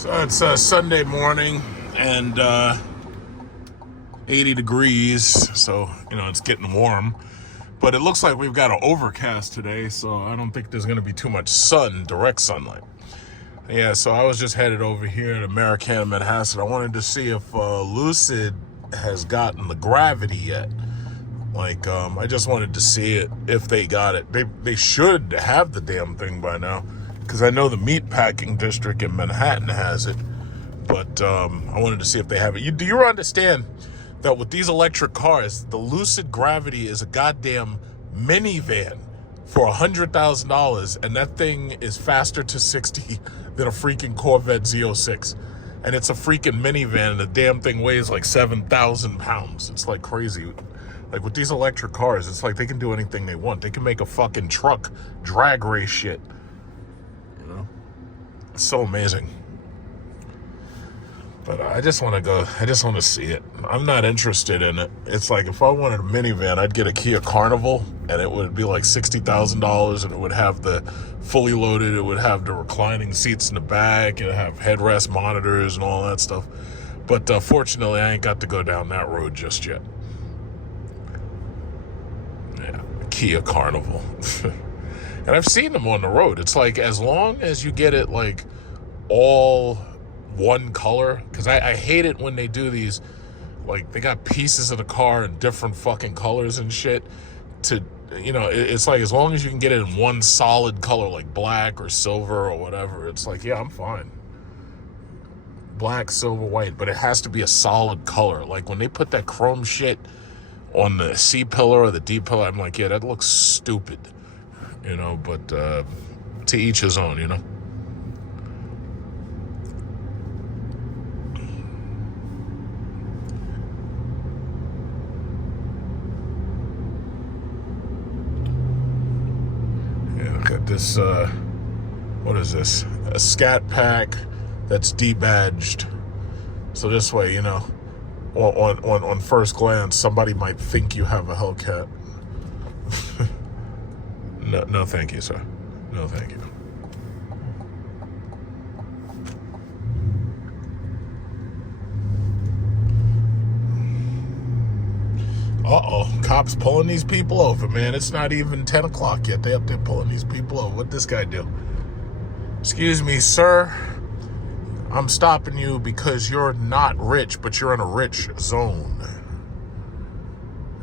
So it's Sunday morning and 80 degrees, so it's getting warm. But it looks like we've got an overcast today, so I don't think there's going to be too much direct sunlight. Yeah, so I was just headed over here to American Manhasset. I wanted to see if Lucid has gotten the Gravity yet. I just wanted to see it, if they got it. They should have the damn thing by now, because I know the meatpacking district in Manhattan has it. But I wanted to see if they have it. Do you understand that with these electric cars, the Lucid Gravity is a goddamn minivan for $100,000, and that thing is faster to 60 than a freaking Corvette Z06. And it's a freaking minivan, and the damn thing weighs like 7,000 pounds. It's like crazy. Like with these electric cars, it's like they can do anything they want. They can make a fucking truck drag race shit. It's so amazing. But I just want to see it. I'm not interested in it. It's like if I wanted a minivan, I'd get a Kia Carnival, and it would be like $60,000, and it would have the fully loaded, it would have the reclining seats in the back, it would have headrest monitors and all that stuff. But fortunately, I ain't got to go down that road just yet. Yeah, Kia Carnival. And I've seen them on the road. It's like, as long as you get it like all one color, because I hate it when they do these, like, they got pieces of the car in different fucking colors and shit. It's like, as long as you can get it in one solid color, like black or silver or whatever, it's like, yeah, I'm fine. Black, silver, white, but it has to be a solid color. Like when they put that chrome shit on the C pillar or the D pillar, I'm like, yeah, that looks stupid, but to each his own, Yeah, look at this, what is this? A scat pack that's debadged. So this way, on first glance, somebody might think you have a Hellcat. No, thank you, sir. No, thank you. Uh-oh, cops pulling these people over, man. It's not even 10 o'clock yet. They up there pulling these people over. What'd this guy do? Excuse me, sir. I'm stopping you because you're not rich, but you're in a rich zone.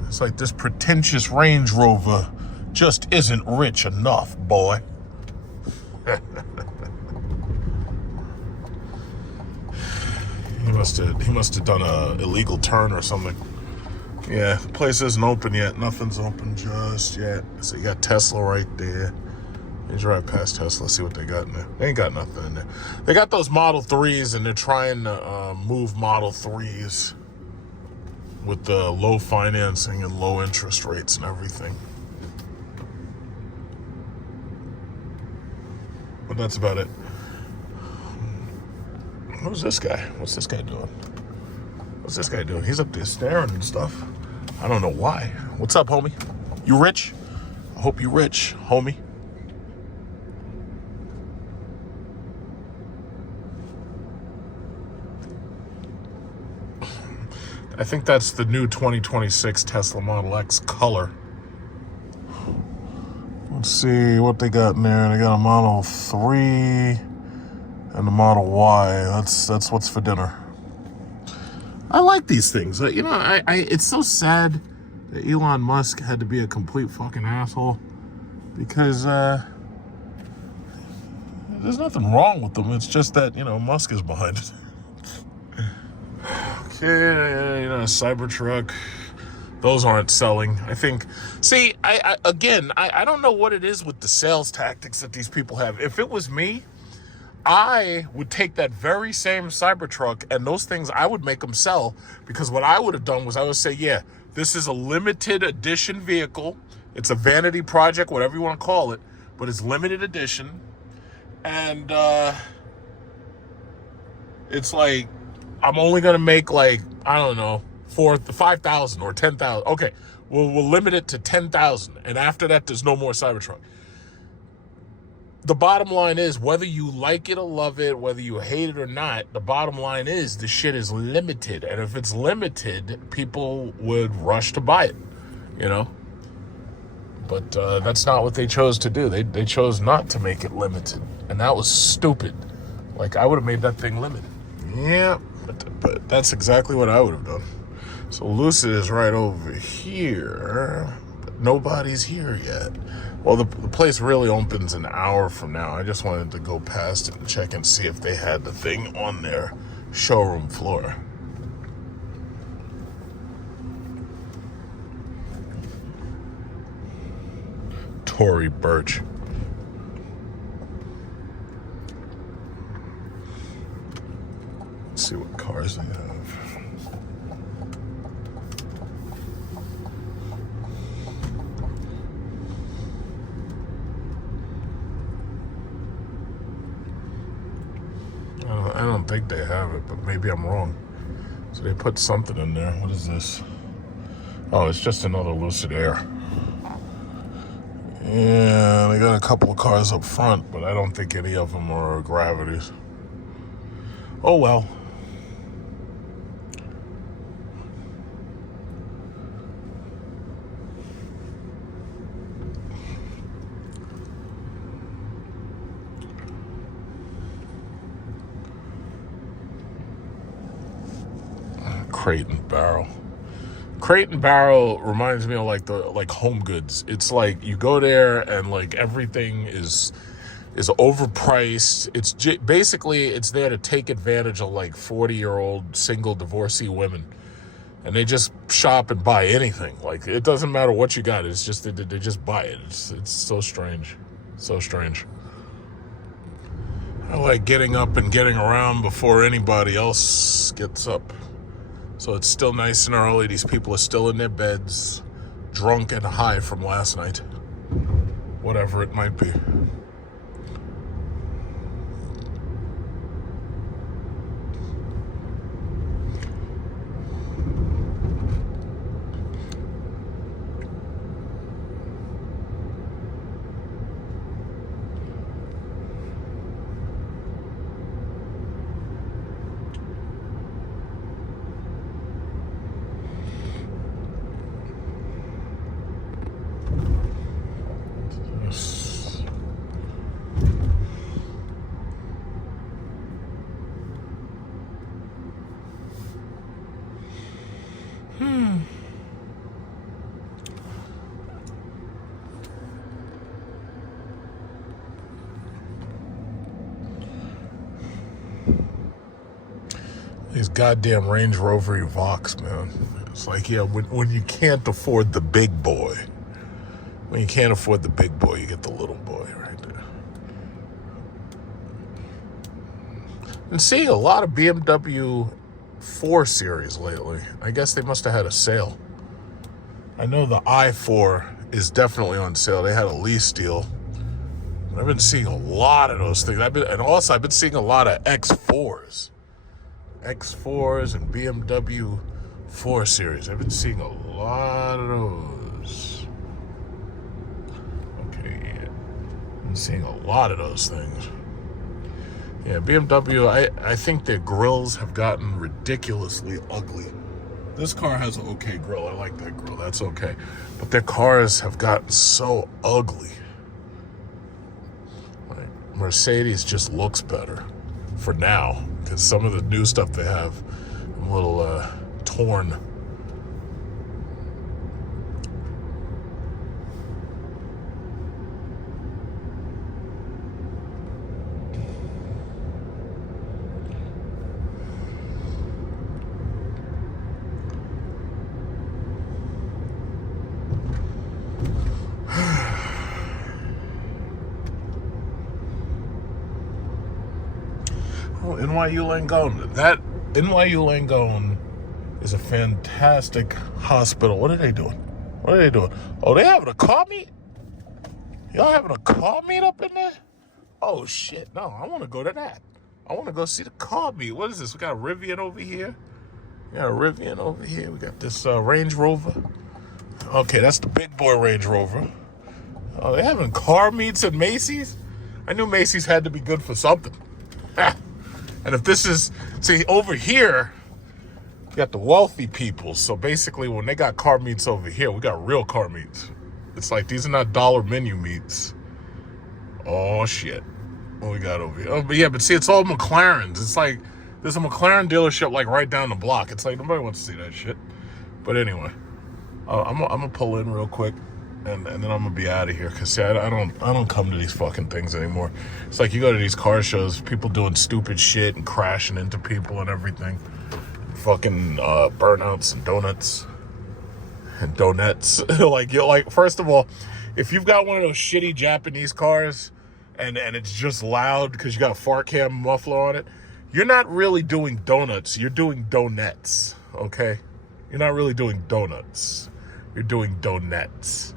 It's like this pretentious Range Rover just isn't rich enough, boy. He must have done a illegal turn or something. Yeah, the place isn't open yet. Nothing's open just yet. So you got Tesla right there. You drive past Tesla, see what they got in there. They ain't got nothing in there. They got those Model 3s, and they're trying to move Model 3s with the low financing and low interest rates and everything. But that's about it. Who's this guy? What's this guy doing? What's this guy doing? He's up there staring and stuff. I don't know why. What's up, homie? You rich? I hope you rich, homie. I think that's the new 2026 Tesla Model X color. Let's see what they got in there. They got a Model 3 and a Model Y. That's what's for dinner. I like these things. It's so sad that Elon Musk had to be a complete fucking asshole, because there's nothing wrong with them. It's just that, Musk is behind it. Okay, Cybertruck. Those aren't selling. I think. See, I don't know what it is with the sales tactics that these people have. If it was me, I would take that very same Cybertruck, and those things, I would make them sell, because what I would have done was I would say, yeah, this is a limited edition vehicle. It's a vanity project, whatever you want to call it, but it's limited edition. And it's like, I'm only going to make like, I don't know, 5,000 or 10,000. Okay, we'll limit it to 10,000. And after that, there's no more Cybertruck. the bottom line is, whether you like it or love it, whether you hate it or not, the bottom line is the shit is limited. And if it's limited, people would rush to buy it, you know? But that's not what they chose to do. They chose not to make it limited. And that was stupid. Like, I would have made that thing limited. Yeah, but that's exactly what I would have done. So Lucid is right over here, but nobody's here yet. Well, the place really opens an hour from now. I just wanted to go past it and check and see if they had the thing on their showroom floor. Tory Burch. Let's see what cars they have. I don't think they have it, but maybe I'm wrong. So they put something in there. What is this? Oh, it's just another Lucid Air. Yeah, they got a couple of cars up front, but I don't think any of them are Gravities. Oh well. Crate and Barrel. Crate and Barrel reminds me of like Home Goods. It's like you go there and like everything is overpriced. It's basically it's there to take advantage of like 40-year-old single divorcee women, and they just shop and buy anything. Like, it doesn't matter what you got. It's just they just buy it. It's so strange, so strange. I like getting up and getting around before anybody else gets up. So it's still nice and early. These people are still in their beds, drunk and high from last night. Whatever it might be. These goddamn Range Rover Evoques, man. It's like, yeah, when you can't afford the big boy. When you can't afford the big boy, you get the little boy right there. Been seeing a lot of BMW 4 Series lately. I guess they must have had a sale. I know the i4 is definitely on sale. They had a lease deal. I've been seeing a lot of those things. I've been seeing a lot of X4s. X4s and BMW 4 Series. I've been seeing a lot of those. Okay, yeah. I've been seeing a lot of those things. Yeah, BMW, I think their grills have gotten ridiculously ugly. This car has an okay grill. I like that grill. That's okay. But their cars have gotten so ugly. Like, Mercedes just looks better for now, because some of the new stuff they have, I'm a little torn. NYU Langone. That NYU Langone is a fantastic hospital. What are they doing? What are they doing? Oh, they having a car meet? Y'all having a car meet up in there? Oh, shit. No, I want to go to that. I want to go see the car meet. What is this? We got a Rivian over here. We got a Rivian over here. We got this Range Rover. Okay, that's the big boy Range Rover. Oh, they having car meets at Macy's? I knew Macy's had to be good for something. And if this is, see, over here, you got the wealthy people. So basically, when they got car meats over here, we got real car meats. It's like, these are not dollar menu meats. Oh, shit. What we got over here? Oh, but yeah, but see, it's all McLarens. It's like, there's a McLaren dealership, like, right down the block. It's like, nobody wants to see that shit. But anyway, I'm gonna pull in real quick. And then I'm gonna be out of here, because see, I don't come to these fucking things anymore. It's like, you go to these car shows, people doing stupid shit and crashing into people and everything. Fucking burnouts and donuts. Like, you're like, first of all, if you've got one of those shitty Japanese cars and it's just loud because you got a fart cam muffler on it, you're not really doing donuts, you're doing donuts, okay? You're not really doing donuts, you're doing donuts.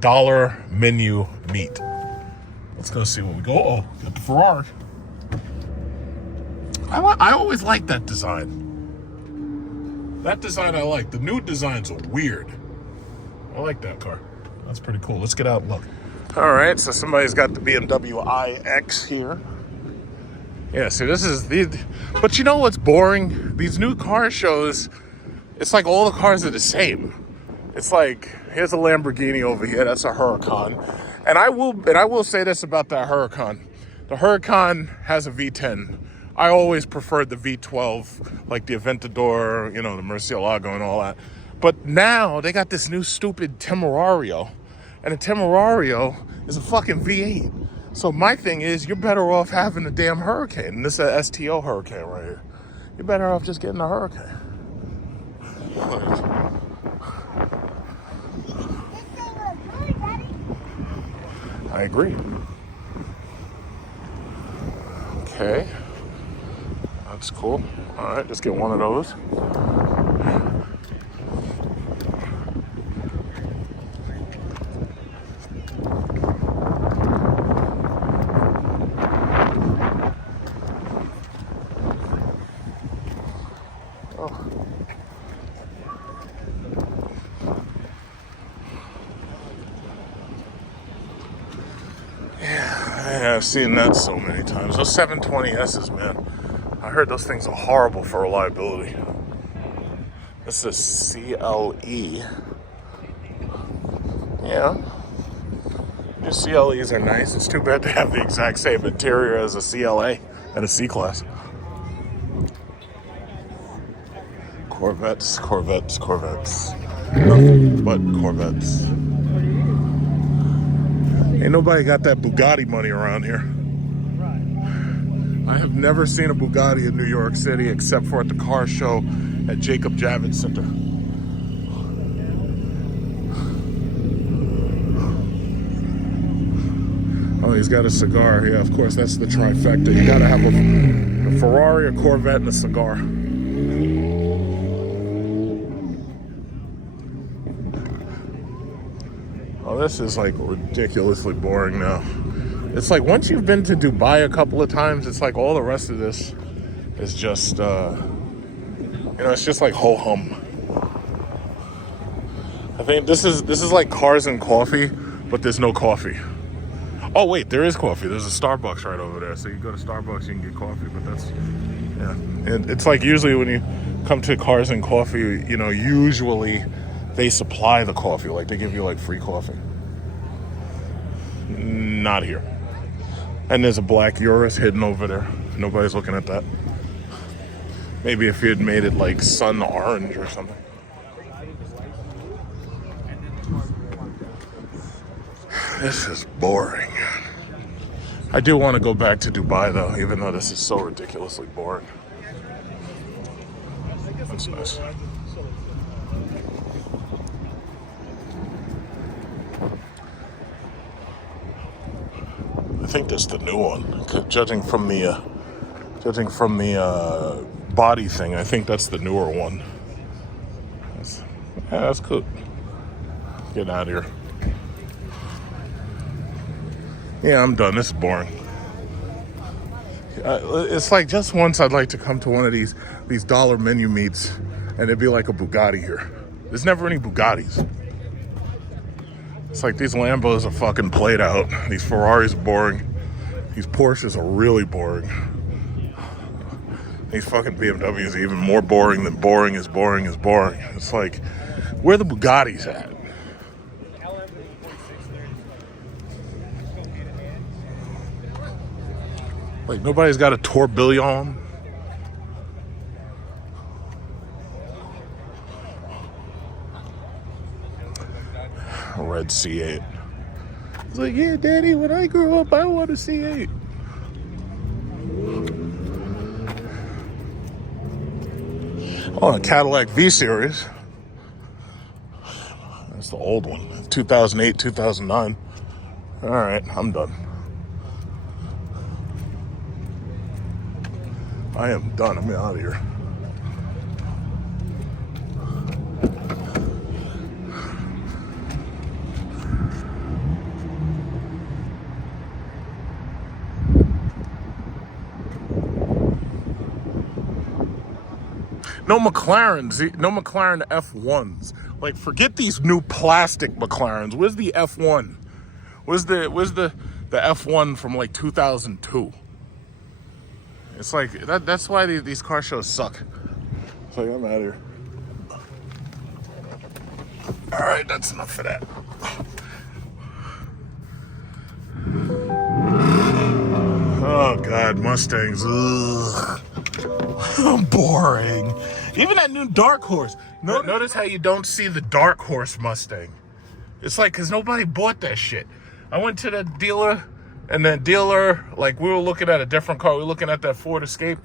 Dollar menu meat. Let's go see what we go. Oh, got the Ferrari. I always liked that design. That design I like. The new designs are weird. I like that car. That's pretty cool. Let's get out and look. All right, so somebody's got the BMW iX here. Yeah, see, this is the... But you know what's boring? These new car shows, it's like all the cars are the same. It's like, here's a Lamborghini over here. That's a Huracan. And I will say this about that Huracan. The Huracan has a V10. I always preferred the V12, like the Aventador, you know, the Murcielago and all that. But now they got this new stupid Temerario. And a Temerario is a fucking V8. So my thing is, you're better off having a damn Hurricane. And this is a STO Hurricane right here. You're better off just getting a Hurricane. I agree. Okay. That's cool. All right, let's get one of those. Yeah, I've seen that so many times. Those 720Ss, man. I heard those things are horrible for reliability. This is CLE. Yeah. New CLEs are nice. It's too bad to have the exact same interior as a CLA and a C-Class. Corvettes. Nothing but Corvettes. Ain't nobody got that Bugatti money around here. I have never seen a Bugatti in New York City except for at the car show at Jacob Javits Center. Oh, he's got a cigar. Yeah, of course, that's the trifecta. You gotta have a Ferrari, a Corvette, and a cigar. Oh, this is like ridiculously boring now. It's like once you've been to Dubai a couple of times, it's like all the rest of this is just, it's just like ho-hum. I think this is like cars and coffee, but there's no coffee. Oh wait, there is coffee. There's a Starbucks right over there. So you go to Starbucks, you can get coffee, but that's, yeah. And it's like usually when you come to cars and coffee, you know, usually they supply the coffee, like they give you like free coffee. Not here. And there's a black Urus hidden over there. Nobody's looking at that. Maybe if you had made it like sun orange or something. This is boring. I do want to go back to Dubai though, even though this is so ridiculously boring. That's nice. I think that's the new one. Judging from the body thing, I think that's the newer one. That's cool. Get out of here. Yeah, I'm done. This is boring. It's like just once I'd like to come to one of these dollar menu meets and it'd be like a Bugatti here. There's never any Bugattis. It's like these Lambos are fucking played out. These Ferraris are boring. These Porsches are really boring. These fucking BMWs are even more boring than boring is boring is boring. It's like, where the Bugattis at? Like, nobody's got a tourbillon. A red C8. It's like, yeah, Daddy, when I grow up, I want a C8. Oh, a Cadillac V-Series. That's the old one. 2008, 2009. All right, I'm done. I am done. I'm out of here. No McLarens, no McLaren F1s. Like, forget these new plastic McLarens. Where's the F1? Where's the F1 from like 2002? It's like that's why these car shows suck. It's like, I'm out of here. All right, that's enough for that. Oh God, Mustangs. Ugh. Boring. Even that new Dark Horse. Notice how you don't see the Dark Horse Mustang. It's like, because nobody bought that shit. I went to the dealer, and that dealer, like, we were looking at a different car. We were looking at that Ford Escape.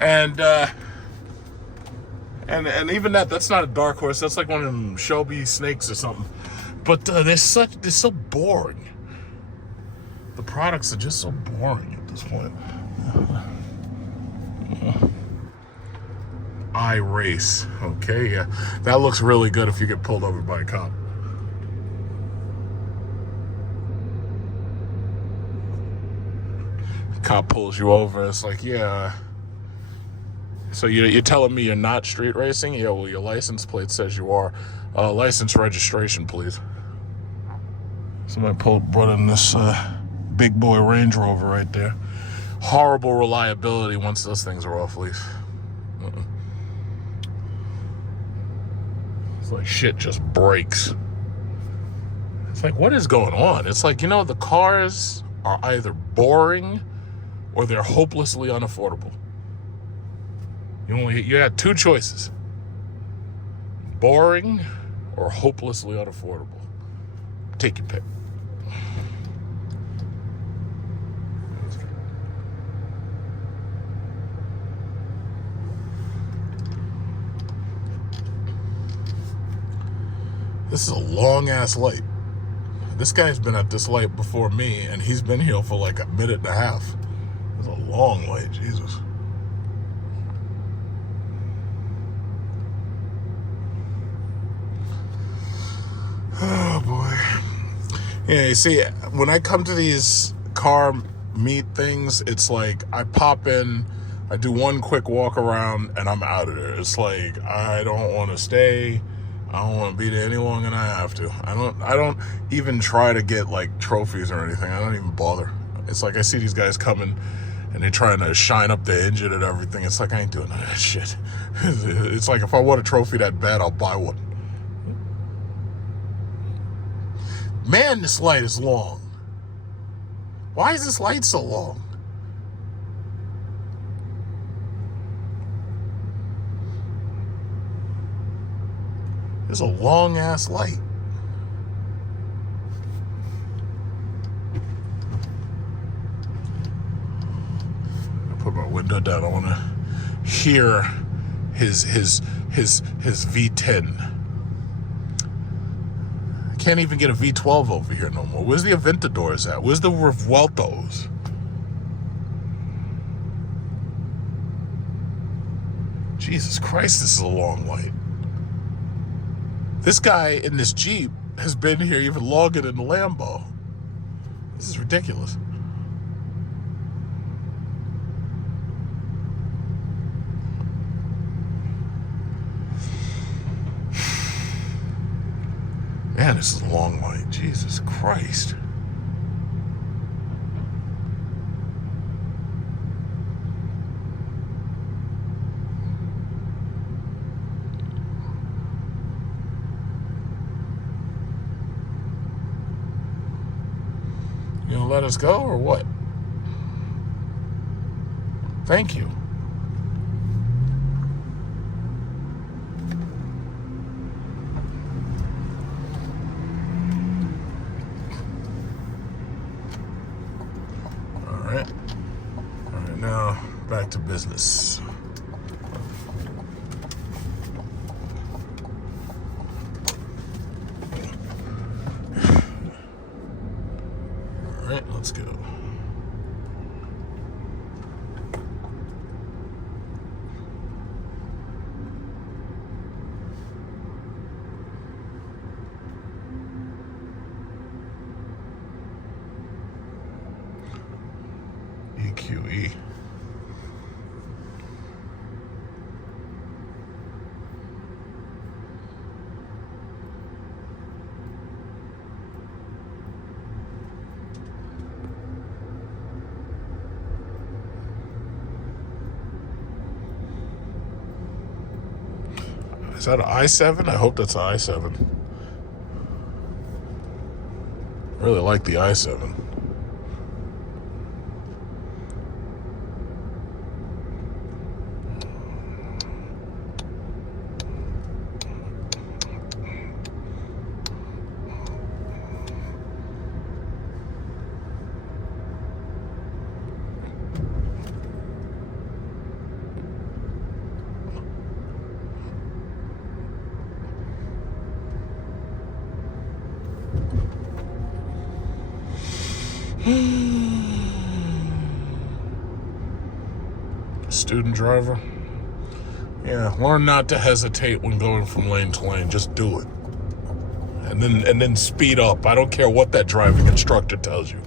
And even that's not a Dark Horse. That's like one of them Shelby Snakes or something. But they're so boring. The products are just so boring at this point. iRace. Okay, yeah. That looks really good if you get pulled over by a cop. Cop pulls you over. It's like, yeah. So you're telling me you're not street racing? Yeah, well, your license plate says you are. License registration, please. Somebody brought in this big boy Range Rover right there. Horrible reliability once those things are off lease. It's like shit just breaks. It's like, what is going on? It's like, the cars are either boring or they're hopelessly unaffordable. You had two choices. Boring or hopelessly unaffordable. Take your pick. This is a long-ass light. This guy's been at this light before me, and he's been here for like a minute and a half. It's a long light, Jesus. Oh, boy. Yeah, you see, when I come to these car meet things, it's like I pop in, I do one quick walk around, and I'm out of there. It's like, I don't want to stay. I don't want to be there any longer than I have to. I don't even try to get like trophies or anything. I don't even bother. It's like I see these guys coming and they're trying to shine up the engine and everything. It's like, I ain't doing none of that shit. It's like, if I want a trophy that bad, I'll buy one. Man, this light is long. Why is this light so long? It's a long-ass light. I put my window down. I want to hear his V10. I can't even get a V12 over here no more. Where's the Aventadors at? Where's the Revueltos? Jesus Christ, this is a long light. This guy in this Jeep has been here even longer than the Lambo. This is ridiculous. Man, this is a long light. Jesus Christ. let us go or what? Thank you. All right, now back to business. All right, let's go. EQE. Is that an i7? I hope that's an i7. I really like the i7. Student driver. Yeah, learn not to hesitate when going from lane to lane. Just do it. And then speed up. I don't care what that driving instructor tells you.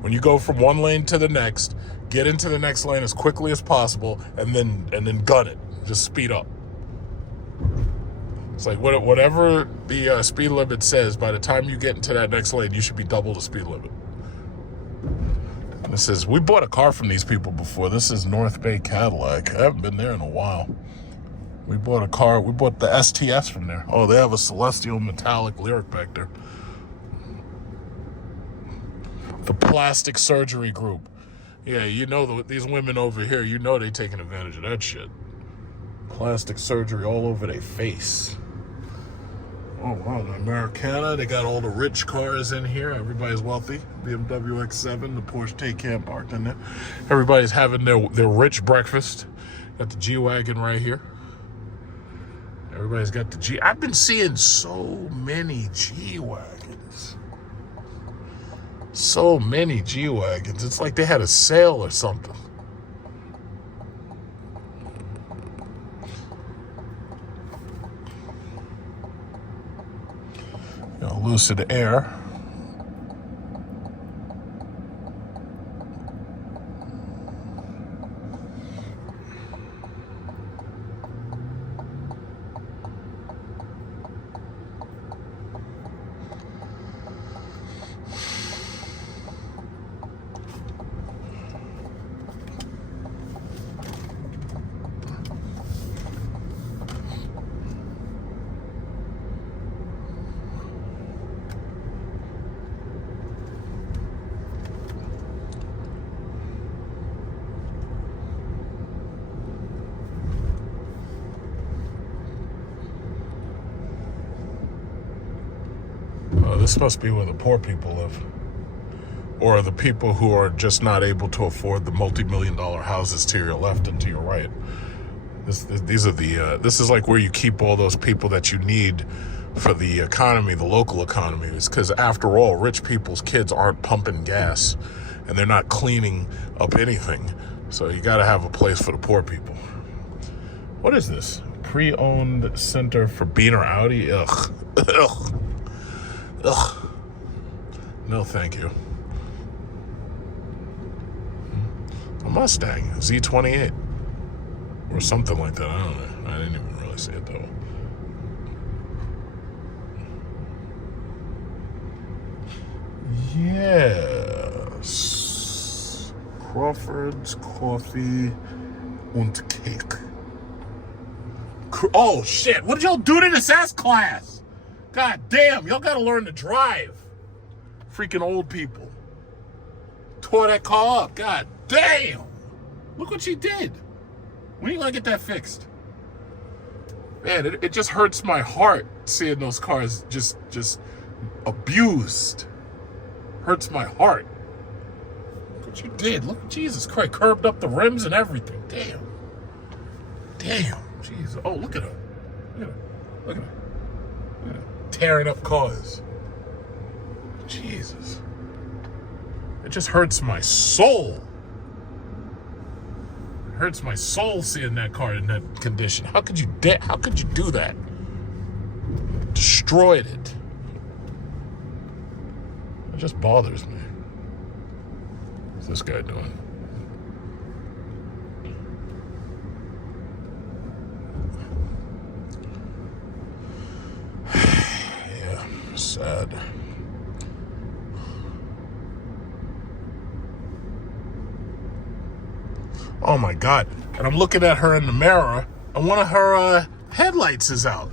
When you go from one lane to the next, get into the next lane as quickly as possible and then gun it. Just speed up. It's like whatever the speed limit says, by the time you get into that next lane, you should be double the speed limit. This is, we bought a car from these people before. This is North Bay Cadillac. I haven't been there in a while. We bought a car. We bought the STS from there. Oh, they have a celestial metallic lyric back there. The plastic surgery group. Yeah, you know these women over here, you know they taking advantage of that shit. Plastic surgery all over their face. Oh, wow, the Americana. They got all the rich cars in here. Everybody's wealthy. BMW X7, the Porsche Taycan parked in there. Everybody's having their rich breakfast. Got the G-Wagon right here. Everybody's got the G. I've been seeing so many G-Wagons. So many G-Wagons. It's like they had a sale or something. Lucid Air. This must be where the poor people live. Or the people who are just not able to afford the multi-million-dollar houses to your left and to your right. This is like where you keep all those people that you need for the economy, the local economy. It's because, after all, rich people's kids aren't pumping gas and they're not cleaning up anything. So you got to have a place for the poor people. What is this? Pre-owned center for Beaner Audi? Ugh. Ugh. Ugh. No, thank you. A Mustang, Z28. Or something like that. I don't know. I didn't even really see it though. Yes. Crawford's Coffee und Cake. Oh shit, what did y'all do to this S-Class? God damn, y'all gotta learn to drive. Freaking old people. tore that car up. God damn. Look what she did. When are you going to get that fixed? Man, it just hurts my heart seeing those cars just abused. Hurts my heart. Look what you did. Look, Jesus Christ, curved up the rims and everything. Damn. Jesus. Oh, look at her. Look at her. Tearing up cars. Jesus. It just hurts my soul. It hurts my soul seeing that car in that condition. How could you do that? Destroyed it. It just bothers me. What's this guy doing? Yeah, sad. Oh my God. And I'm looking at her in the mirror, and one of her headlights is out.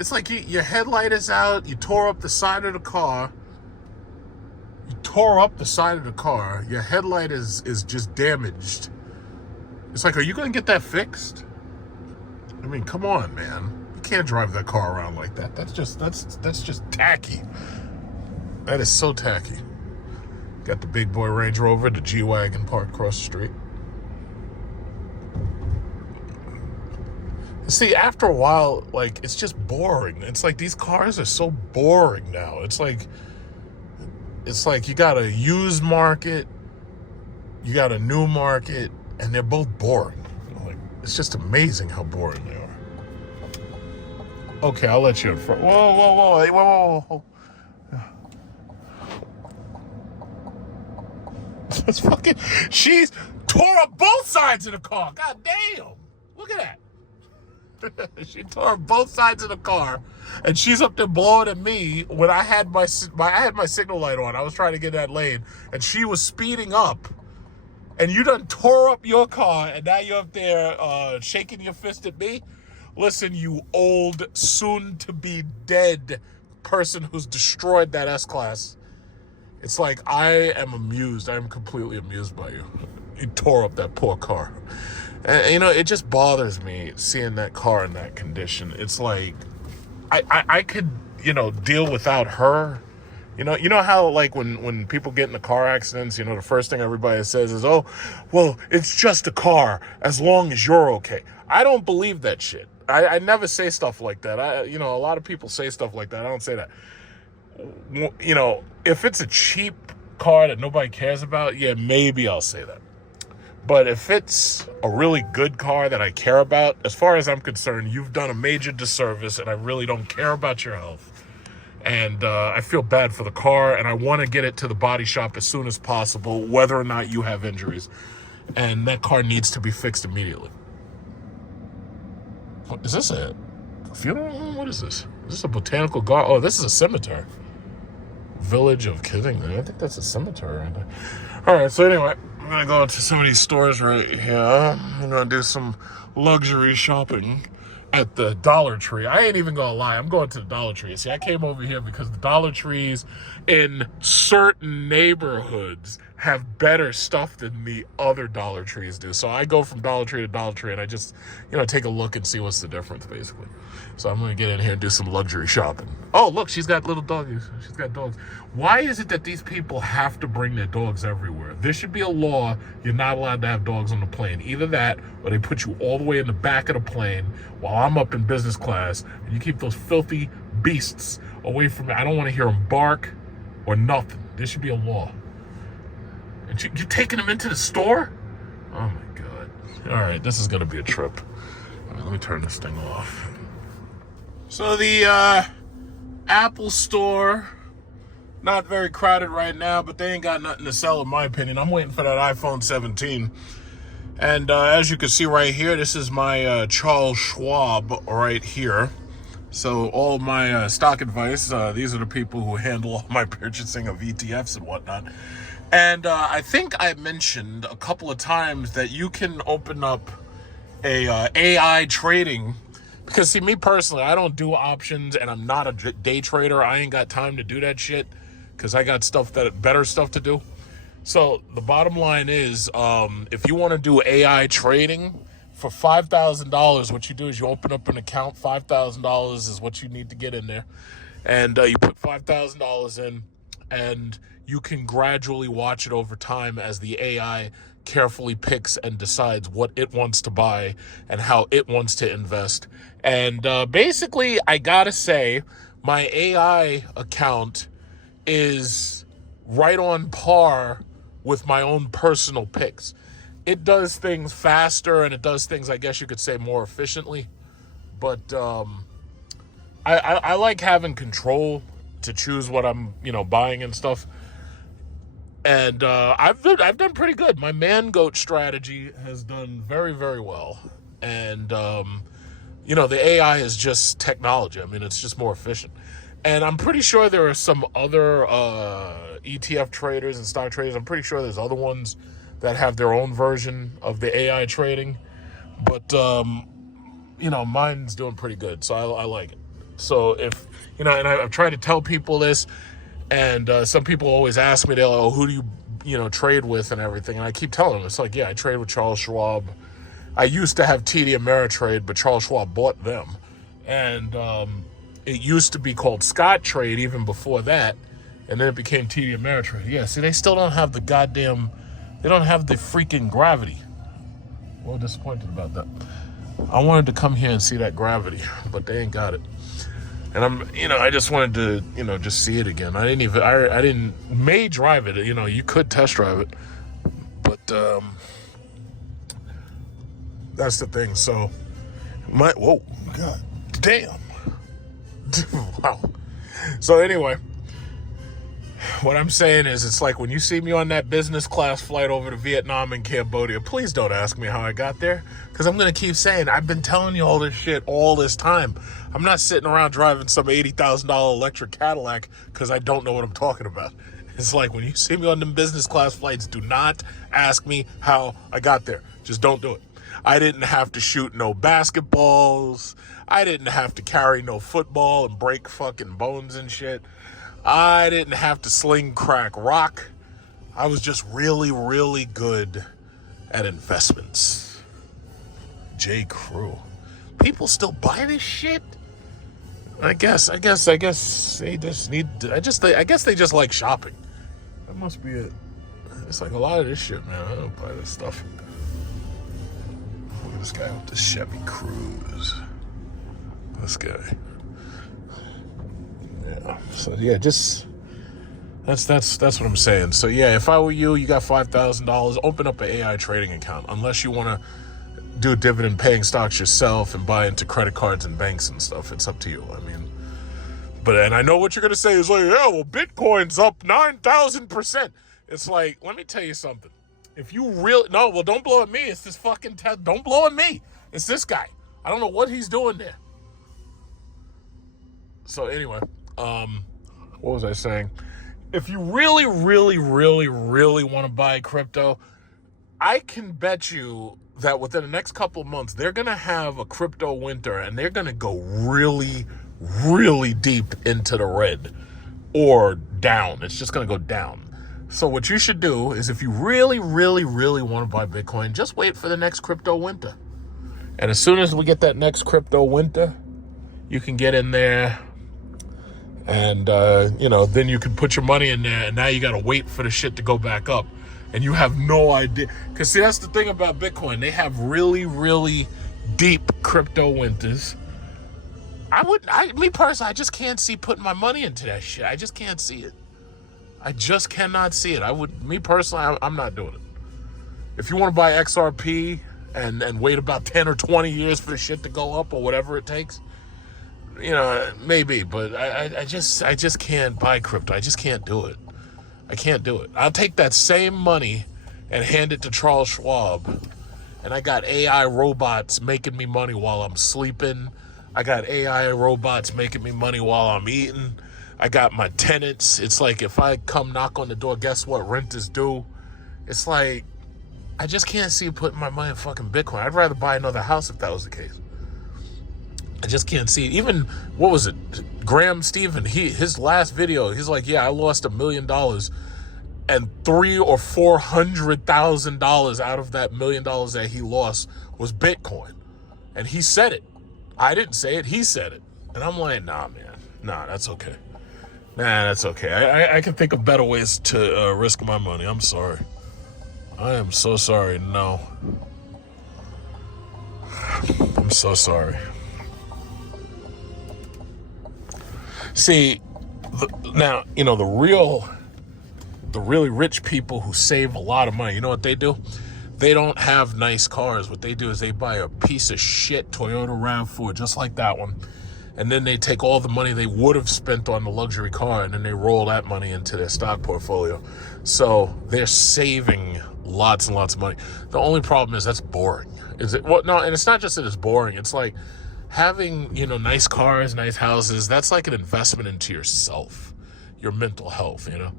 It's like your headlight is out, you tore up the side of the car. Your headlight is just damaged. It's like, are you going to get that fixed? I mean, come on, man. You can't drive that car around like that. That's just tacky. That is so tacky. Got the big boy Range Rover, the G-Wagon parked across the street. See, after a while, like, it's just boring. It's like these cars are so boring now. It's like you got a used market, you got a new market, and they're both boring. Like, it's just amazing how boring they are. Okay, I'll let you in front. Whoa. That's fucking... She's tore up both sides of the car. God damn. Look at that. She tore up both sides of the car, and she's up there blowing at me when I had my signal light on. I was trying to get that lane, and she was speeding up, and you done tore up your car, and now you're up there shaking your fist at me? Listen, you old, soon-to-be-dead person who's destroyed that S-Class. It's like, I am amused. I am completely amused by you. You tore up that poor car. And, you know, it just bothers me seeing that car in that condition. It's like, I could, you know, deal without her. You know how, like, when people get into car accidents, you know, the first thing everybody says is, oh, well, it's just a car as long as you're okay. I don't believe that shit. I never say stuff like that. A lot of people say stuff like that. I don't say that. You know, if it's a cheap car that nobody cares about, yeah, maybe I'll say that. But if it's a really good car that I care about, as far as I'm concerned, you've done a major disservice, and I really don't care about your health. And I feel bad for the car, and I want to get it to the body shop as soon as possible, whether or not you have injuries. And that car needs to be fixed immediately. What, is this a funeral home? What is this? Is this a botanical garden? Oh, this is a cemetery. Village of Kissington. I think that's a cemetery right there. All right, so anyway, I'm going to go into some of these stores right here. I'm going to do some luxury shopping at the Dollar Tree. I ain't even going to lie. I'm going to the Dollar Tree. See, I came over here because the Dollar Trees in certain neighborhoods have better stuff than the other Dollar Trees do. So I go from Dollar Tree to Dollar Tree, and I just, take a look and see what's the difference, basically. So I'm going to get in here and do some luxury shopping. Oh, look, she's got little doggies. She's got dogs. Why is it that these people have to bring their dogs everywhere? There should be a law. You're not allowed to have dogs on the plane. Either that, or they put you all the way in the back of the plane while I'm up in business class, and you keep those filthy beasts away from me. I don't want to hear them bark or nothing. There should be a law. And you're taking them into the store? Oh, my God. All right, this is going to be a trip. All right, let me turn this thing off. So the Apple store, not very crowded right now, but they ain't got nothing to sell, in my opinion. I'm waiting for that iPhone 17. And as you can see right here, this is my Charles Schwab right here. So all my stock advice, these are the people who handle all my purchasing of ETFs and whatnot. And I think I mentioned a couple of times that you can open up a AI trading. Because, see, me personally, I don't do options, and I'm not a day trader. I ain't got time to do that shit because I got better stuff to do. So the bottom line is, if you want to do AI trading for $5,000, what you do is you open up an account. $5,000 is what you need to get in there, and you put $5,000 in, and you can gradually watch it over time as the AI carefully picks and decides what it wants to buy and how it wants to invest. And basically, I gotta say, my AI account is right on par with my own personal picks. It does things faster, and it does things, I guess you could say, more efficiently. But I like having control to choose what I'm, buying and stuff. And I've done pretty good. My man goat strategy has done very, very well. And the AI is just technology. I mean, it's just more efficient. And I'm pretty sure there are some other ETF traders and stock traders. I'm pretty sure there's other ones that have their own version of the AI trading. But, mine's doing pretty good. So I like it. So if, and I've tried to tell people this, and some people always ask me, they're like, oh, who do you, trade with and everything? And I keep telling them, it's like, yeah, I trade with Charles Schwab. I used to have TD Ameritrade, but Charles Schwab bought them. And it used to be called Scott Trade even before that, and then it became TD Ameritrade. Yeah, see, they still don't have they don't have the freaking gravity. A little disappointed about that. I wanted to come here and see that gravity, but they ain't got it. And I just wanted to, just see it again. I may drive it, you could test drive it, but that's the thing. So, whoa, God damn. Wow. So anyway, what I'm saying is, it's like when you see me on that business class flight over to Vietnam and Cambodia, please don't ask me how I got there, because I'm going to keep saying, I've been telling you all this shit all this time. I'm not sitting around driving some $80,000 electric Cadillac because I don't know what I'm talking about. It's like when you see me on them business class flights, do not ask me how I got there. Just don't do it. I didn't have to shoot no basketballs. I didn't have to carry no football and break fucking bones and shit. I didn't have to sling crack rock. I was just really, really good at investments. J. Crew. People still buy this shit? I guess they just need to, I guess they just like shopping. That must be it. It's like a lot of this shit, man. I don't buy this stuff. Look at this guy with the Chevy Cruze. This guy. Yeah. So yeah, just that's what I'm saying. So yeah, if I were you, you got $5,000, open up an AI trading account. Unless you want to do dividend paying stocks yourself and buy into credit cards and banks and stuff. It's up to you. I mean, and I know what you're gonna say is like, yeah, well, Bitcoin's up 9,000%. It's like, let me tell you something. If you really don't blow at me. It's this fucking don't blow at me. It's this guy. I don't know what he's doing there. So anyway, what was I saying? If you really, really, really, really want to buy crypto, I can bet you that within the next couple of months, they're going to have a crypto winter, and they're going to go really, really deep into the red or down. It's just going to go down. So what you should do is, if you really, really, really want to buy Bitcoin, just wait for the next crypto winter. And as soon as we get that next crypto winter, you can get in there and, then you can put your money in there, and now you got to wait for the shit to go back up. And you have no idea. Because, see, that's the thing about Bitcoin. They have really, really deep crypto winters. Me personally, I just can't see putting my money into that shit. I just can't see it. I just cannot see it. Me personally, I'm not doing it. If you want to buy XRP and wait about 10 or 20 years for the shit to go up or whatever it takes, maybe. But I just can't buy crypto. I just can't do it. I can't do it. I'll take that same money and hand it to Charles Schwab, and I got AI robots making me money while I'm sleeping. I got AI robots making me money while I'm eating. I got my tenants. It's like, if I come knock on the door, guess what? Rent is due. It's like, I just can't see putting my money in fucking Bitcoin. I'd rather buy another house if that was the case. I just can't see it. Even, what was it? Graham Stephan, his last video, he's like, yeah, I lost $1 million. and $300,000 or $400,000 out of that $1 million that he lost was Bitcoin. And he said it. I didn't say it. He said it. And I'm like, nah, man. Nah, that's okay. Nah, that's okay. I can think of better ways to risk my money. I'm sorry. I am so sorry. No. I'm so sorry. See, now, you know, the really rich people who save a lot of money, you know what they do? They don't have nice cars. What they do is they buy a piece of shit Toyota RAV4, just like that one. And then they take all the money they would have spent on the luxury car and then they roll that money into their stock portfolio. So they're saving lots and lots of money. The only problem is that's boring. Is it? Well, no, and it's not just that it's boring. It's like having, you know, nice cars, nice houses. That's like an investment into yourself, your mental health, you know.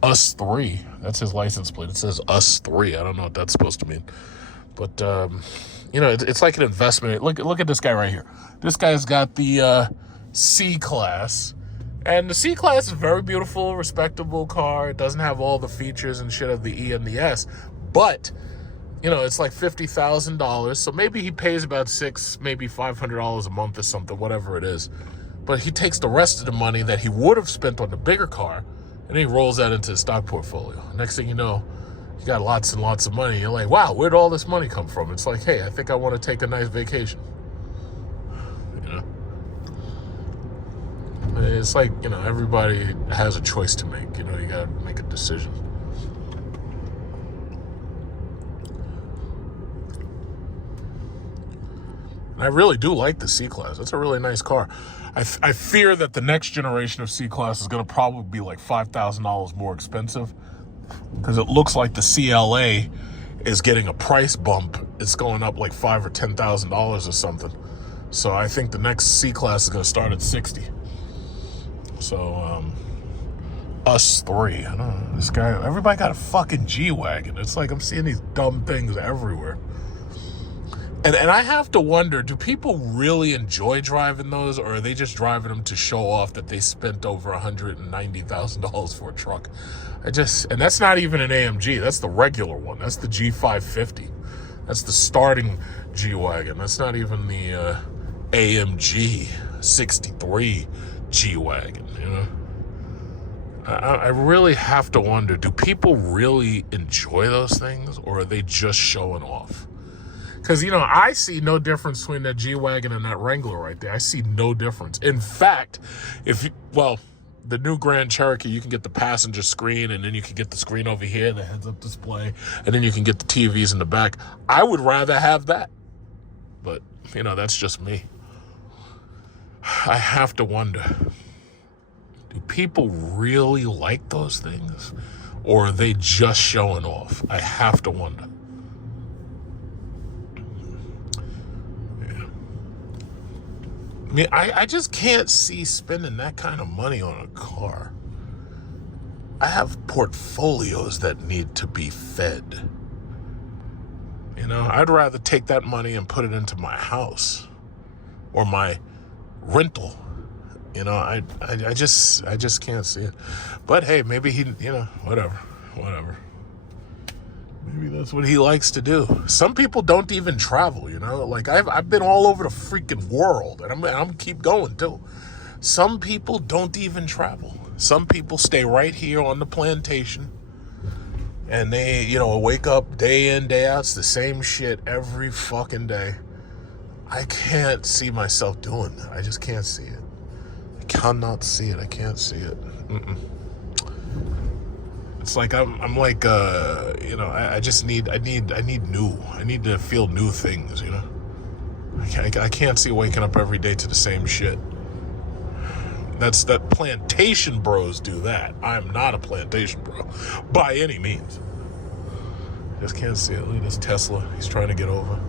Us three. That's his license plate. It says us three. I don't know what that's supposed to mean. But, you know, it's like an investment. Look at this guy right here. This guy's got the C-Class. And the C-Class is a very beautiful, respectable car. It doesn't have all the features and shit of the E and the S. But, you know, it's like $50,000. So maybe he pays about $600, maybe $500 a month or something, whatever it is. But he takes the rest of the money that he would have spent on the bigger car, and he rolls that into his stock portfolio. Next thing you know, you got lots and lots of money. You're like, wow, where'd all this money come from? It's like, hey, I think I want to take a nice vacation. You know? It's like, you know, everybody has a choice to make. You know, you got to make a decision. And I really do like the C-Class. It's a really nice car. I fear that the next generation of C-Class is going to probably be like $5,000 more expensive because it looks like the CLA is getting a price bump. It's going up like $5,000 or $10,000 or something. So I think the next C-Class is going to start at 60. So, us three. I don't know. This guy, everybody got a fucking G-Wagon. It's like I'm seeing these dumb things everywhere. And I have to wonder, do people really enjoy driving those, or are they just driving them to show off that they spent over $190,000 for a truck? And that's not even an AMG. That's the regular one. That's the G550. That's the starting G-Wagon. That's not even the AMG 63 G-Wagon, you know? I really have to wonder, do people really enjoy those things, or are they just showing off? Because, you know, I see no difference between that G-Wagon and that Wrangler right there. I see no difference. In fact, the new Grand Cherokee, you can get the passenger screen, and then you can get the screen over here, the heads-up display, and then you can get the TVs in the back. I would rather have that. But, you know, that's just me. I have to wonder, do people really like those things, or are they just showing off? I have to wonder. I mean, I just can't see spending that kind of money on a car. I have portfolios that need to be fed. You know, I'd rather take that money and put it into my house or my rental. You know, I just can't see it. But hey, maybe he, you know, whatever. Maybe that's what he likes to do. Some people don't even travel, you know? Like, I've been all over the freaking world, and I'm keep going, too. Some people don't even travel. Some people stay right here on the plantation, and they, you know, wake up day in, day out. It's the same shit every fucking day. I can't see myself doing that. I just can't see it. I cannot see it. I can't see it. It's like I'm like you know, I need to feel new things, you know. I can't see waking up every day to the same shit. That plantation bros do that. I'm not a plantation bro by any means. I just can't see it. Look at this Tesla. He's trying to get over.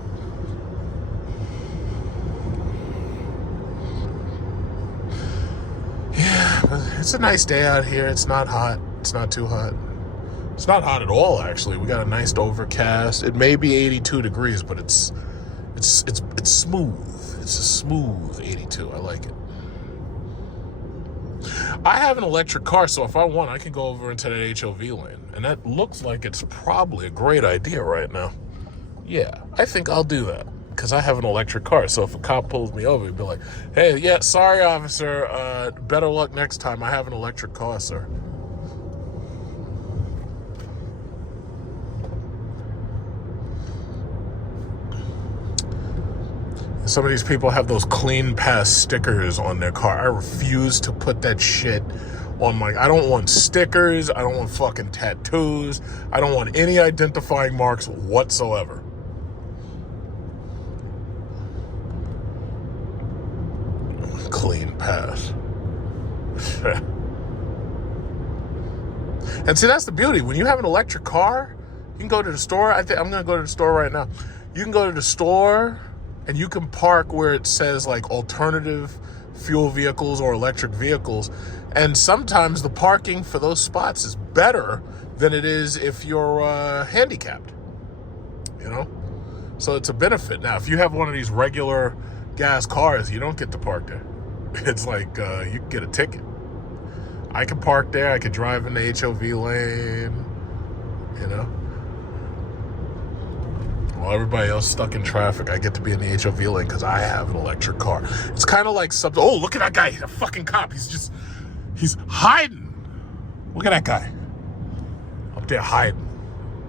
Yeah, it's a nice day out here. It's not hot. It's not too hot. It's not hot at all, actually. We got a nice overcast. It may be 82 degrees, but it's smooth. It's a smooth 82. I like it. I have an electric car, so if I want, I can go over into that HOV lane. And that looks like it's probably a great idea right now. Yeah, I think I'll do that because I have an electric car. So if a cop pulls me over, he'd be like, hey, yeah, sorry, officer. Better luck next time. I have an electric car, sir. Some of these people have those clean pass stickers on their car. I refuse to put that shit on my... I don't want stickers. I don't want fucking tattoos. I don't want any identifying marks whatsoever. Clean pass. And see, that's the beauty. When you have an electric car, you can go to the store. I'm going to go to the store right now. You can go to the store and you can park where it says like alternative fuel vehicles or electric vehicles. And sometimes the parking for those spots is better than it is if you're handicapped, you know? So it's a benefit. Now, if you have one of these regular gas cars, you don't get to park there. It's like you can get a ticket. I can park there. I can drive in the HOV lane, you know? While everybody else stuck in traffic, I get to be in the HOV lane because I have an electric car. It's kind of like something. Oh, look at that guy. He's a fucking cop. He's hiding. Look at that guy. Up there hiding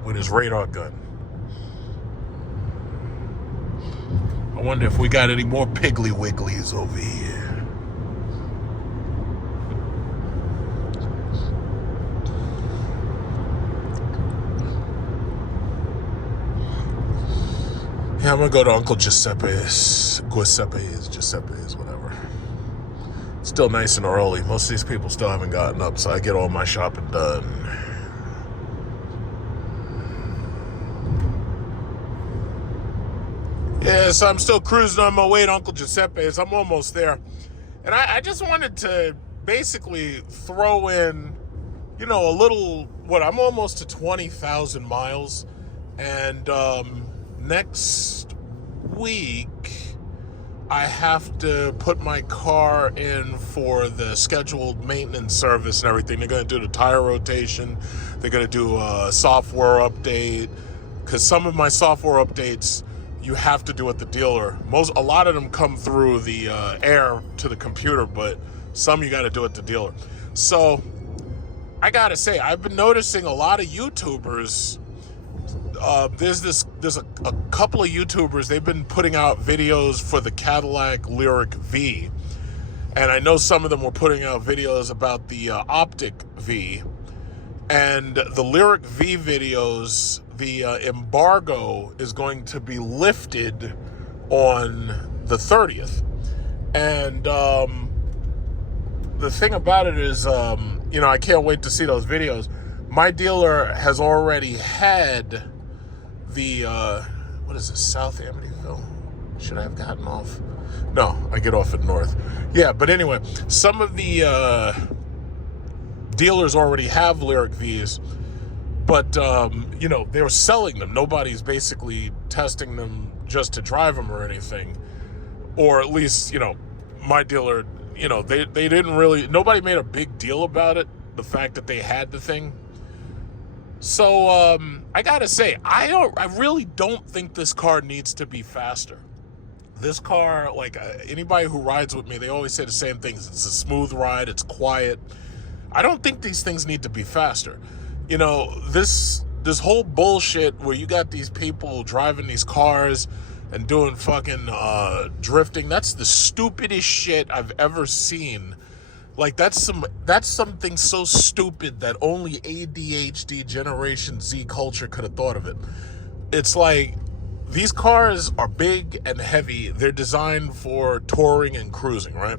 with his radar gun. I wonder if we got any more Piggly Wigglies over here. Yeah, I'm gonna go to Uncle Giuseppe's, whatever. Still nice and early. Most of these people still haven't gotten up, so I get all my shopping done. Yeah, so I'm still cruising on my way to Uncle Giuseppe's. I'm almost there. And I just wanted to basically throw in, you know, a little, I'm almost to 20,000 miles. And next week, I have to put my car in for the scheduled maintenance service and everything. They're going to do the tire rotation. They're going to do a software update. Because some of my software updates, you have to do at the dealer. A lot of them come through the air to the computer, but some you got to do at the dealer. So I got to say, I've been noticing a lot of YouTubers. There's a couple of YouTubers, they've been putting out videos for the Cadillac Lyric V. And I know some of them were putting out videos about the Optic V. And the Lyric V videos, the embargo is going to be lifted on the 30th. And the thing about it is, I can't wait to see those videos. My dealer has already had the, South Amityville? Should I have gotten off? No, I get off at North. Yeah, but anyway, some of the dealers already have Lyric Vs, but, they were selling them. Nobody's basically testing them just to drive them or anything. Or at least, my dealer, they didn't really, nobody made a big deal about it, the fact that they had the thing. So, I gotta say, I really don't think this car needs to be faster. This car, anybody who rides with me, they always say the same things. It's a smooth ride, it's quiet. I don't think these things need to be faster. This whole bullshit where you got these people driving these cars and doing fucking drifting, that's the stupidest shit I've ever seen. That's something so stupid that only ADHD Generation Z culture could have thought of it. It's like, these cars are big and heavy. They're designed for touring and cruising, right?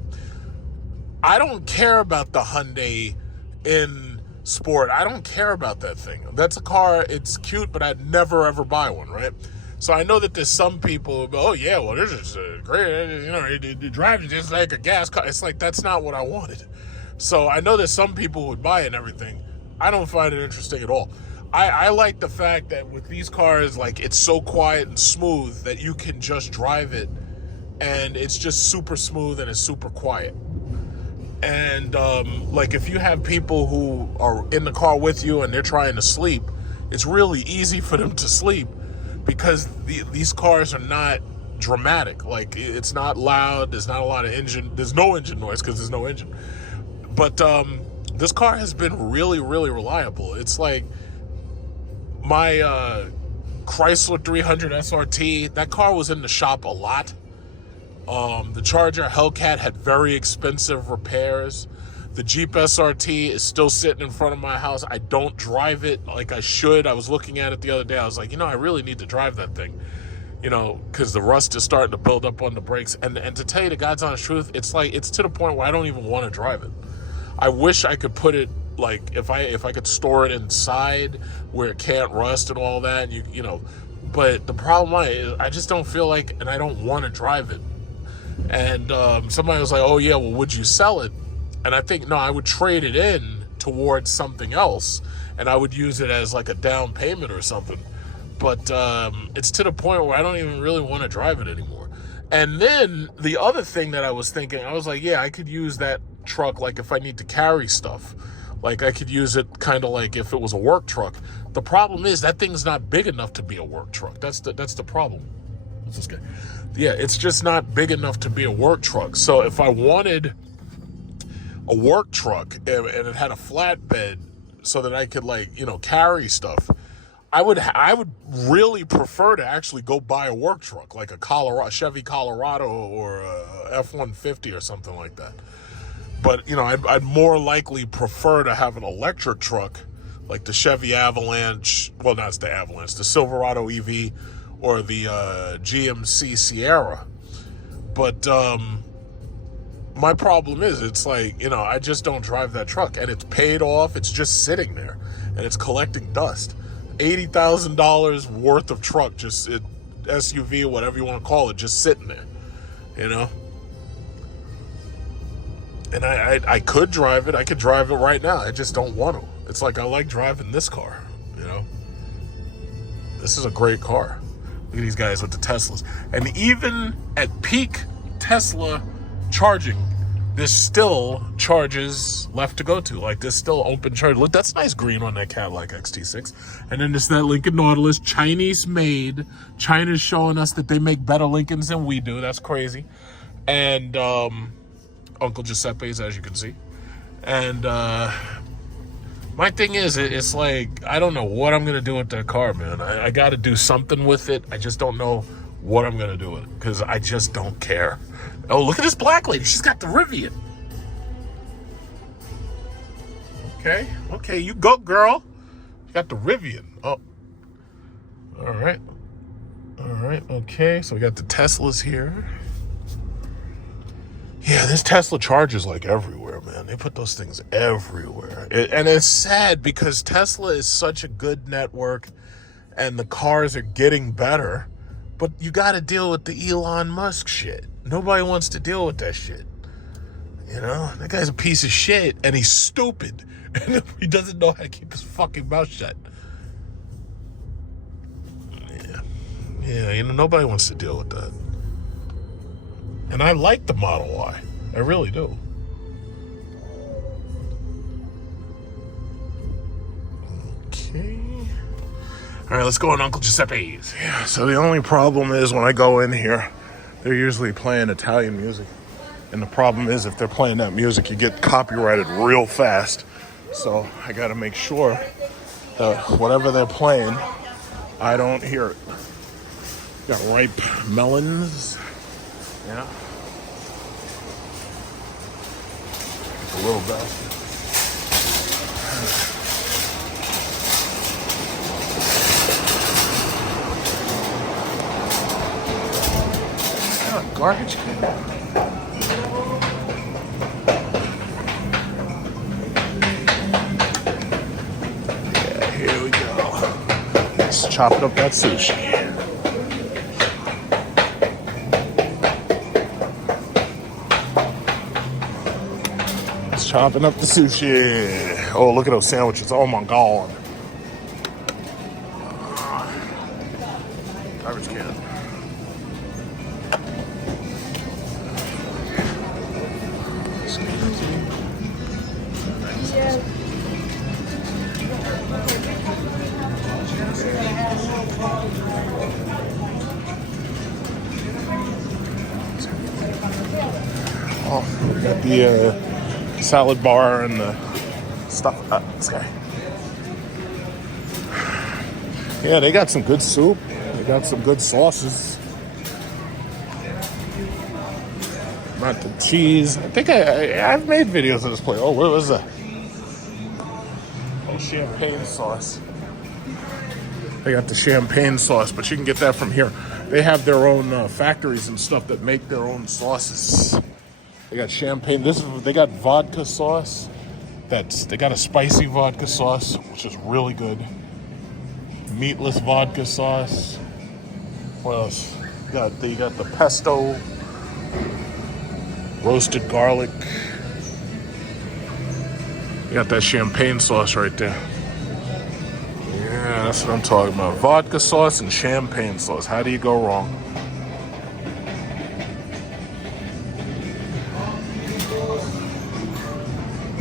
I don't care about the Hyundai in Sport. I don't care about that thing. That's a car, it's cute, but I'd never ever buy one, right? So I know that there's some people, oh yeah, well, this is great, it drives just like a gas car. It's like, that's not what I wanted. So I know there's some people who would buy it and everything. I don't find it interesting at all. I like the fact that with these cars, it's so quiet and smooth that you can just drive it and it's just super smooth and it's super quiet. And like if you have people who are in the car with you and they're trying to sleep, it's really easy for them to sleep because these cars are not dramatic. Like it's not loud. There's not a lot of engine. There's no engine noise because there's no engine. But this car has been really, really reliable. It's like my Chrysler 300 SRT. That car was in the shop a lot. The Charger Hellcat had very expensive repairs. The Jeep SRT is still sitting in front of my house. I don't drive it like I should. I was looking at it the other day. I was like, I really need to drive that thing, because the rust is starting to build up on the brakes. And to tell you the God's honest truth, it's to the point where I don't even want to drive it. I wish I could put it, like, if I could store it inside where it can't rust and all that, but the problem is I just don't feel like, and I don't want to drive it. And somebody was like, oh yeah, well, would you sell it? And I think, no, I would trade it in towards something else, and I would use it as like a down payment or something. But it's to the point where I don't even really want to drive it anymore. And then the other thing that I was thinking, I was like, yeah, I could use that truck like if I need to carry stuff. Like I could use it kind of like if it was a work truck. The problem is that thing's not big enough to be a work truck. That's the problem. What's this guy? Yeah, it's just not big enough to be a work truck. So if I wanted a work truck and it had a flatbed so that I could carry stuff, I would really prefer to actually go buy a work truck like a Chevy Colorado or a F-150 or something like that. But I'd more likely prefer to have an electric truck like the Chevy Avalanche. Well, not the Avalanche, the Silverado EV or the GMC Sierra. But my problem is it's like, I just don't drive that truck, and it's paid off. It's just sitting there and it's collecting dust. $80,000 worth of truck, just SUV, whatever you want to call it, just sitting there, And I could drive it. I could drive it right now. I just don't want to. It's like I like driving this car, This is a great car. Look at these guys with the Teslas. And even at peak Tesla charging, there's still charges left to go to. Like there's still open charge. Look, that's nice green on that Cadillac XT6. And then there's that Lincoln Nautilus, Chinese made. China's showing us that they make better Lincolns than we do. That's crazy. And Uncle Jeppes, as you can see. And my thing is, it's like, I don't know what I'm going to do with that car, man. I got to do something with it. I just don't know what I'm going to do with it because I just don't care. Oh, look at this black lady. She's got the Rivian. Okay, you go, girl. You got the Rivian. Oh, all right, okay. So we got the Teslas here. Yeah, this Tesla charges like everywhere, man. They put those things everywhere. And it's sad because Tesla is such a good network and the cars are getting better, but you got to deal with the Elon Musk shit. Nobody wants to deal with that shit. That guy's a piece of shit and he's stupid. And he doesn't know how to keep his fucking mouth shut. Yeah, nobody wants to deal with that. And I like the Model Y. I really do. Okay. All right, let's go on Uncle Jeppes. Yeah, so the only problem is when I go in here, they're usually playing Italian music. And the problem is if they're playing that music, you get copyrighted real fast. So I got to make sure that whatever they're playing, I don't hear it. Got ripe melons. Yeah. A little bastard. Oh, garbage can. Yeah, here we go. Let's chop up that sushi. Chopping up the sushi. Oh, look at those sandwiches. Oh my God. Garbage can. Oh, we got the salad bar and the stuff. This guy. Yeah, they got some good soup. They got some good sauces. Not the cheese. I think I've made videos of this place. Oh, where was that? Oh, champagne sauce. They got the champagne sauce, but you can get that from here. They have their own factories and stuff that make their own sauces. They got champagne. They got vodka sauce. They got a spicy vodka sauce, which is really good. Meatless vodka sauce. What else? You got the pesto, roasted garlic. You got that champagne sauce right there. Yeah, that's what I'm talking about. Vodka sauce and champagne sauce. How do you go wrong?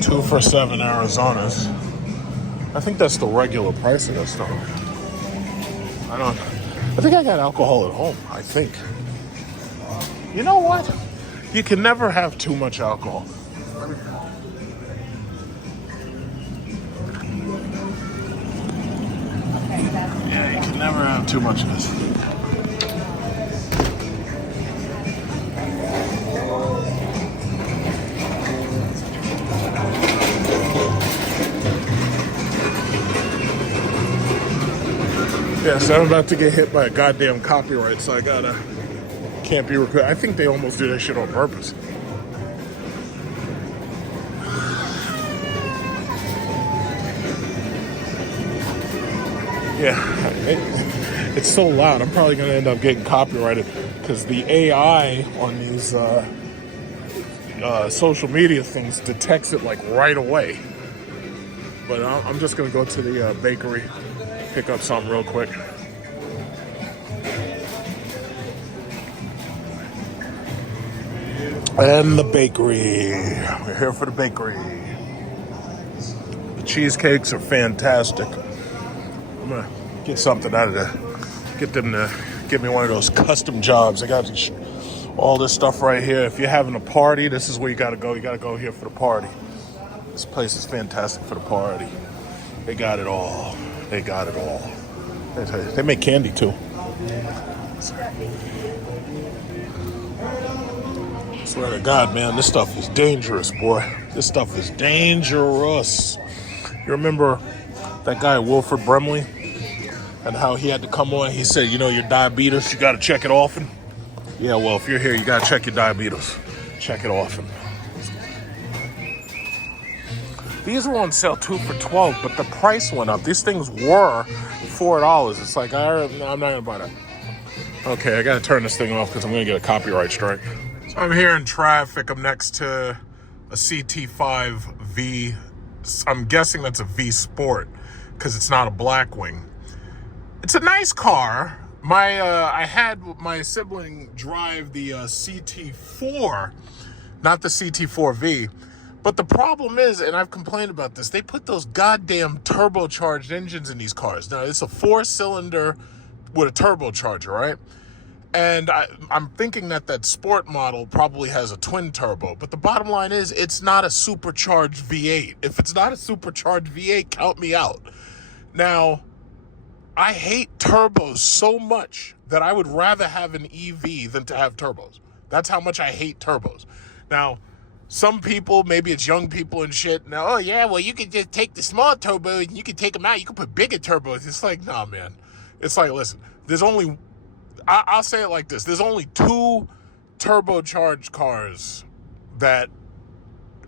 $2 for $7 Arizonas. I think that's the regular price of that stuff. I think I got alcohol at home. I think. You know what? You can never have too much alcohol. Yeah, you can never have too much of this. Yeah, so I'm about to get hit by a goddamn copyright, so can't be recorded. I think they almost do that shit on purpose. Yeah, it's so loud. I'm probably going to end up getting copyrighted because the AI on these social media things detects it like right away. But I'm just going to go to the bakery, pick up something real quick. And the bakery. We're here for the bakery. The cheesecakes are fantastic. I'm gonna get something out of there. Get them to give me one of those custom jobs. I got all this stuff right here. If you're having a party, this is where you gotta go. You gotta go here for the party. This place is fantastic for the party. They got it all. They got it all. They make candy too. I swear to God, man, this stuff is dangerous, boy. This stuff is dangerous. You remember that guy, Wilford Brimley, and how he had to come on? He said, your diabetes, you got to check it often. Yeah, well, if you're here, you got to check your diabetes. Check it often. These were on sale 2 for $12, but the price went up. These things were $4. It's like, I'm not going to buy that. Okay, I got to turn this thing off because I'm going to get a copyright strike. So I'm here in traffic. I'm next to a CT5V. I'm guessing that's a V Sport because it's not a Blackwing. It's a nice car. I had my sibling drive the CT4, not the CT4V. But the problem is, and I've complained about this, they put those goddamn turbocharged engines in these cars. Now, it's a 4-cylinder with a turbocharger, right? And I'm thinking that sport model probably has a twin turbo. But the bottom line is, it's not a supercharged V8. If it's not a supercharged V8, count me out. Now, I hate turbos so much that I would rather have an EV than to have turbos. That's how much I hate turbos. Now, some people, maybe it's young people and shit. Now, oh yeah, well, you could just take the small turbo and you could take them out. You could put bigger turbos. It's like, nah, man. It's like, listen, I'll say it like this. There's only 2 turbocharged cars that,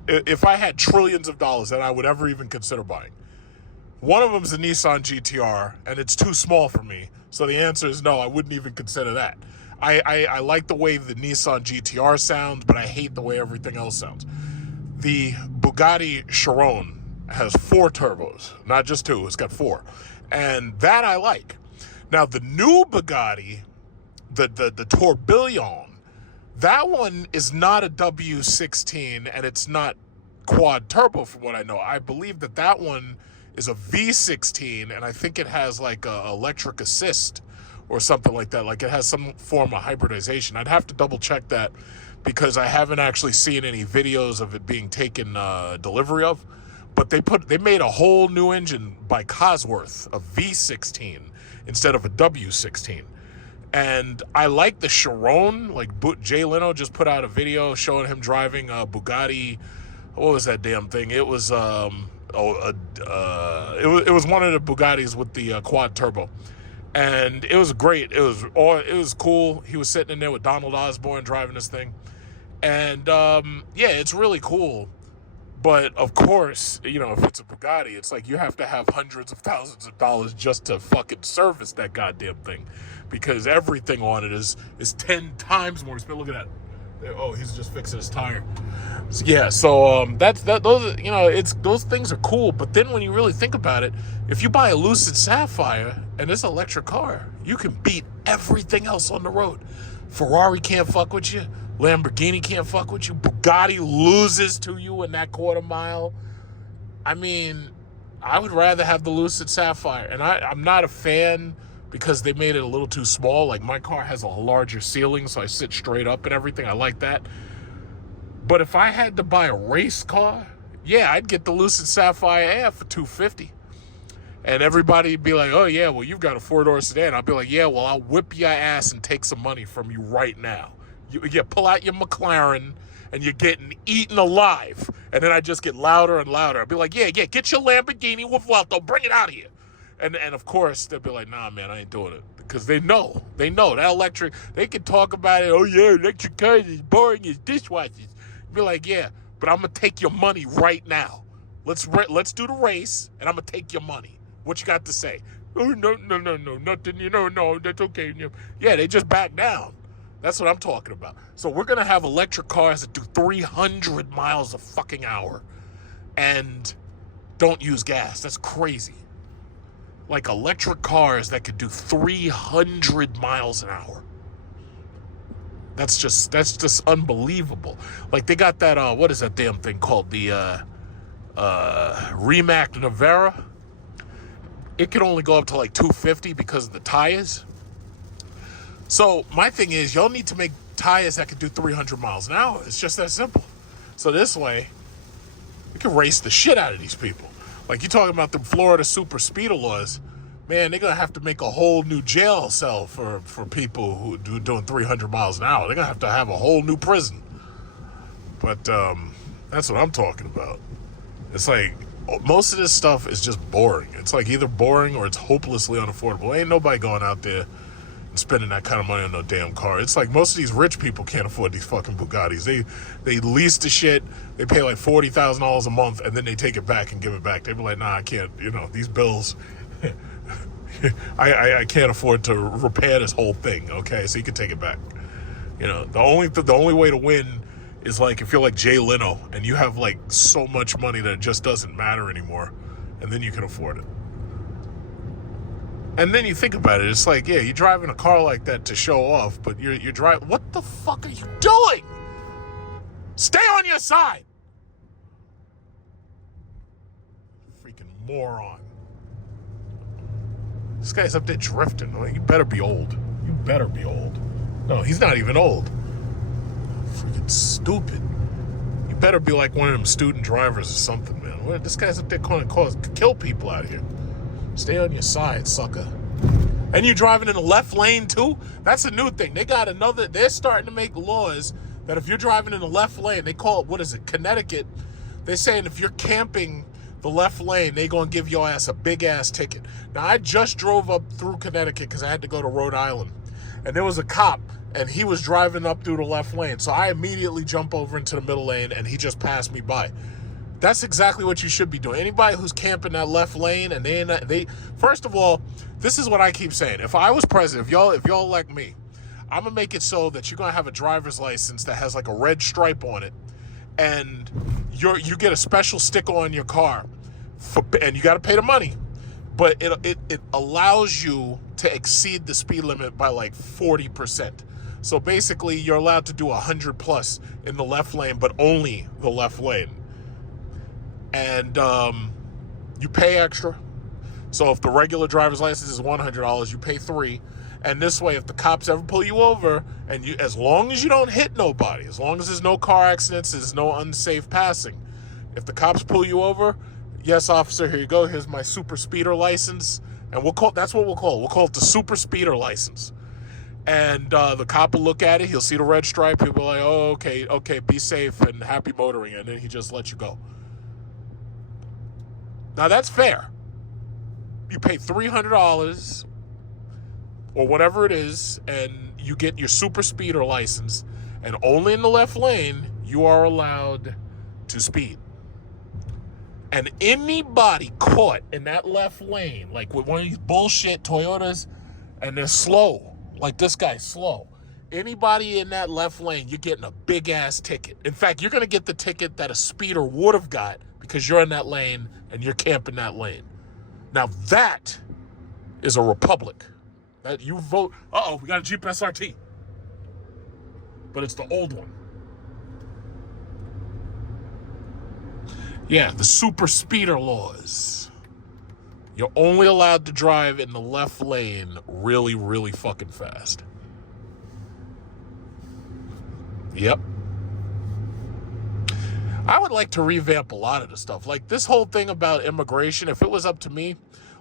if I had trillions of dollars, that I would ever even consider buying. One of them is the Nissan GTR, and it's too small for me. So the answer is no, I wouldn't even consider that. I like the way the Nissan GTR sounds, but I hate the way everything else sounds. The Bugatti Chiron has 4 turbos, not just 2. It's got 4. And that I like. Now, the new Bugatti, the Tourbillon, that one is not a W16, and it's not quad turbo from what I know. I believe that one is a V16, and I think it has like a electric assist or something like that. Like it has some form of hybridization. I'd have to double check that because I haven't actually seen any videos of it being taken delivery of. But they made a whole new engine by Cosworth, a V16 instead of a W16. And I like the Chiron. Like Jay Leno just put out a video showing him driving a Bugatti. What was that damn thing? It was it was one of the Bugattis with the quad turbo, and it was great. It was cool. He was sitting in there with Donald Osborne driving this thing, and yeah, it's really cool. But of course, you know, if it's a Bugatti, it's like you have to have hundreds of thousands of dollars just to fucking service that goddamn thing, because everything on it is 10 times more expensive. Look at that. Oh, he's just fixing his tire. So, yeah, so those, you know, those things are cool. But then when you really think about it, if you buy a Lucid Sapphire and it's an electric car, you can beat everything else on the road. Ferrari can't fuck with you. Lamborghini can't fuck with you. Bugatti loses to you in that quarter mile. I mean, I would rather have the Lucid Sapphire. And I'm not a fan because they made it a little too small. Like, my car has a larger ceiling, so I sit straight up and everything. I like that. But if I had to buy a race car, yeah, I'd get the Lucid Sapphire Air for $250. And everybody'd be like, oh, yeah, well, you've got a four-door sedan. I'd be like, yeah, well, I'll whip your ass and take some money from you right now. You pull out your McLaren, and you're getting eaten alive. And then I just get louder and louder. I'd be like, yeah, get your Lamborghini with Vuelto, bring it out of here. And of course, they'll be like, nah, man, I ain't doing it. Because they know that electric, they can talk about it. Oh, yeah, electric cars is boring as dishwashers. Be like, yeah, but I'm going to take your money right now. Let's do the race, and I'm going to take your money. What you got to say? Oh, no, nothing, no, that's okay. Yeah, they just back down. That's what I'm talking about. So we're going to have electric cars that do 300 miles a fucking hour and don't use gas. That's crazy. Like, electric cars that could do 300 miles an hour. That's just unbelievable. Like, they got that, what is that damn thing called? The Rimac Navara. It can only go up to like 250 because of the tires. So my thing is, y'all need to make tires that can do 300 miles an hour. It's just that simple. So this way, we can race the shit out of these people. Like, you talking about the Florida super speeder laws, man, they're going to have to make a whole new jail cell for people who do doing 300 miles an hour. They're going to have a whole new prison. But that's what I'm talking about. It's like, most of this stuff is just boring. It's like either boring or it's hopelessly unaffordable. Ain't nobody going out there and spending that kind of money on no damn car. It's like most of these rich people can't afford these fucking Bugattis. They lease the shit, they pay like $40,000 a month, and then they take it back and give it back. They be like, nah, I can't, these bills, I can't afford to repair this whole thing, okay? So you can take it back. The only way to win is like if you're like Jay Leno and you have like so much money that it just doesn't matter anymore, and then you can afford it. And then you think about it, it's like, yeah, you're driving a car like that to show off, but you're driving, what the fuck are you doing? Stay on your side. Freaking moron. This guy's up there drifting. Well, you better be old. You better be old. No, he's not even old. Freaking stupid. You better be like one of them student drivers or something, man. This guy's up there calling cars, kill people out here. Stay on your side, sucker. And you driving in the left lane too? That's a new thing. They're starting to make laws that if you're driving in the left lane, they call it, what is it, Connecticut. They're saying if you're camping the left lane, they gonna give your ass a big ass ticket. Now, I just drove up through Connecticut because I had to go to Rhode Island. And there was a cop, and he was driving up through the left lane. So I immediately jump over into the middle lane, and he just passed me by. That's exactly what you should be doing. Anybody who's camping that left lane, and they first of all, this is what I keep saying. If I was president, if y'all elect me, I'm gonna make it so that you're gonna have a driver's license that has like a red stripe on it, and you get a special sticker on your car, and you got to pay the money, but it allows you to exceed the speed limit by like 40%. So basically, you're allowed to do 100 plus in the left lane, but only the left lane. And you pay extra. So if the regular driver's license is $100, you pay $3. And this way, if the cops ever pull you over, and you, as long as you don't hit nobody, as long as there's no car accidents, there's no unsafe passing, if the cops pull you over, yes, officer, here you go. Here's my super speeder license. And that's what we'll call it. We'll call it the super speeder license. And the cop will look at it. He'll see the red stripe. He'll be like, oh, okay, be safe and happy motoring. And then he just lets you go. Now, that's fair. You pay $300 or whatever it is, and you get your super speeder license. And only in the left lane, you are allowed to speed. And anybody caught in that left lane, like with one of these bullshit Toyotas, and they're slow, like this guy's slow, anybody in that left lane, you're getting a big-ass ticket. In fact, you're going to get the ticket that a speeder would have got because you're in that lane and you're camping that lane. Now, that is a republic. That you vote. Uh-oh, we got a Jeep SRT. But it's the old one. Yeah, the super speeder laws. You're only allowed to drive in the left lane really, really fucking fast. Yep. I would like to revamp a lot of the stuff. Like this whole thing about immigration, if it was up to me,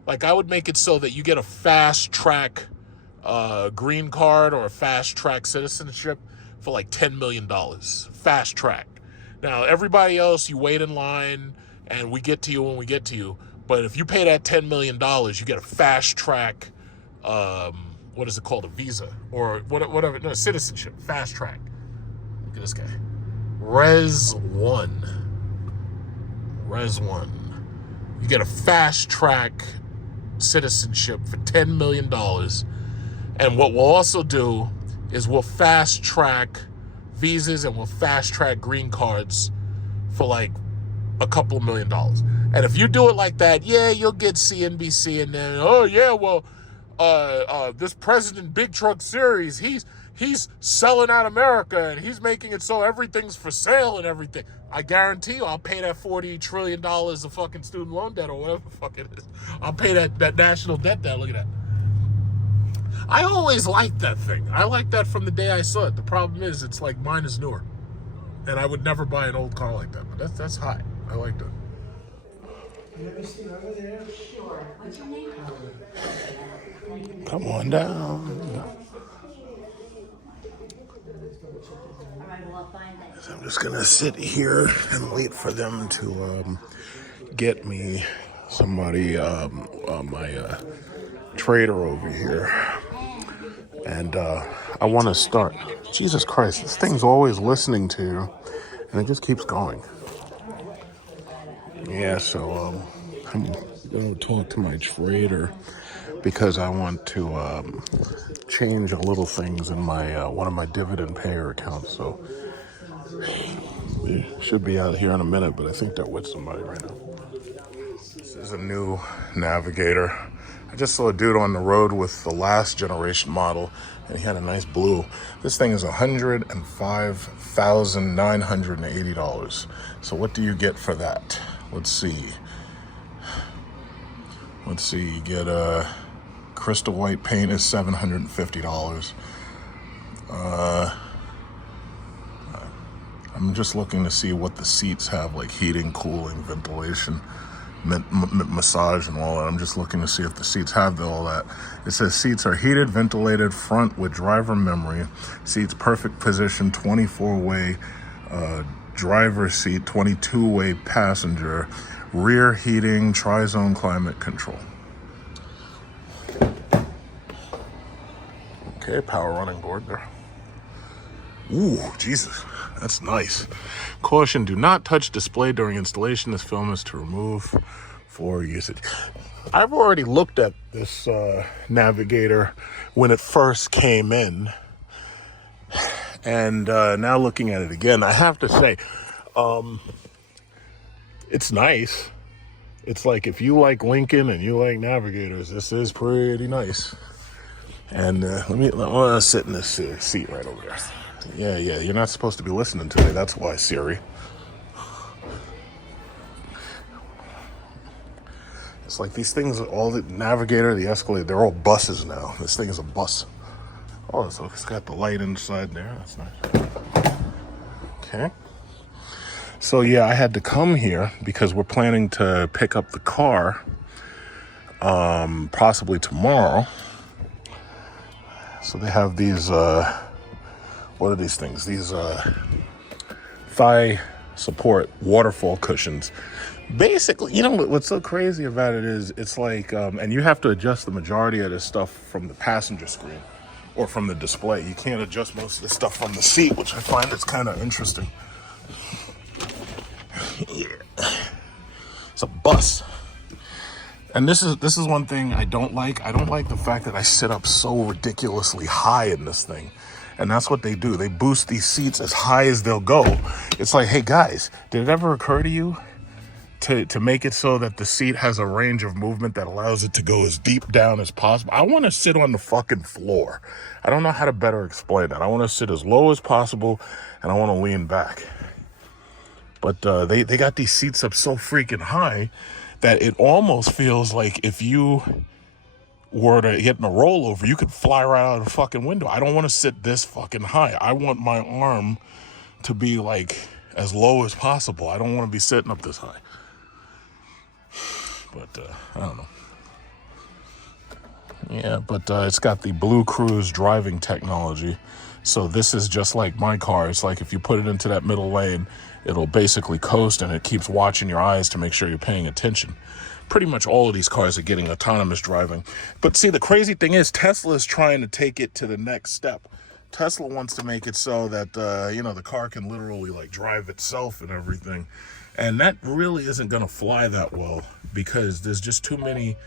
like I would make it so that you get a fast track green card or a fast track citizenship for like $10 million. Fast track. Now, everybody else, you wait in line and we get to you when we get to you. But if you pay that $10 million, you get a fast track, what is it called? A visa or whatever. No, citizenship. Fast track. Look at this guy. Res 1. You get a fast track citizenship for $10 million. And what we'll also do is we'll fast track visas and we'll fast track green cards for like a couple of $1 million. And if you do it like that, yeah, you'll get CNBC and then, oh yeah, well, this President Big Truck Series, he's selling out America and he's making it so everything's for sale and everything. I guarantee you I'll pay that $40 trillion of fucking student loan debt or whatever the fuck it is. I'll pay that national debt down. Look at that. I always liked that thing. I liked that from the day I saw it. The problem is it's like mine is newer. And I would never buy an old car like that. But that's high. I like that. Let me see over there. Sure. What's your name? Come on down. So I'm just going to sit here and wait for them to get me somebody, my trader over here. And I want to start. Jesus Christ, this thing's always listening to you. And it just keeps going. Yeah, so I'm going to talk to my trader because I want to change a little things in my one of my dividend payer accounts. So they should be out here in a minute, but I think they're with somebody right now. This is a new Navigator. I just saw a dude on the road with the last generation model, and he had a nice blue. This thing is $105,980. So what do you get for that? Let's see. You get a crystal white paint is $750. I'm just looking to see what the seats have, like heating, cooling, ventilation, massage, and all that. I'm just looking to see if the seats have all that. It says seats are heated, ventilated, front with driver memory. Seats perfect position, 24-way driver seat, 22-way passenger, rear heating, tri-zone climate control. Okay, power running board there. Ooh, Jesus, that's nice. Caution, do not touch display during installation. This film is to remove for usage. I've already looked at this Navigator when it first came in. And now looking at it again, I have to say, it's nice. It's like if you like Lincoln and you like Navigators, this is pretty nice. And I want to sit in this seat right over there. Yeah, you're not supposed to be listening to me. That's why, Siri. It's like these things, all the Navigator, the Escalade, they're all buses now. This thing is a bus. Oh, so it's got the light inside there. That's nice. Okay. So yeah, I had to come here because we're planning to pick up the car possibly tomorrow. So they have these, what are these things? These thigh support waterfall cushions. Basically, you know what's so crazy about it is it's like, and you have to adjust the majority of this stuff from the passenger screen or from the display. You can't adjust most of the stuff from the seat, which I find is kind of interesting. Yeah. It's a bus. And this is one thing I don't like. I don't like the fact that I sit up so ridiculously high in this thing. And that's what they do. They boost these seats as high as they'll go. It's like, hey guys, did it ever occur to you to make it so that the seat has a range of movement that allows it to go as deep down as possible? I want to sit on the fucking floor. I don't know how to better explain that. I want to sit as low as possible and I want to lean back. But they got these seats up so freaking high that it almost feels like if you were to get in a rollover, you could fly right out of the fucking window. I don't want to sit this fucking high. I want my arm to be like as low as possible. I don't want to be sitting up this high. But I don't know. Yeah, but it's got the Blue Cruise driving technology. So this is just like my car. It's like if you put it into that middle lane, it'll basically coast and it keeps watching your eyes to make sure you're paying attention. Pretty much all of these cars are getting autonomous driving. But see, the crazy thing is Tesla is trying to take it to the next step. Tesla wants to make it so that, the car can literally like drive itself and everything. And that really isn't going to fly that well because there's just too many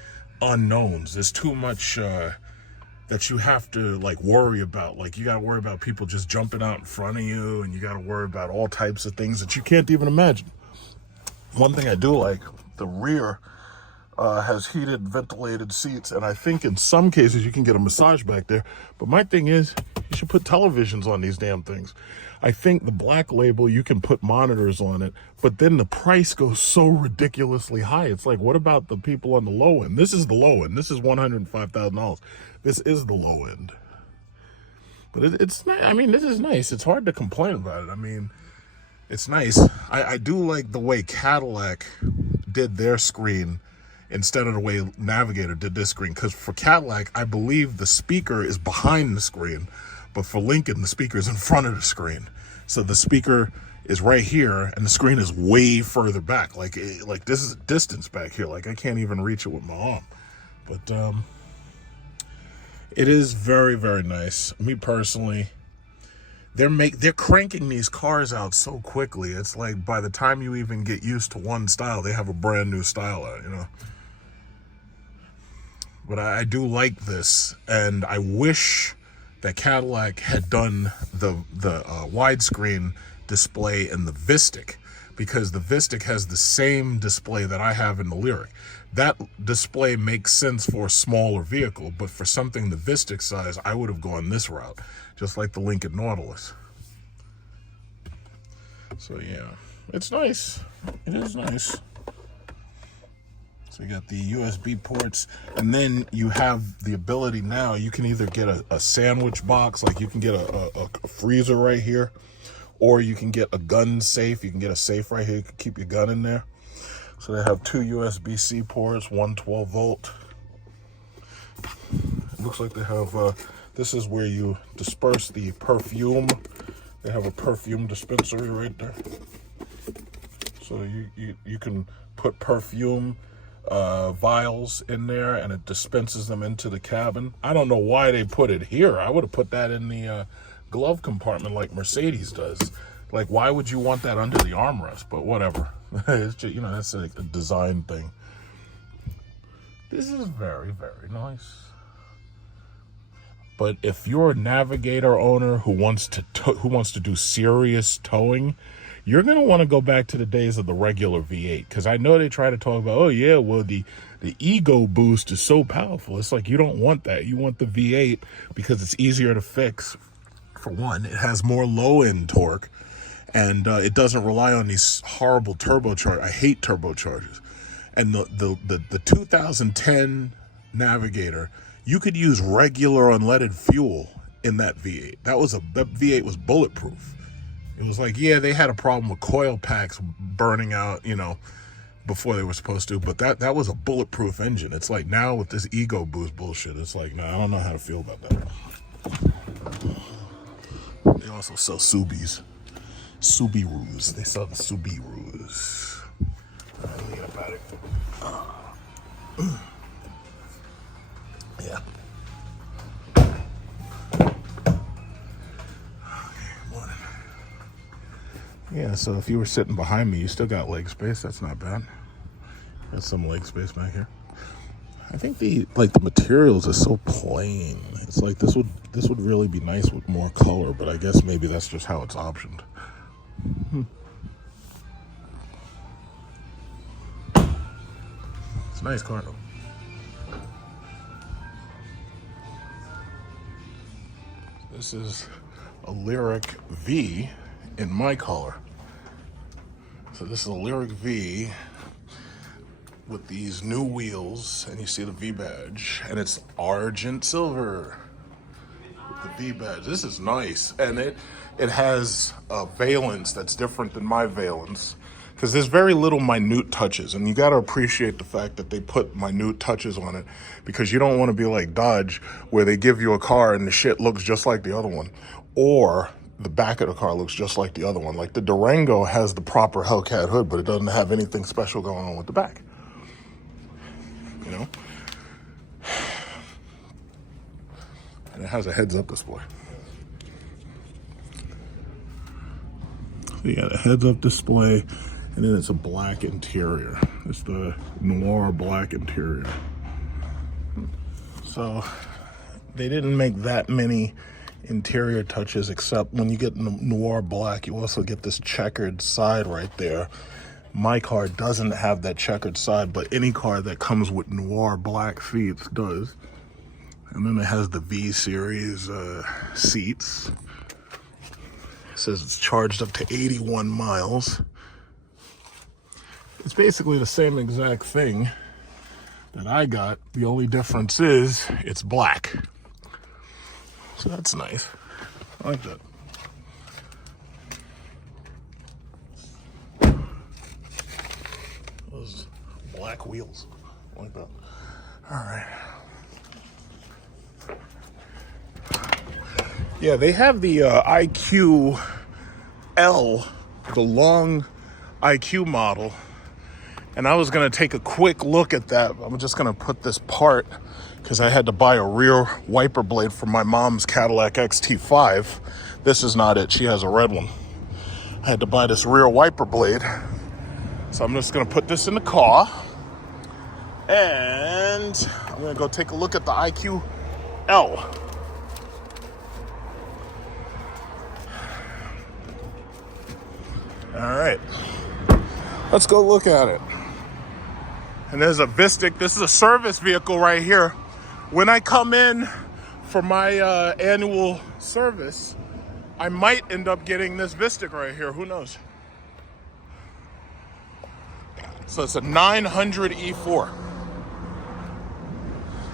unknowns. There's too much that you have to like worry about. Like you got to worry about people just jumping out in front of you, and you got to worry about all types of things that you can't even imagine. One thing I do like, the rear has heated, ventilated seats, and I think in some cases you can get a massage back there. But my thing is, you should put televisions on these damn things. I think the Black Label, you can put monitors on it, but then the price goes so ridiculously high. It's like, what about the people on the low end? This is the low end. This is $105,000. This is the low end. But it's nice. I mean, this is nice. It's hard to complain about it. I mean, it's nice. I do like the way Cadillac did their screen instead of the way Navigator did this screen. Because for Cadillac, I believe the speaker is behind the screen. But for Lincoln, the speaker is in front of the screen. So the speaker is right here, and the screen is way further back. Like this is distance back here. Like I can't even reach it with my arm. But it is very, very nice. Me personally, they're cranking these cars out so quickly. It's like by the time you even get used to one style, they have a brand new style out, But I do like this, and I wish that Cadillac had done the widescreen display in the Vistic, because the Vistic has the same display that I have in the Lyric. That display makes sense for a smaller vehicle, but for something the Vistic size, I would have gone this route, just like the Lincoln Nautilus. So yeah, it's nice. It is nice. So you got the USB ports, and then you have the ability now, you can either get a sandwich box, like you can get a freezer right here, or you can get a gun safe. You can get a safe right here, you can keep your gun in there. So they have two USB-C ports, one 12-volt. It looks like they have, this is where you disperse the perfume. They have a perfume dispensary right there. So you can put perfume vials in there, and it dispenses them into the cabin. I don't know why they put it here. I would have put that in the glove compartment like Mercedes does. Like, why would you want that under the armrest? But whatever. It's just, that's like a design thing. This is very, very nice. But if you're a Navigator owner who wants to do serious towing, you're going to want to go back to the days of the regular V8. Because I know they try to talk about, the ego boost is so powerful. It's like, you don't want that. You want the V8 because it's easier to fix. For one, it has more low-end torque, and it doesn't rely on these horrible turbochargers. I hate turbochargers. And the 2010 Navigator, you could use regular unleaded fuel in that V8. That V8 was bulletproof. It was like, yeah, they had a problem with coil packs burning out, before they were supposed to, but that was a bulletproof engine. It's like now with this ego boost bullshit, it's like, nah, I don't know how to feel about that. They also sell Subarus. They sell the Subarus. I ain't thinking about it. Yeah. Morning. Yeah, so if you were sitting behind me, you still got leg space. That's not bad. Got some leg space back here. I think the materials are so plain. It's like this would really be nice with more color, but I guess maybe that's just how it's optioned. It's a nice car though. This is a Lyric V in my color. So this is a Lyric V with these new wheels, and you see the V badge, and it's argent silver with the V badge. This is nice, and it has a valence that's different than my valence, because there's very little minute touches, and you got to appreciate the fact that they put minute touches on it, because you don't want to be like Dodge, where they give you a car and the shit looks just like the other one, or the back of the car looks just like the other one. Like the Durango has the proper Hellcat hood, but it doesn't have anything special going on with the back. And it has a heads-up display. So you got a heads-up display, and then it's a black interior. It's the noir black interior. So they didn't make that many interior touches, except when you get noir black, you also get this checkered side right there. My car doesn't have that checkered side, but any car that comes with noir black seats does. And then it has the V series seats. It says it's charged up to 81 miles. It's basically the same exact thing that I got. The only difference is it's black. So that's nice. I like that. Those black wheels. I like that. All right. Yeah, they have the IQ L, the long IQ model. And I was going to take a quick look at that. I'm just going to put this part, because I had to buy a rear wiper blade for my mom's Cadillac XT5. This is not it. She has a red one. I had to buy this rear wiper blade. So I'm just going to put this in the car. And I'm going to go take a look at the IQ L. All right. Let's go look at it. And there's a Vistic. This is a service vehicle right here. When I come in for my annual service, I might end up getting this Vistic right here. Who knows? So it's a 900 E4.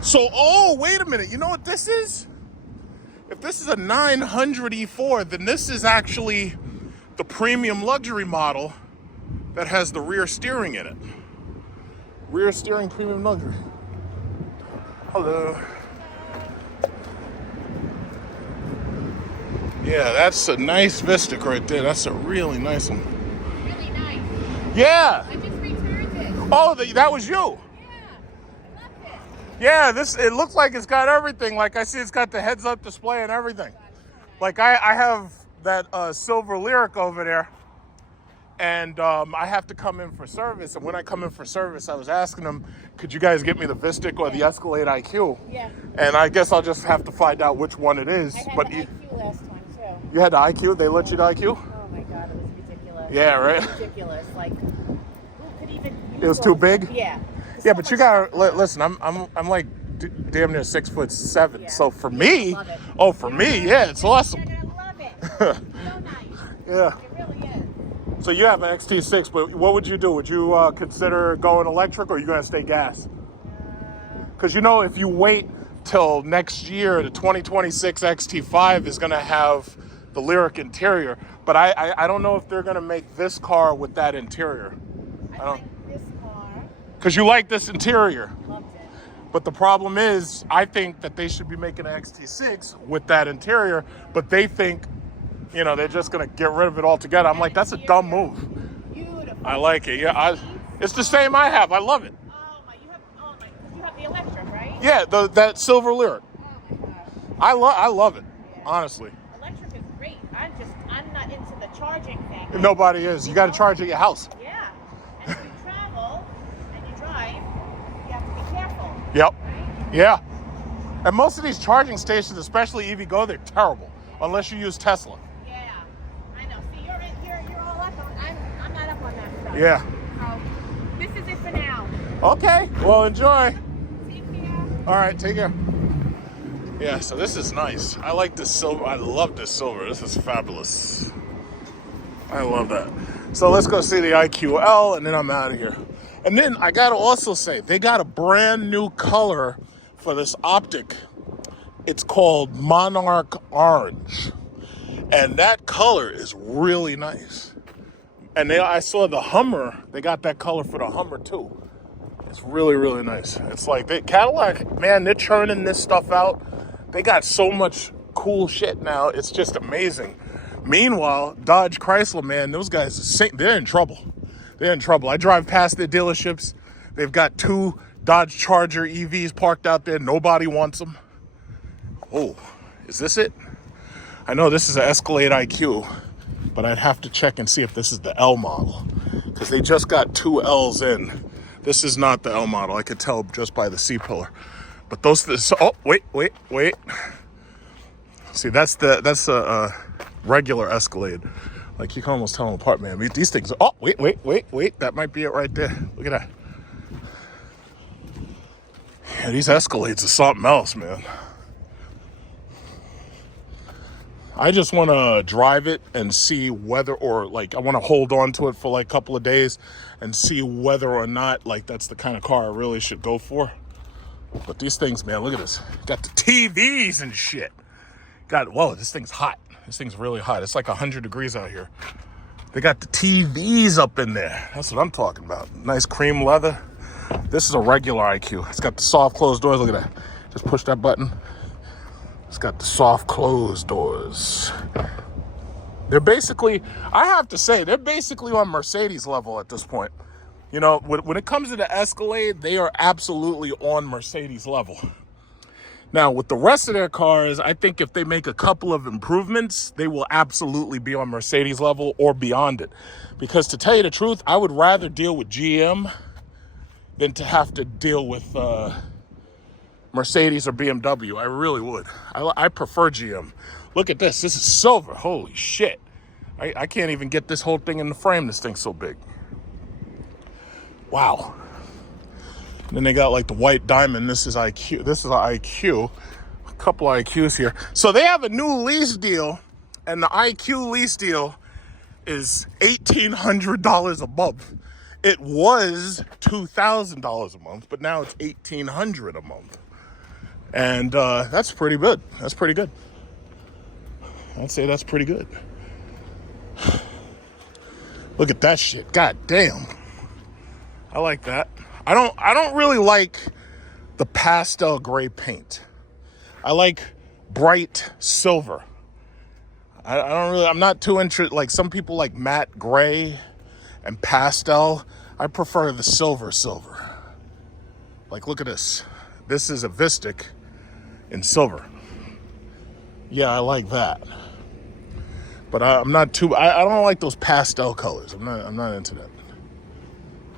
So, oh, wait a minute. You know what this is? If this is a 900 E4, then this is actually the premium luxury model that has the rear steering in it. Rear steering premium luxury. Hello. Yeah, that's a nice Vistic right there. That's a really nice one. Really nice. Yeah. I just returned it. Oh, that was you. Yeah. I love it. Yeah, it looks like it's got everything. Like I see it's got the heads-up display and everything. Like I have that silver Lyric over there. And I have to come in for service. And when I come in for service, I was asking them, could you guys get me the Vistic or the Escalade IQ? Yeah. And I guess I'll just have to find out which one it is. I had But the IQ last time, too. you had the IQ? They let you the IQ? Oh, my God. It was ridiculous. Yeah, right? Ridiculous. Like, who could even use It was too big? Yeah. Yeah, but you gotta listen. I'm like damn near 6'7". Yeah. So for me, Love it. for me, yeah, it's awesome. You're gonna love it. So nice. Yeah. It really is. So you have an XT6, but what would you do? Would you consider going electric, or are you going to stay gas? Because you know, if you wait till next year, the 2026 XT5 is going to have the Lyric interior, but I don't know if they're going to make this car with that interior. I like this car. Because you like this interior. Loved it. But the problem is, I think that they should be making an XT6 with that interior, but they think, you know, they're just going to get rid of it altogether. I'm like, that's a dumb move. Beautiful. I like it. Yeah, it's the same I have. I love it. You have the electric, right? Yeah, that silver Lyric. Oh my gosh. I love it, Yeah. honestly. Electric is great. I'm not into the charging thing. Nobody is. You got to charge at your house. Yeah. And if you travel and you drive, you have to be careful. Yep. Right? Yeah. And most of these charging stations, especially EVgo, they're terrible unless you use Tesla. Yeah. I know. See, you're all up on. I'm not up on that stuff. Yeah. So this is it for now. Okay. Well, enjoy. See you here. All right. Take care. Yeah. So this is nice. I like this silver. I love this silver. This is fabulous. I love that. So let's go see the IQL, and then I'm out of here. And then I gotta also say, they got a brand new color for this optic. It's called Monarch Orange. And that color is really nice. And I saw the Hummer, they got that color for the Hummer too. It's really, really nice. It's like, Cadillac, man, they're churning this stuff out. They got so much cool shit now. It's just amazing. Meanwhile, Dodge Chrysler, man, those guys, they're in trouble. They're in trouble. I drive past their dealerships. They've got 2 Dodge Charger EVs parked out there. Nobody wants them. Oh, is this it? I know this is an Escalade IQ, but I'd have to check and see if this is the L model, because they just got 2 L's in. This is not the L model. I could tell just by the C-pillar. But oh, wait. See, that's a regular Escalade. Like, you can almost tell them apart, man. These things, oh, wait. That might be it right there. Look at that. Yeah, these Escalades are something else, man. I just want to drive it and see whether, or like, I want to hold on to it for like a couple of days and see whether or not, like, that's the kind of car I really should go for. But these things, man, look at this. Got the TVs and shit. Whoa, this thing's hot. This thing's really hot. It's like 100 degrees out here. They got the TVs up in there. That's what I'm talking about. Nice cream leather. This is a regular IQ. It's got the soft closed doors. Look at that. Just push that button. It's got the soft closed doors. They're basically, I have to say, they're basically on Mercedes level at this point. You know, when it comes to the Escalade, they are absolutely on Mercedes level. Now, with the rest of their cars, I think if they make a couple of improvements, they will absolutely be on Mercedes level or beyond it. Because to tell you the truth, I would rather deal with GM than to have to deal with Mercedes or BMW. I really would. I prefer GM. Look at this. This is silver. Holy shit. I can't even get this whole thing in the frame. This thing's so big. Wow. Then they got like the white diamond. This is IQ. This is an IQ. A couple IQs here. So they have a new lease deal, and the IQ lease deal is $1,800 a month. It was $2,000 a month, but now it's $1,800 a month. And that's pretty good. That's pretty good. I'd say that's pretty good. Look at that shit. God damn. I like that. I don't really like the pastel gray paint. I like bright silver. I'm not too interested. Like, some people like matte gray and pastel. I prefer the silver. Like, look at this. This is a Vistic in silver. Yeah, I like that. But I'm not too, I don't like those pastel colors. I'm not into that.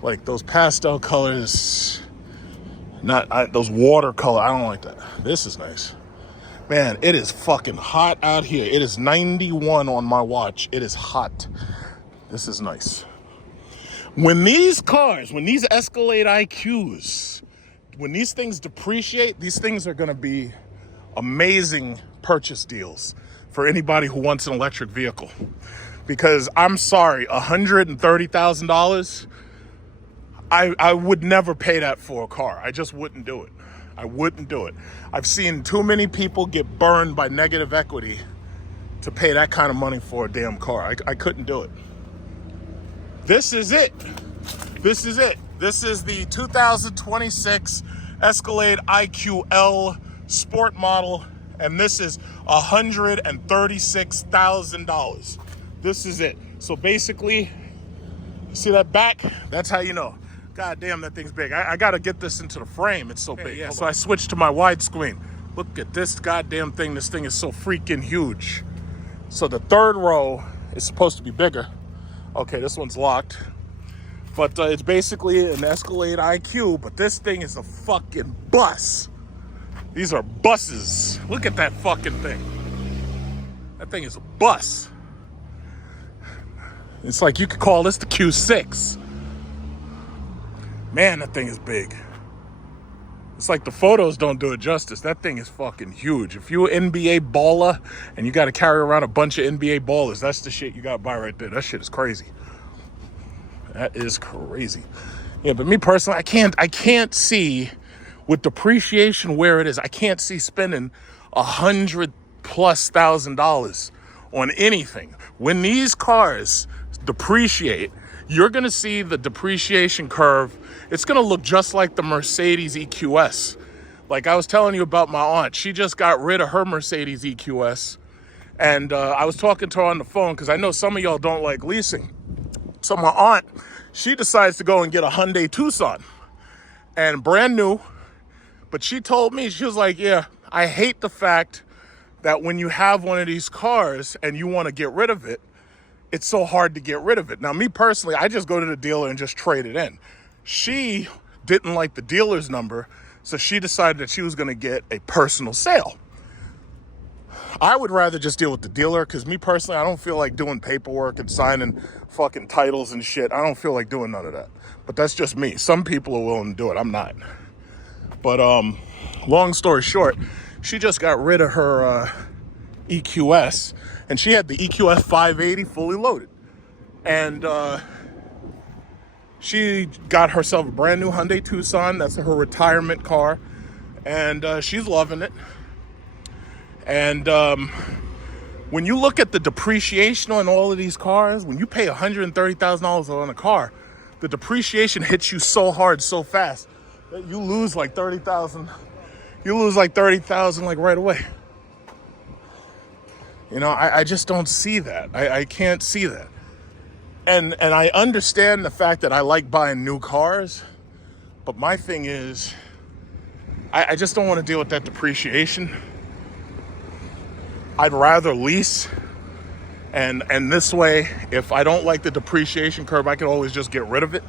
Like, those pastel colors, those watercolor, I don't like that. This is nice. Man, it is fucking hot out here. It is 91 on my watch. It is hot. This is nice. When these Escalade IQs, when these things depreciate, these things are going to be amazing purchase deals for anybody who wants an electric vehicle. Because I'm sorry, $130,000, I would never pay that for a car. I just wouldn't do it. I wouldn't do it. I've seen too many people get burned by negative equity to pay that kind of money for a damn car. I couldn't do it. This is it. This is it. This is the 2026 Escalade IQ Sport model, and this is $136,000. This is it. So basically, see that back? That's how you know. God damn, that thing's big. I gotta get this into the frame. It's so big. Yeah, so I switched to my widescreen. Look at this goddamn thing. This thing is so freaking huge. So the third row is supposed to be bigger. Okay, this one's locked. But it's basically an Escalade IQ, but this thing is a fucking bus. These are buses. Look at that fucking thing. That thing is a bus. It's like you could call this the Q6. Man, that thing is big. It's like the photos don't do it justice. That thing is fucking huge. If you're an NBA baller and you got to carry around a bunch of NBA ballers, that's the shit you got to buy right there. That shit is crazy. That is crazy. Yeah, but me personally, I can't see with depreciation where it is. I can't see spending $100,000+ on anything. When these cars depreciate, you're gonna see the depreciation curve. It's gonna look just like the Mercedes EQS. Like I was telling you about my aunt. She just got rid of her Mercedes EQS. And I was talking to her on the phone because I know some of y'all don't like leasing. So my aunt, she decides to go and get a Hyundai Tucson, and brand new. But she told me, she was like, yeah, I hate the fact that when you have one of these cars and you want to get rid of it, it's so hard to get rid of it. Now, me personally, I just go to the dealer and just trade it in. She didn't like the dealer's number, so she decided that she was going to get a personal sale. I would rather just deal with the dealer because me personally, I don't feel like doing paperwork and signing fucking titles and shit. I don't feel like doing none of that. But that's just me. Some people are willing to do it. I'm not. But long story short, she just got rid of her EQS, and she had the EQS 580 fully loaded. And she got herself a brand new Hyundai Tucson. That's her retirement car. And she's loving it. And when you look at the depreciation on all of these cars, when you pay $130,000 on a car, the depreciation hits you so hard, so fast that you lose like 30,000. You lose like 30,000 like right away. You know, I just don't see that. I can't see that. And I understand the fact that I like buying new cars, but my thing is, I just don't want to deal with that depreciation. I'd rather lease, and this way, if I don't like the depreciation curve, I can always just get rid of it.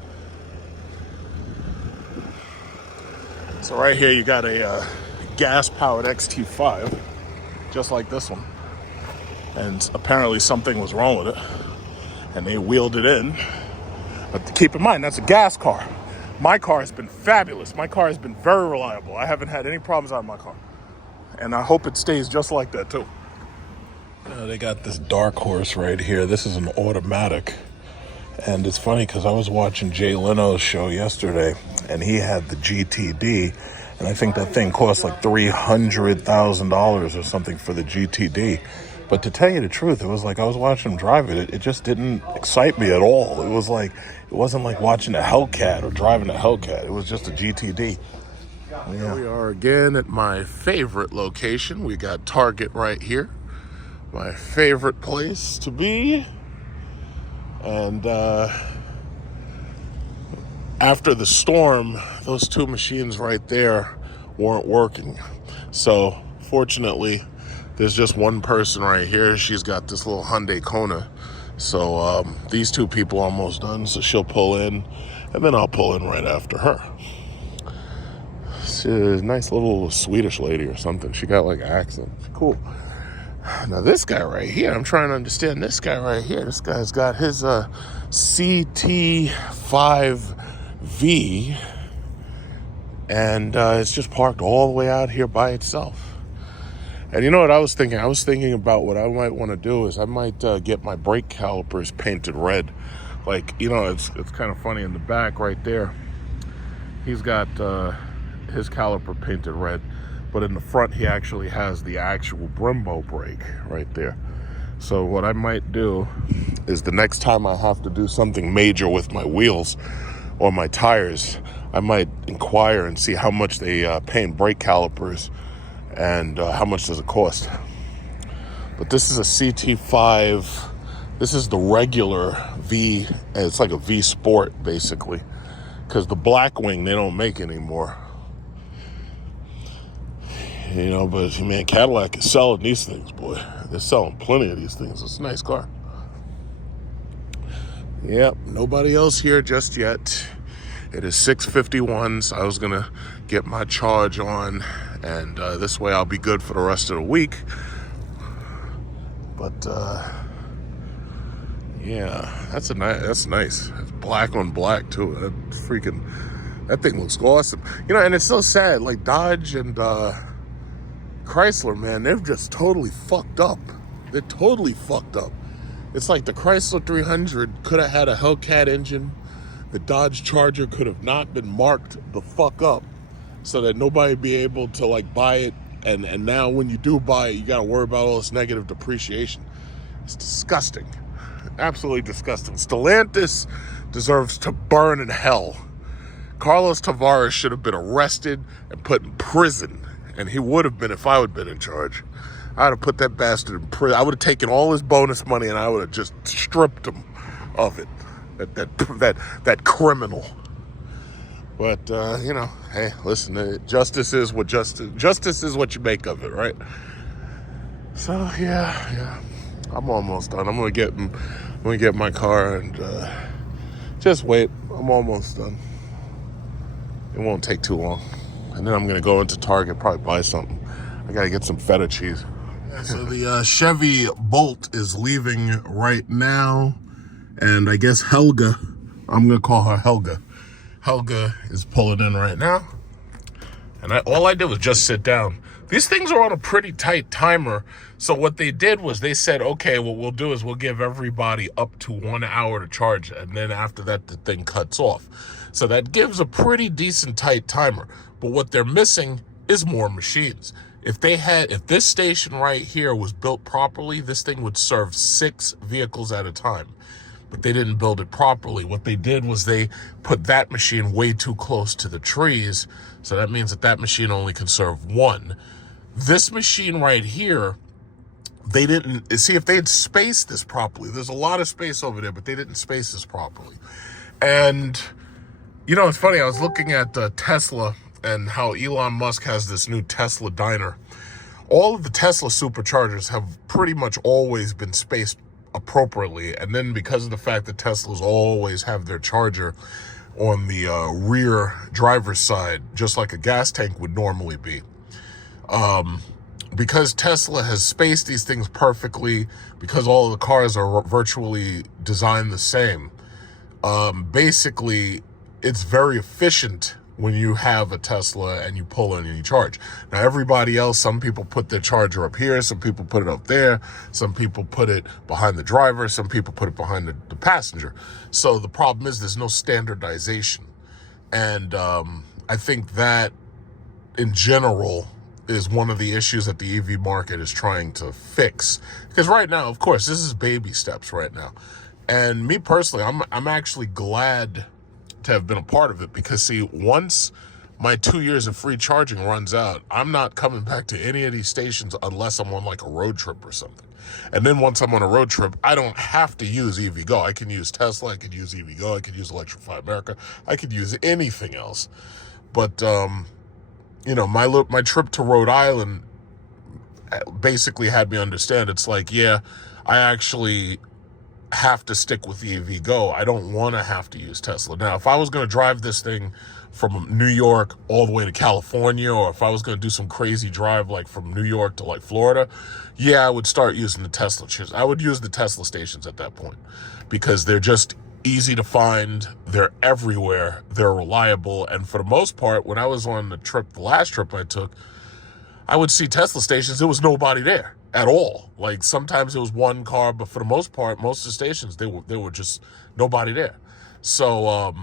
So right here, you got a gas-powered XT5, just like this one. And apparently something was wrong with it, and they wheeled it in. But keep in mind, that's a gas car. My car has been fabulous. My car has been very reliable. I haven't had any problems on my car. And I hope it stays just like that, too. They got this dark horse right here. This is an automatic. And it's funny because I was watching Jay Leno's show yesterday, and he had the GTD, and I think that thing cost like $300,000 or something for the GTD. But to tell you the truth, it was like I was watching him drive it. It just didn't excite me at all. It was like, it wasn't like watching a Hellcat or driving a Hellcat. It was just a GTD. Yeah. Here we are again at my favorite location. We got Target right here. My favorite place to be. And after the storm, those two machines right there weren't working. So fortunately, there's just one person right here. She's got this little Hyundai Kona. So these two people are almost done. So she'll pull in, and then I'll pull in right after her. She's a nice little Swedish lady or something. She got like an accent. Cool. Now this guy right here, I'm trying to understand this guy right here. This guy's got his CT5V, and it's just parked all the way out here by itself. And you know what I was thinking? I was thinking about what I might want to do is I might get my brake calipers painted red. Like, you know, it's kind of funny in the back right there. He's got his caliper painted red, but in the front he actually has the actual Brembo brake right there. So what I might do is the next time I have to do something major with my wheels or my tires, I might inquire and see how much they paint brake calipers and how much does it cost. But this is a CT5. This is the regular V. It's like a V Sport, basically, because the Blackwing they don't make anymore. You know, but man, Cadillac is selling these things, boy. They're selling plenty of these things. It's a nice car. Yep, nobody else here just yet. It is 6:51, so I was gonna get my charge on, and this way I'll be good for the rest of the week. But yeah, that's nice. It's black on black too. That thing looks awesome. You know, and it's so sad. Like Dodge and Chrysler, man, they're just totally fucked up. They're totally fucked up. It's like the Chrysler 300 could have had a Hellcat engine. The Dodge Charger could have not been marked the fuck up so that nobody be able to like buy it. And now when you do buy it, you got to worry about all this negative depreciation. It's disgusting. Absolutely disgusting. Stellantis deserves to burn in hell. Carlos Tavares should have been arrested and put in prison. And he would have been if I would have been in charge. I would have put that bastard in prison. I would have taken all his bonus money and I would have just stripped him of it. That criminal. But you know, hey, listen, justice is what you make of it, right? So yeah, I'm almost done. I'm gonna get my car and just wait. I'm almost done. It won't take too long. And then I'm going to go into Target, probably buy something. I got to get some feta cheese. Yeah, so the Chevy Bolt is leaving right now. And I guess Helga, I'm going to call her Helga. Helga is pulling in right now. And all I did was just sit down. These things are on a pretty tight timer. So what they did was they said, okay, what we'll do is we'll give everybody up to 1 hour to charge. And then after that, the thing cuts off. So that gives a pretty decent tight timer. But what they're missing is more machines. If this station right here was built properly, this thing would serve 6 vehicles at a time. But they didn't build it properly. What they did was they put that machine way too close to the trees. So that means that machine only can serve 1. This machine right here, they didn't, see, if they had spaced this properly, there's a lot of space over there, but they didn't space this properly. And, you know, it's funny, I was looking at Tesla and how Elon Musk has this new Tesla diner. All of the Tesla superchargers have pretty much always been spaced appropriately. And then because of the fact that Teslas always have their charger on the rear driver's side, just like a gas tank would normally be. Because Tesla has spaced these things perfectly, because all of the cars are virtually designed the same, basically it's very efficient when you have a Tesla and you pull in and you charge. Now everybody else, some people put their charger up here, some people put it up there, some people put it behind the driver, some people put it behind the passenger. So the problem is there's no standardization. And I think that in general is one of the issues that the EV market is trying to fix. Because right now, of course, this is baby steps right now. And me personally, I'm actually glad to have been a part of it, because see, once my 2 years of free charging runs out, I'm not coming back to any of these stations unless I'm on like a road trip or something. And then once I'm on a road trip, I don't have to use EVgo. I can use Tesla, I could use EVgo, I could use Electrify America, I could use anything else. But you know, my trip to Rhode Island basically had me understand, it's like, yeah, I actually have to stick with the EVgo. I don't want to have to use Tesla. Now, if I was going to drive this thing from New York all the way to California, or if I was going to do some crazy drive like from New York to like Florida, yeah, I would start using the Tesla. I would use the Tesla stations at that point, because they're just easy to find. They're everywhere. They're reliable. And for the most part, when I was on the last trip I took, I would see Tesla stations, there was nobody there at all. Like sometimes it was one car, but for the most part, most of the stations, there were just nobody there. So,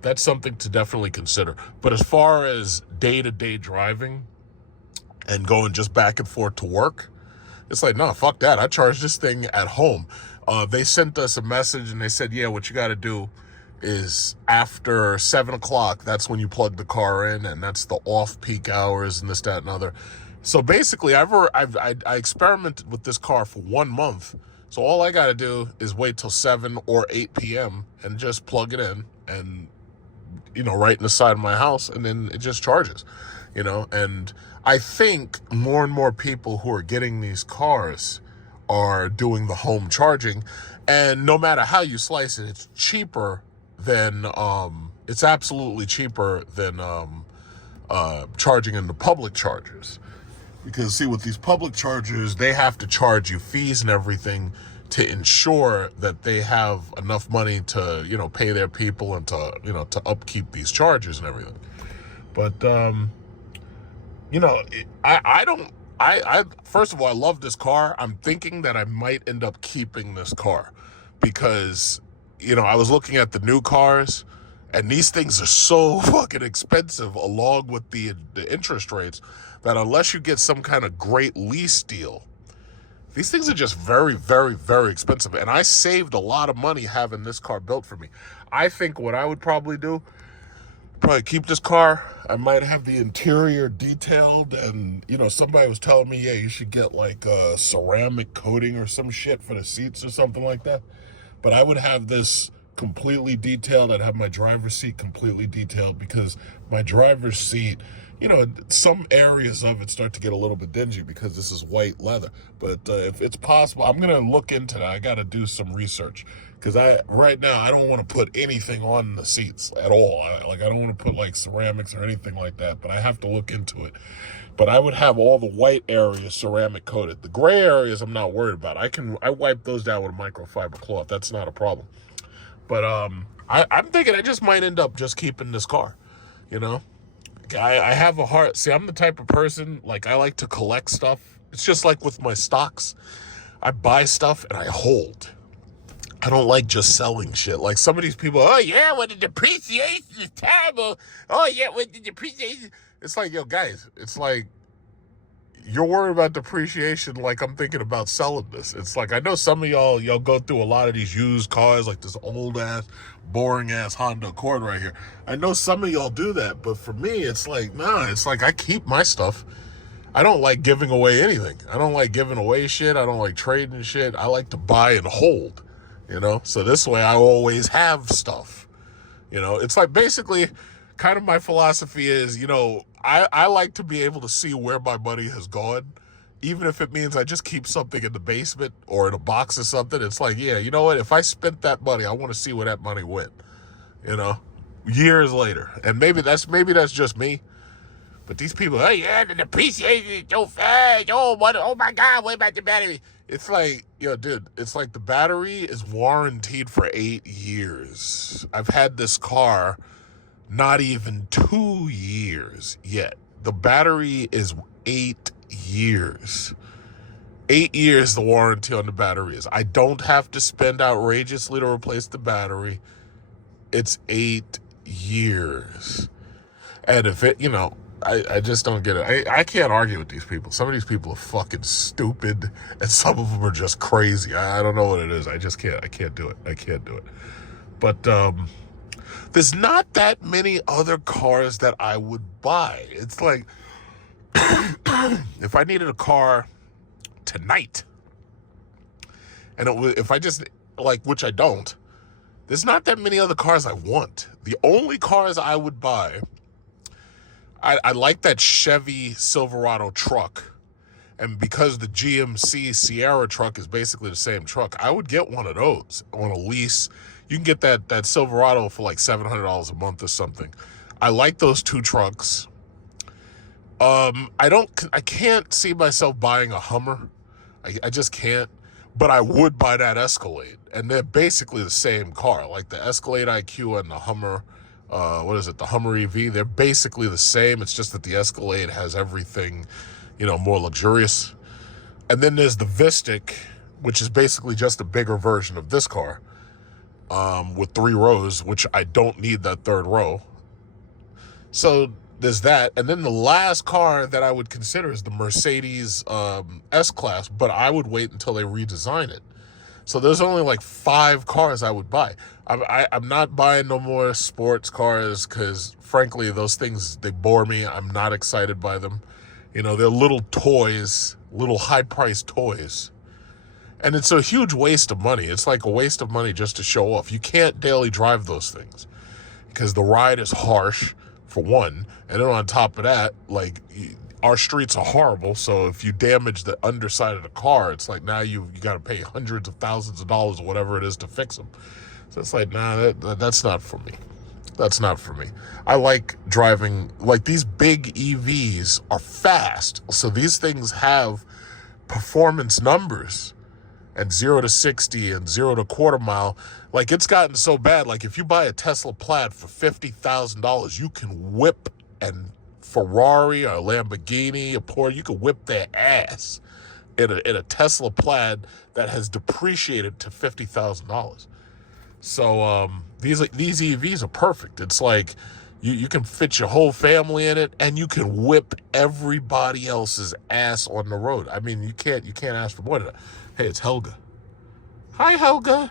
that's something to definitely consider. But as far as day-to-day driving and going just back and forth to work, it's like, no, fuck that. I charge this thing at home. They sent us a message and they said, yeah, what you got to do is after 7 o'clock, that's when you plug the car in, and that's the off-peak hours and this, that, and other. So basically, I experimented with this car for 1 month. So all I got to do is wait till 7 or 8 p.m. and just plug it in and, right in the side of my house, and then it just charges, and I think more and more people who are getting these cars are doing the home charging, and no matter how you slice it, it's cheaper than, it's absolutely cheaper than charging in the public chargers. Because see, with these public chargers, they have to charge you fees and everything to ensure that they have enough money to, pay their people and to upkeep these chargers and everything. But, I first of all, I love this car. I'm thinking that I might end up keeping this car because, I was looking at the new cars, and these things are so fucking expensive along with the interest rates that unless you get some kind of great lease deal, these things are just very, very, very expensive. And I saved a lot of money having this car built for me. I think what I would probably do, keep this car. I might have the interior detailed, and, somebody was telling me, yeah, you should get like a ceramic coating or some shit for the seats or something like that. But I would have this completely detailed. I'd have my driver's seat completely detailed because my driver's seat, some areas of it start to get a little bit dingy because this is white leather. But if it's possible, I'm going to look into that. I got to do some research because right now I don't want to put anything on the seats at all. I don't want to put like ceramics or anything like that, but I have to look into it. But I would have all the white areas ceramic coated. The gray areas I'm not worried about. I wipe those down with a microfiber cloth. That's not a problem. But I'm thinking I just might end up just keeping this car, I have a heart. See, I'm the type of person, like, I like to collect stuff. It's just like with my stocks. I buy stuff and I hold. I don't like just selling shit. Like some of these people, oh yeah, well the depreciation is terrible. Oh yeah, well the depreciation. It's like, yo, guys, it's like, you're worried about depreciation like I'm thinking about selling this. It's like, I know some of y'all go through a lot of these used cars, like this old-ass, boring-ass Honda Accord right here. I know some of y'all do that, but for me, it's like, nah, it's like I keep my stuff. I don't like giving away anything. I don't like giving away shit. I don't like trading shit. I like to buy and hold, So this way I always have stuff, It's like basically kind of my philosophy is, I like to be able to see where my money has gone, even if it means I just keep something in the basement or in a box or something. It's like, yeah, you know what? If I spent that money, I want to see where that money went, years later. And maybe that's just me. But these people, oh yeah, the depreciation is so fast. Oh my God, what about the battery? It's like, dude, it's like the battery is warranted for 8 years. I've had this car not even 2 years yet. The battery is 8 years. 8 years the warranty on the battery is. I don't have to spend outrageously to replace the battery. It's 8 years. And if it, I just don't get it. I can't argue with these people. Some of these people are fucking stupid, and some of them are just crazy. I don't know what it is. I just can't. I can't do it. I can't do it. But there's not that many other cars that I would buy. It's like, if I needed a car tonight, and if I just, which I don't, there's not that many other cars I want. The only cars I would buy, I like that Chevy Silverado truck. And because the GMC Sierra truck is basically the same truck, I would get one of those on a lease. You can get that Silverado for like $700 a month or something. I like those two trucks. I can't see myself buying a Hummer. I just can't. But I would buy that Escalade. And they're basically the same car. Like the Escalade IQ and the Hummer what is it, the Hummer EV. They're basically the same. It's just that the Escalade has everything, more luxurious. And then there's the Vistic, which is basically just a bigger version of this car, with 3 rows, which I don't need that 3rd row. So there's that. And then the last car that I would consider is the Mercedes S-Class, but I would wait until they redesign it. So there's only like 5 cars I would buy. I'm not buying no more sports cars because, frankly, those things, they bore me. I'm not excited by them. They're little toys, little high-priced toys. And it's a huge waste of money. It's like a waste of money just to show off. You can't daily drive those things because the ride is harsh, for one. And then on top of that, like, our streets are horrible, so if you damage the underside of the car, it's like now you got to pay hundreds of thousands of dollars or whatever it is to fix them. So it's like, nah, that's not for me. That's not for me. I like driving, like, these big EVs are fast, so these things have performance numbers, and 0 to 60 and 0 to quarter mile. Like, it's gotten so bad, like, if you buy a Tesla Plaid for $50,000, you can whip and Ferrari or a Lamborghini, a Porsche, you can whip their ass in a Tesla Plaid that has depreciated to $50,000. So these EVs are perfect. It's like you can fit your whole family in it, and you can whip everybody else's ass on the road. I mean, you can't ask for more than that. Hey, it's Helga. Hi, Helga.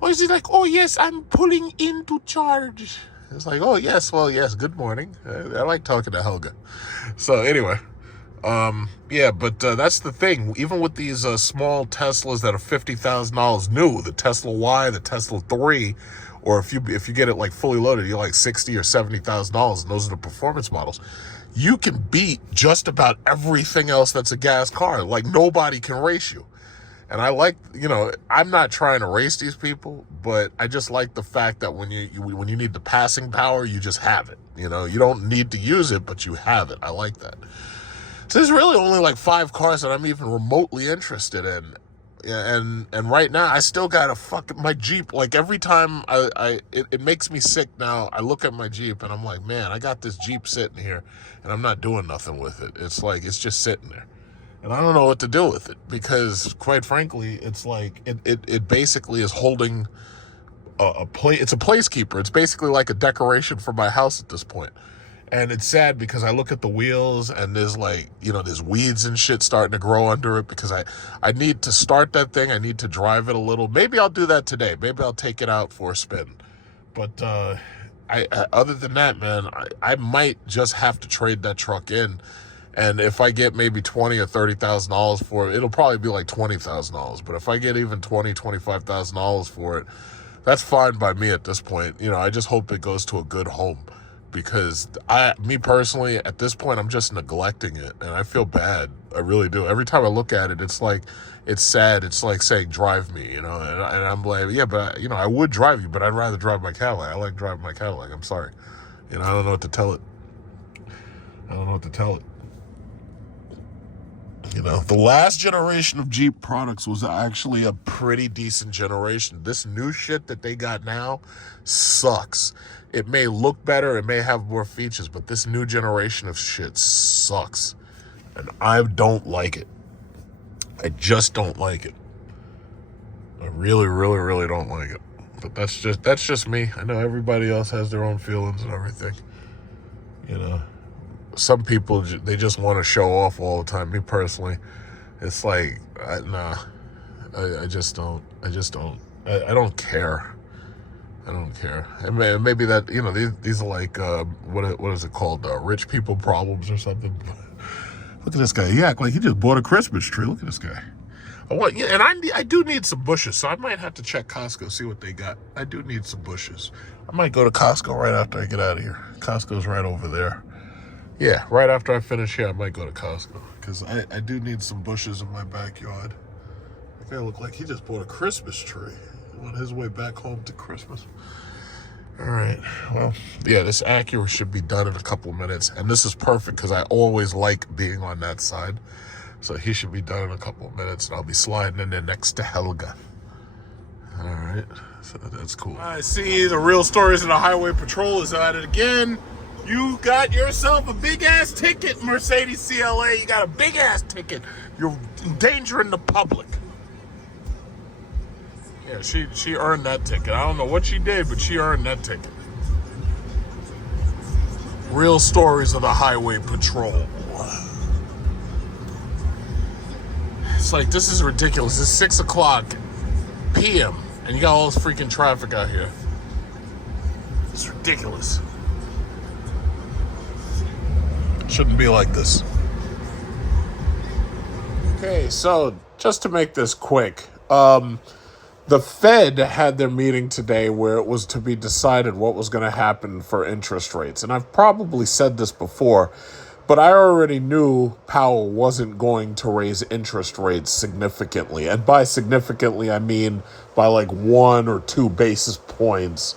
Or is he like, oh yes, I'm pulling in to charge? It's like, oh, yes, well, yes, good morning. I like talking to Helga. So anyway, yeah, but that's the thing. Even with these small Teslas that are $50,000 new, the Tesla Y, the Tesla 3, or if you get it like fully loaded, you're like $60,000 or $70,000, and those are the performance models. You can beat just about everything else that's a gas car. Like, nobody can race you. And I like, I'm not trying to race these people, but I just like the fact that when you need the passing power, you just have it. You don't need to use it, but you have it. I like that. So there's really only like 5 cars that I'm even remotely interested in. And right now I still got my Jeep. Like, every time it makes me sick now. I look at my Jeep and I'm like, man, I got this Jeep sitting here and I'm not doing nothing with it. It's like, it's just sitting there. And I don't know what to do with it because, quite frankly, it's like it basically is holding it's a placekeeper. It's basically like a decoration for my house at this point. And it's sad because I look at the wheels and there's like, there's weeds and shit starting to grow under it because I need to start that thing. I need to drive it a little. Maybe I'll do that today. Maybe I'll take it out for a spin. But other than that, man, I might just have to trade that truck in. And if I get maybe $20,000 or $30,000 for it, it'll probably be like $20,000. But if I get even $20,000, $25,000 for it, that's fine by me at this point. I just hope it goes to a good home because me personally, at this point, I'm just neglecting it. And I feel bad. I really do. Every time I look at it, it's like, it's sad. It's like saying, drive me, and I'm like, yeah, but, I would drive you, but I'd rather drive my Cadillac. I like driving my Cadillac. I'm sorry. I don't know what to tell it. The last generation of Jeep products was actually a pretty decent generation. This new shit that they got now sucks. It may look better, it may have more features, but this new generation of shit sucks. And I don't like it. I just don't like it. I really, really, really don't like it. But that's just me. I know everybody else has their own feelings and everything. Some people, they just want to show off all the time. Me personally, it's like, nah, I just don't. I don't care. I don't care. And maybe that, these are like, what is it called? Rich people problems or something. Look at this guy. He act like he just bought a Christmas tree. Look at this guy. And I do need some bushes, so I might have to check Costco, see what they got. I do need some bushes. I might go to Costco right after I get out of here. Costco's right over there. Yeah, right after I finish here, I might go to Costco because I do need some bushes in my backyard. That guy look like he just bought a Christmas tree on his way back home to Christmas. All right, well, yeah, this Acura should be done in a couple of minutes, and this is perfect because I always like being on that side. So he should be done in a couple of minutes, and I'll be sliding in there next to Helga. All right. right? So that's cool. I see the real stories of the Highway Patrol is at it again. You got yourself a big-ass ticket, Mercedes CLA. You got a big-ass ticket. You're endangering the public. Yeah, she earned that ticket. I don't know what she did, but she earned that ticket. Real stories of the Highway Patrol. It's like, this is ridiculous. It's 6 o'clock p.m. and you got all this freaking traffic out here. It's ridiculous. Shouldn't be like this. Okay, so just to make this quick, the Fed had their meeting today where it was to be decided what was going to happen for interest rates. And I've probably said this before, but I already knew Powell wasn't going to raise interest rates significantly. And by significantly, I mean by like 1 or 2 basis points.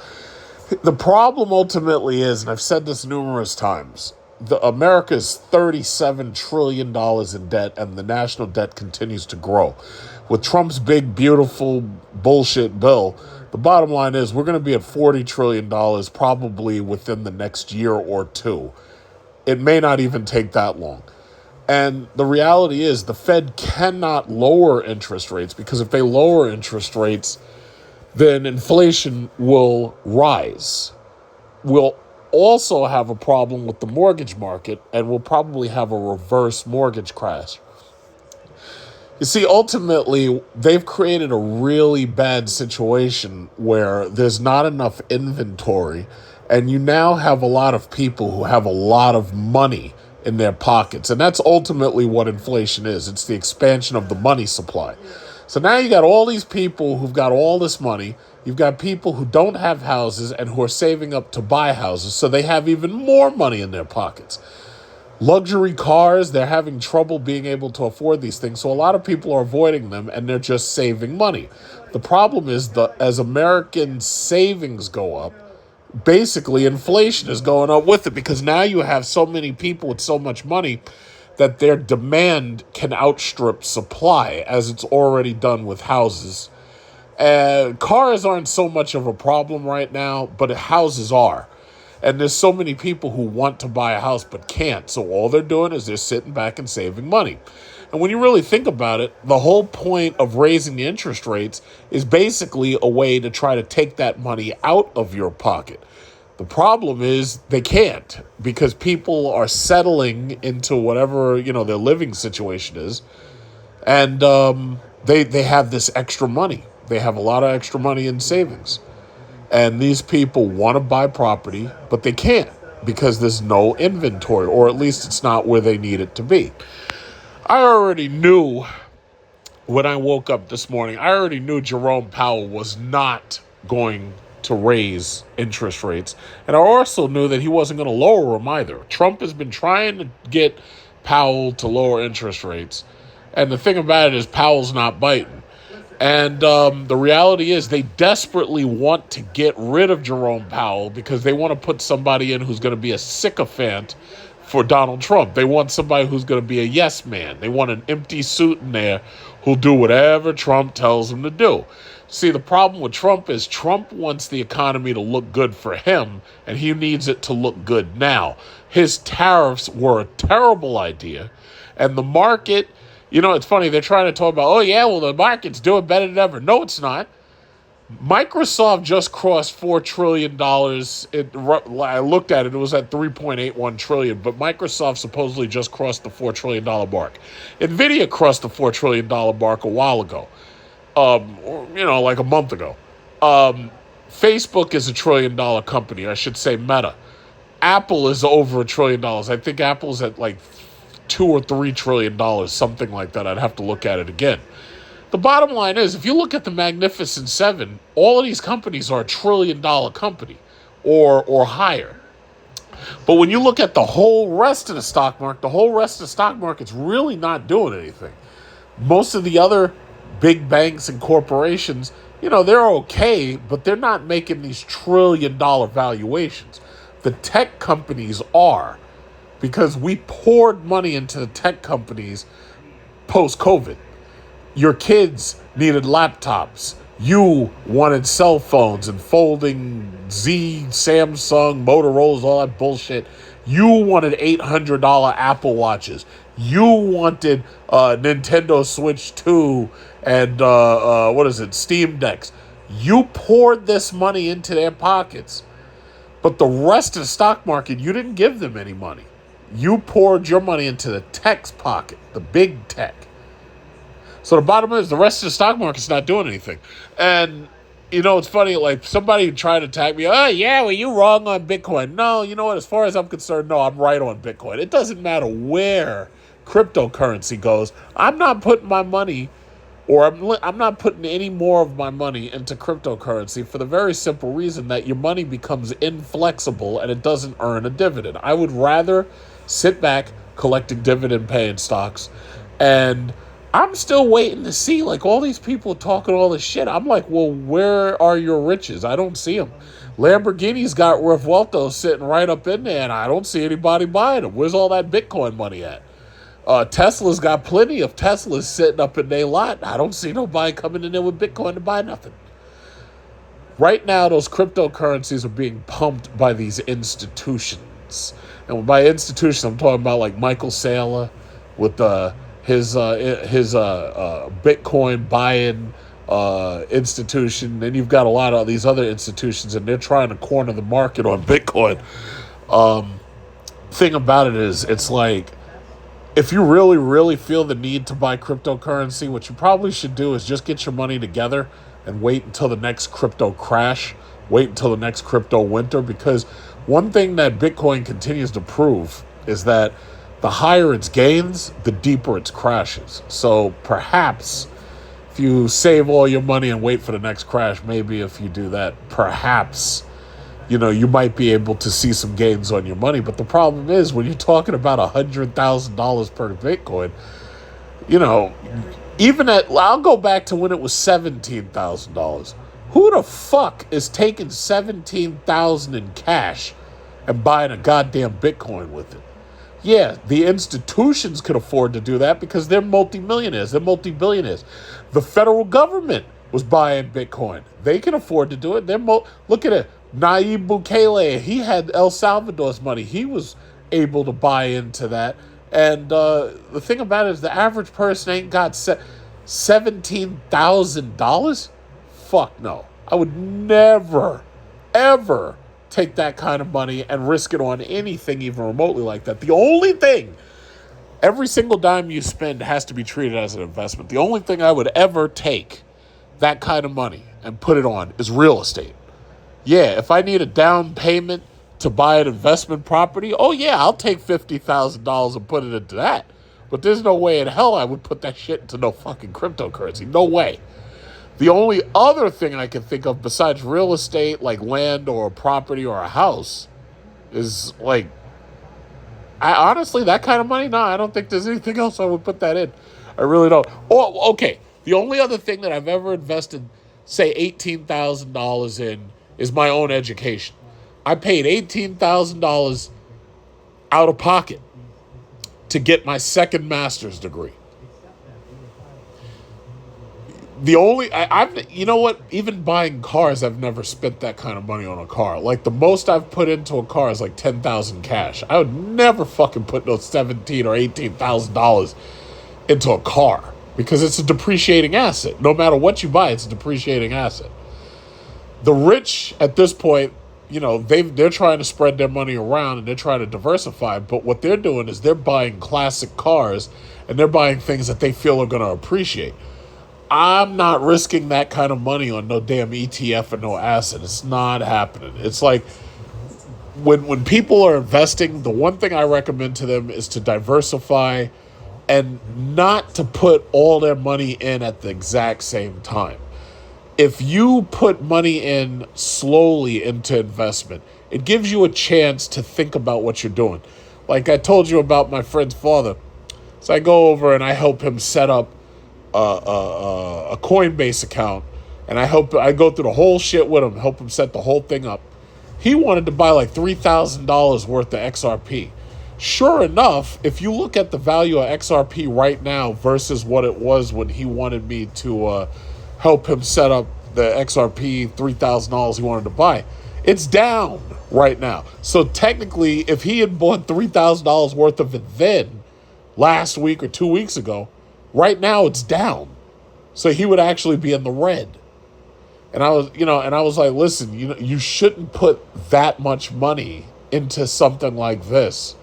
The problem ultimately is, and I've said this numerous times, America is $37 trillion in debt, and the national debt continues to grow. With Trump's big, beautiful bullshit bill, the bottom line is we're going to be at $40 trillion probably within the next year or two. It may not even take that long. And the reality is the Fed cannot lower interest rates, because if they lower interest rates, then inflation will rise. We'll also have a problem with the mortgage market, and we'll probably have a reverse mortgage crash. You see, ultimately, they've created a really bad situation where there's not enough inventory, and you now have a lot of people who have a lot of money in their pockets. And that's ultimately what inflation is. It's the expansion of the money supply. So now you got all these people who've got all this money. You've got people who don't have houses and who are saving up to buy houses, so they have even more money in their pockets. Luxury cars, they're having trouble being able to afford these things, so a lot of people are avoiding them, and they're just saving money. The problem is as American savings go up, basically inflation is going up with it, because now you have so many people with so much money that their demand can outstrip supply, as it's already done with houses. Cars aren't so much of a problem right now, but houses are. And there's so many people who want to buy a house but can't. So all they're doing is they're sitting back and saving money. And when you really think about it, the whole point of raising the interest rates is basically a way to try to take that money out of your pocket. The problem is they can't, because people are settling into whatever, their living situation is. And they have this extra money. They have a lot of extra money in savings. And these people want to buy property, but they can't, because there's no inventory, or at least it's not where they need it to be. I already knew when I woke up this morning, I already knew Jerome Powell was not going to raise interest rates. And I also knew that he wasn't going to lower them either. Trump has been trying to get Powell to lower interest rates. And the thing about it is Powell's not biting. And the reality is they desperately want to get rid of Jerome Powell, because they want to put somebody in who's going to be a sycophant for Donald Trump. They want somebody who's going to be a yes man. They want an empty suit in there who'll do whatever Trump tells him to do. See, the problem with Trump is Trump wants the economy to look good for him, and he needs it to look good now. His tariffs were a terrible idea, and the market... it's funny, they're trying to talk about, the market's doing better than ever. No, it's not. Microsoft just crossed $4 trillion. I looked at it, it was at $3.81 trillion, but Microsoft supposedly just crossed the $4 trillion mark. NVIDIA crossed the $4 trillion mark a while ago, like a month ago. Facebook is $1 trillion company, I should say Meta. Apple is over $1 trillion. I think Apple's at like $2 or $3 trillion, something like that. I'd have to look at it again. The bottom line is, if you look at the Magnificent Seven, all of these companies are $1 trillion company or higher. But when you look at the whole rest of the stock market's really not doing anything. Most of the other big banks and corporations, they're okay, but they're not making these $1 trillion valuations. The tech companies are, because we poured money into the tech companies post-COVID. Your kids needed laptops. You wanted cell phones and folding Z, Samsung, Motorola's, all that bullshit. You wanted $800 Apple Watches. You wanted Nintendo Switch 2 and, Steam Decks. You poured this money into their pockets. But the rest of the stock market, you didn't give them any money. You poured your money into the tech's pocket, the big tech. So the bottom is the rest of the stock market's not doing anything. And, it's funny, like somebody tried to attack me. Oh, yeah, well, you wrong on Bitcoin. No, you know what? As far as I'm concerned, no, I'm right on Bitcoin. It doesn't matter where cryptocurrency goes. I'm not putting my money, or I'm not putting any more of my money into cryptocurrency for the very simple reason that your money becomes inflexible and it doesn't earn a dividend. I would rather sit back collecting dividend-paying stocks, and I'm still waiting to see, like, all these people talking all this shit. I'm like, well, where are your riches? I don't see them. Lamborghini's got Revuelto sitting right up in there, and I don't see anybody buying them. Where's all that Bitcoin money at? Tesla's got plenty of Teslas sitting up in their lot. I don't see nobody coming in there with Bitcoin to buy nothing. Right now, those cryptocurrencies are being pumped by these institutions. And by institutions, I'm talking about like Michael Saylor with his Bitcoin buying institution. Then you've got a lot of these other institutions, and they're trying to corner the market on Bitcoin. Thing about it is, it's like, if you really, really feel the need to buy cryptocurrency, what you probably should do is just get your money together and wait until the next crypto crash, wait until the next crypto winter, because one thing that Bitcoin continues to prove is that the higher its gains, the deeper its crashes. So perhaps if you save all your money and wait for the next crash, maybe if you do that, perhaps, you might be able to see some gains on your money. But the problem is, when you're talking about $100,000 per Bitcoin, even I'll go back to when it was $17,000. Who the fuck is taking $17,000 in cash and buying a goddamn Bitcoin with it? Yeah, the institutions could afford to do that because they're multimillionaires, they're multi-billionaires. The federal government was buying Bitcoin. They can afford to do it. Look at it. Nayib Bukele, he had El Salvador's money. He was able to buy into that. And the thing about it is, the average person ain't got $17,000. Fuck no. I would never, ever take that kind of money and risk it on anything even remotely like that. The only thing, every single dime you spend has to be treated as an investment. The only thing I would ever take that kind of money and put it on is real estate. Yeah, if I need a down payment to buy an investment property, oh yeah, I'll take $50,000 and put it into that. But there's no way in hell I would put that shit into no fucking cryptocurrency. No way. The only other thing I can think of besides real estate, like land or a property or a house, is like, honestly, that kind of money, no, I don't think there's anything else I would put that in. I really don't. Oh, okay. The only other thing that I've ever invested, say, $18,000 in is my own education. I paid $18,000 out of pocket to get my second master's degree. Even buying cars, I've never spent that kind of money on a car. Like, the most I've put into a car is like $10,000 cash. I would never fucking put no $17,000 or $18,000 into a car because it's a depreciating asset. No matter what you buy, it's a depreciating asset. The rich at this point, they're trying to spread their money around and they're trying to diversify. But what they're doing is they're buying classic cars and they're buying things that they feel are going to appreciate. I'm not risking that kind of money on no damn ETF or no asset. It's not happening. It's like when people are investing, the one thing I recommend to them is to diversify and not to put all their money in at the exact same time. If you put money in slowly into investment, it gives you a chance to think about what you're doing. Like I told you about my friend's father. So I go over and I help him set up a Coinbase account, and I go through the whole shit with him, help him set the whole thing up. He wanted to buy like $3,000 worth of XRP. Sure enough, if you look at the value of XRP right now versus what it was when he wanted me to help him set up XRP $3,000 he wanted to buy. It's down right now. So technically, if he had bought $3,000 worth of it then, last week or 2 weeks ago, right now it's down. So he would actually be in the red. And I was like, listen, you shouldn't put that much money into something like this.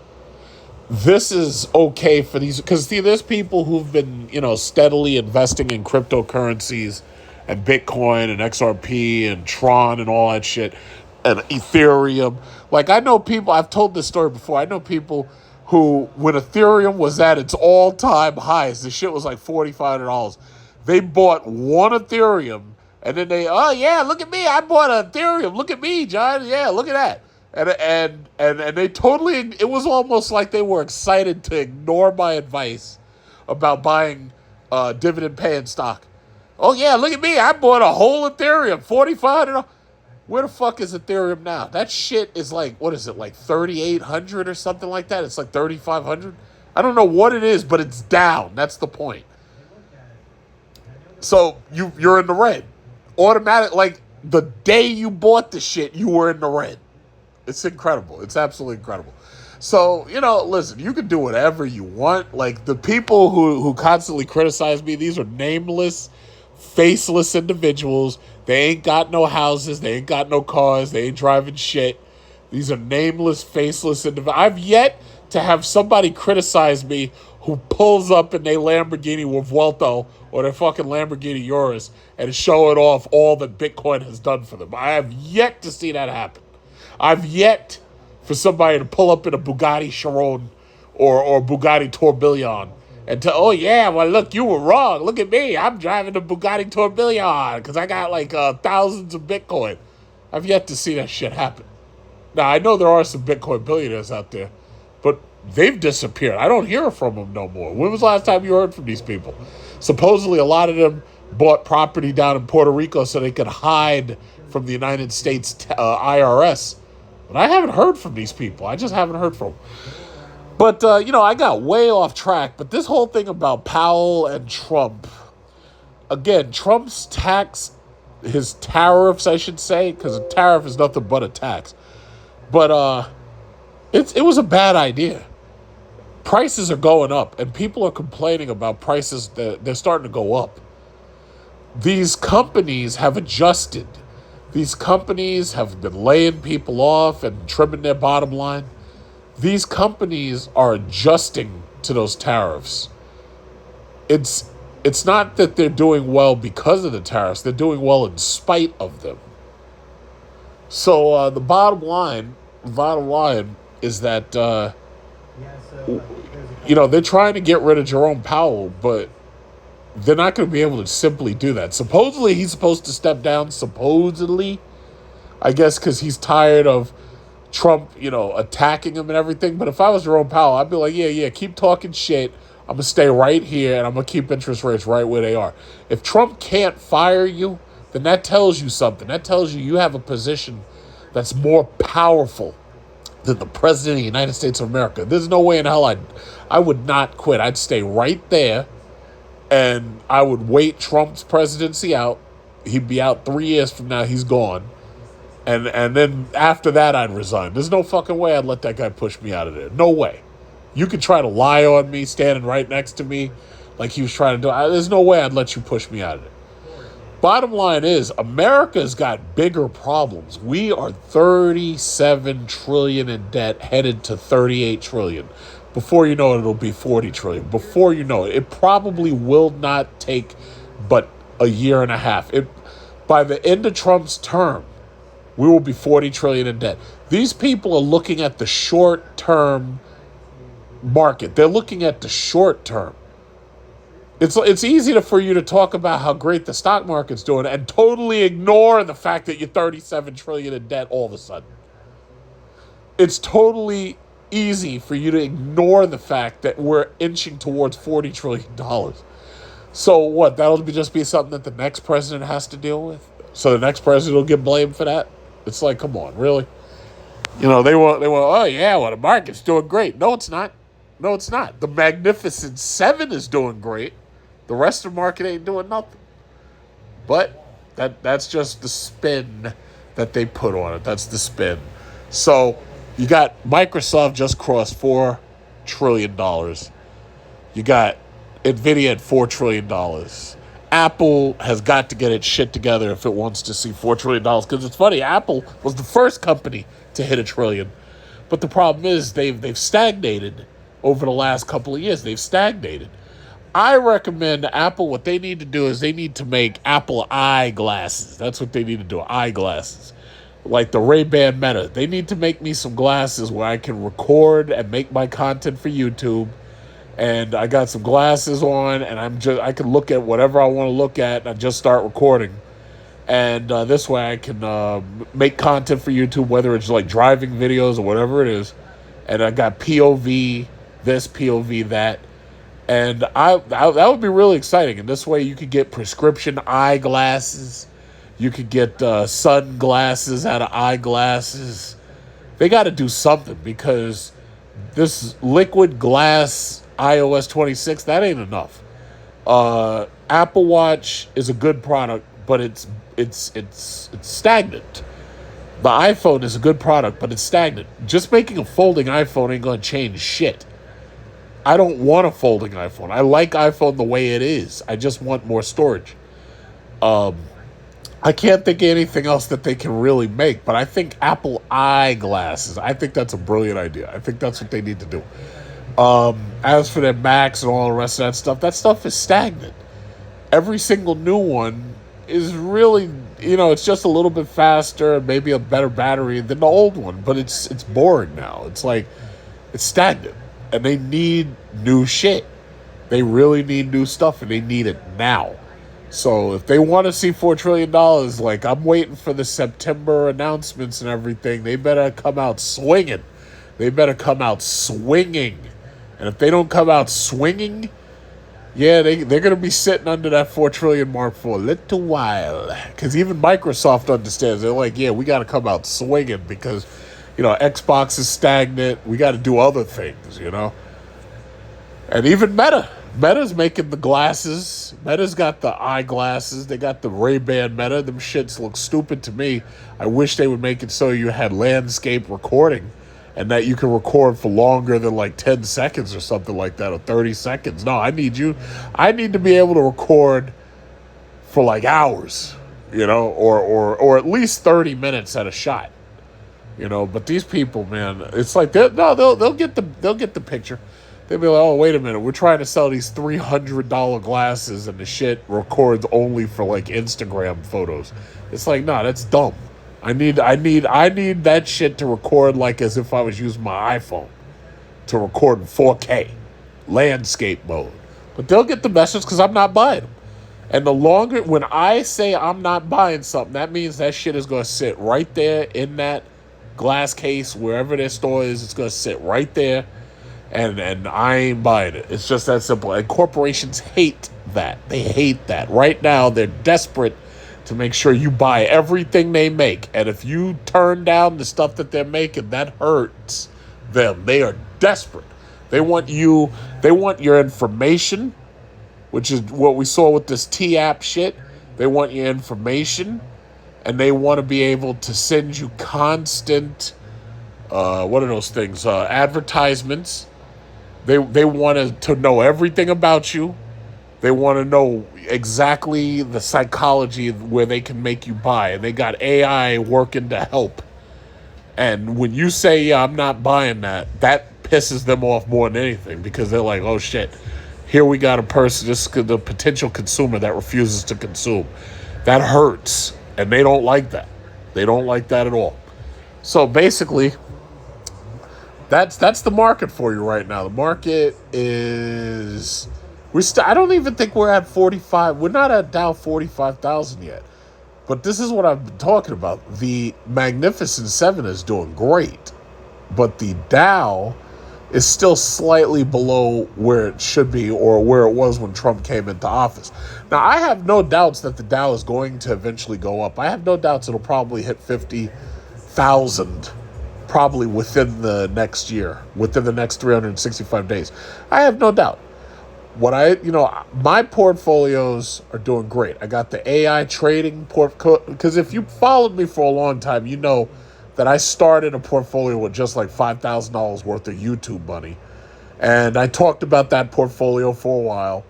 This is okay for these, because there's people who've been, steadily investing in cryptocurrencies and Bitcoin and XRP and Tron and all that shit and Ethereum. Like, I know people, I've told this story before, I know people who, when Ethereum was at its all-time highs, the shit was like $4,500. They bought one Ethereum, and then oh yeah, look at me, I bought an Ethereum. Look at me, John. Yeah, look at that. And they totally, it was almost like they were excited to ignore my advice about buying dividend paying stock. Oh yeah, look at me, I bought a whole Ethereum, $4,500. Where the fuck is Ethereum now? That shit is like, what is it, like 3,800 or something like that? It's like 3,500. I don't know what it is, but it's down. That's the point. So you're in the red. Automatic, like the day you bought the shit, you were in the red. It's incredible. It's absolutely incredible. So, listen, you can do whatever you want. Like, the people who constantly criticize me, these are nameless, faceless individuals. They ain't got no houses. They ain't got no cars. They ain't driving shit. These are nameless, faceless individuals. I've yet to have somebody criticize me who pulls up in their Lamborghini Vuelto or their fucking Lamborghini Urus and showing off all that Bitcoin has done for them. I have yet to see that happen. I've yet for somebody to pull up in a Bugatti Chiron or Bugatti Tourbillon and tell, oh yeah, well look, you were wrong. Look at me, I'm driving a Bugatti Tourbillon because I got like thousands of Bitcoin. I've yet to see that shit happen. Now, I know there are some Bitcoin billionaires out there, but they've disappeared. I don't hear from them no more. When was the last time you heard from these people? Supposedly, a lot of them bought property down in Puerto Rico so they could hide from the United States IRS. But I haven't heard from these people. I just haven't heard from them. But, I got way off track. But this whole thing about Powell and Trump, again, Trump's his tariffs, I should say, because a tariff is nothing but a tax. But it was a bad idea. Prices are going up, and people are complaining about prices that they're starting to go up. These companies have adjusted. These companies have been laying people off and trimming their bottom line. These companies are adjusting to those tariffs. It's not that they're doing well because of the tariffs. They're doing well in spite of them. So the bottom line is that, they're trying to get rid of Jerome Powell, but they're not going to be able to simply do that. Supposedly, he's supposed to step down, I guess because he's tired of Trump, attacking him and everything. But if I was Jerome Powell, I'd be like, yeah, keep talking shit. I'm going to stay right here, and I'm going to keep interest rates right where they are. If Trump can't fire you, then that tells you something. That tells you have a position that's more powerful than the President of the United States of America. There's no way in hell I would not quit. I'd stay right there, and I would wait Trump's presidency out. He'd be out 3 years from now. He's gone. And then after that, I'd resign. There's no fucking way I'd let that guy push me out of there. No way. You could try to lie on me standing right next to me like he was trying to do. There's no way I'd let you push me out of there. Bottom line is, America's got bigger problems. We are $37 trillion in debt, headed to $38 trillion. Before you know it, it'll be $40 trillion. Before you know it, it probably will not take but a year and a half. By the end of Trump's term, we will be $40 trillion in debt. These people are looking at the short-term market. They're looking at the short term. It's easy for you to talk about how great the stock market's doing and totally ignore the fact that you're $37 trillion in debt all of a sudden. It's totally easy for you to ignore the fact that we're inching towards $40 trillion. So what? That'll just be something that the next president has to deal with? So the next president will get blamed for that? It's like, come on, really? They want, oh yeah, well, the market's doing great. No, it's not. No, it's not. The Magnificent Seven is doing great. The rest of the market ain't doing nothing. But That's just the spin that they put on it. That's the spin. So you got Microsoft just crossed $4 trillion. You got Nvidia at $4 trillion. Apple has got to get its shit together if it wants to see $4 trillion. Because it's funny, Apple was the first company to hit $1 trillion. But the problem is they've stagnated over the last couple of years. They've stagnated. I recommend Apple, what they need to do is they need to make Apple eyeglasses. That's what they need to do, eyeglasses. Like the Ray-Ban Meta. They need to make me some glasses where I can record and make my content for YouTube. And I got some glasses on, and I can look at whatever I want to look at, and I just start recording. And this way I can make content for YouTube, whether it's like driving videos or whatever it is. And I got POV this, POV that. And that would be really exciting. And this way you could get prescription eyeglasses. You could get sunglasses out of eyeglasses. They got to do something because this liquid glass iOS 26, that ain't enough. Apple Watch is a good product, but it's stagnant. The iPhone is a good product, but it's stagnant. Just making a folding iPhone ain't going to change shit. I don't want a folding iPhone. I like iPhone the way it is. I just want more storage. I can't think of anything else that they can really make, but I think Apple eyeglasses, I think that's a brilliant idea. I think that's what they need to do. As for their Macs and all the rest of that stuff is stagnant. Every single new one is really, it's just a little bit faster, maybe a better battery than the old one, but it's boring now. It's like, it's stagnant. And they need new shit. They really need new stuff, and they need it now. So if they want to see $4 trillion, like I'm waiting for the September announcements and everything, they better come out swinging. They better come out swinging. And if they don't come out swinging, yeah, they're going to be sitting under that $4 trillion mark for a little while. Because even Microsoft understands. They're like, yeah, we got to come out swinging because, Xbox is stagnant. We got to do other things, And even Meta's making the glasses. Meta's got the eyeglasses. They got the Ray-Ban Meta. Them shits look stupid to me. I wish they would make it so you had landscape recording and that you can record for longer than like 10 seconds or something like that, or 30 seconds. No, I need to be able to record for like hours, or at least 30 minutes at a shot. But these people, man, it's like they'll get the picture. They'll be like, oh, wait a minute, we're trying to sell these $300 glasses and the shit records only for like Instagram photos. It's like, no, that's dumb. I need that shit to record like as if I was using my iPhone to record in 4K landscape mode. But they'll get the message because I'm not buying them. And the longer, when I say I'm not buying something, that means that shit is going to sit right there in that glass case, wherever their store is. It's going to sit right there, and I ain't buying it. It's just that simple. And corporations hate that. They hate that. Right now, they're desperate to make sure you buy everything they make. And if you turn down the stuff that they're making, that hurts them. They are desperate. They want your information, which is what we saw with this T-app shit. They want your information, and they want to be able to send you constant, what are those things? Advertisements. They want to know everything about you. They want to know exactly the psychology where they can make you buy. And they got AI working to help. And when you say, yeah, I'm not buying that, that pisses them off more than anything, because they're like, oh, shit. Here we got a person, the potential consumer that refuses to consume. That hurts. And they don't like that. They don't like that at all. So basically, that's the market for you right now. The market is... I don't even think we're at 45. We're not at Dow 45,000 yet. But this is what I've been talking about. The Magnificent 7 is doing great. But the Dow is still slightly below where it should be, or where it was when Trump came into office. Now, I have no doubts that the Dow is going to eventually go up. I have no doubts it'll probably hit 50,000 probably within the next year, within the next 365 days. I have no doubt. my portfolios are doing great. I got the AI trading because if you followed me for a long time, you know that I started a portfolio with just like $5,000 worth of YouTube money. And I talked about that portfolio for a while.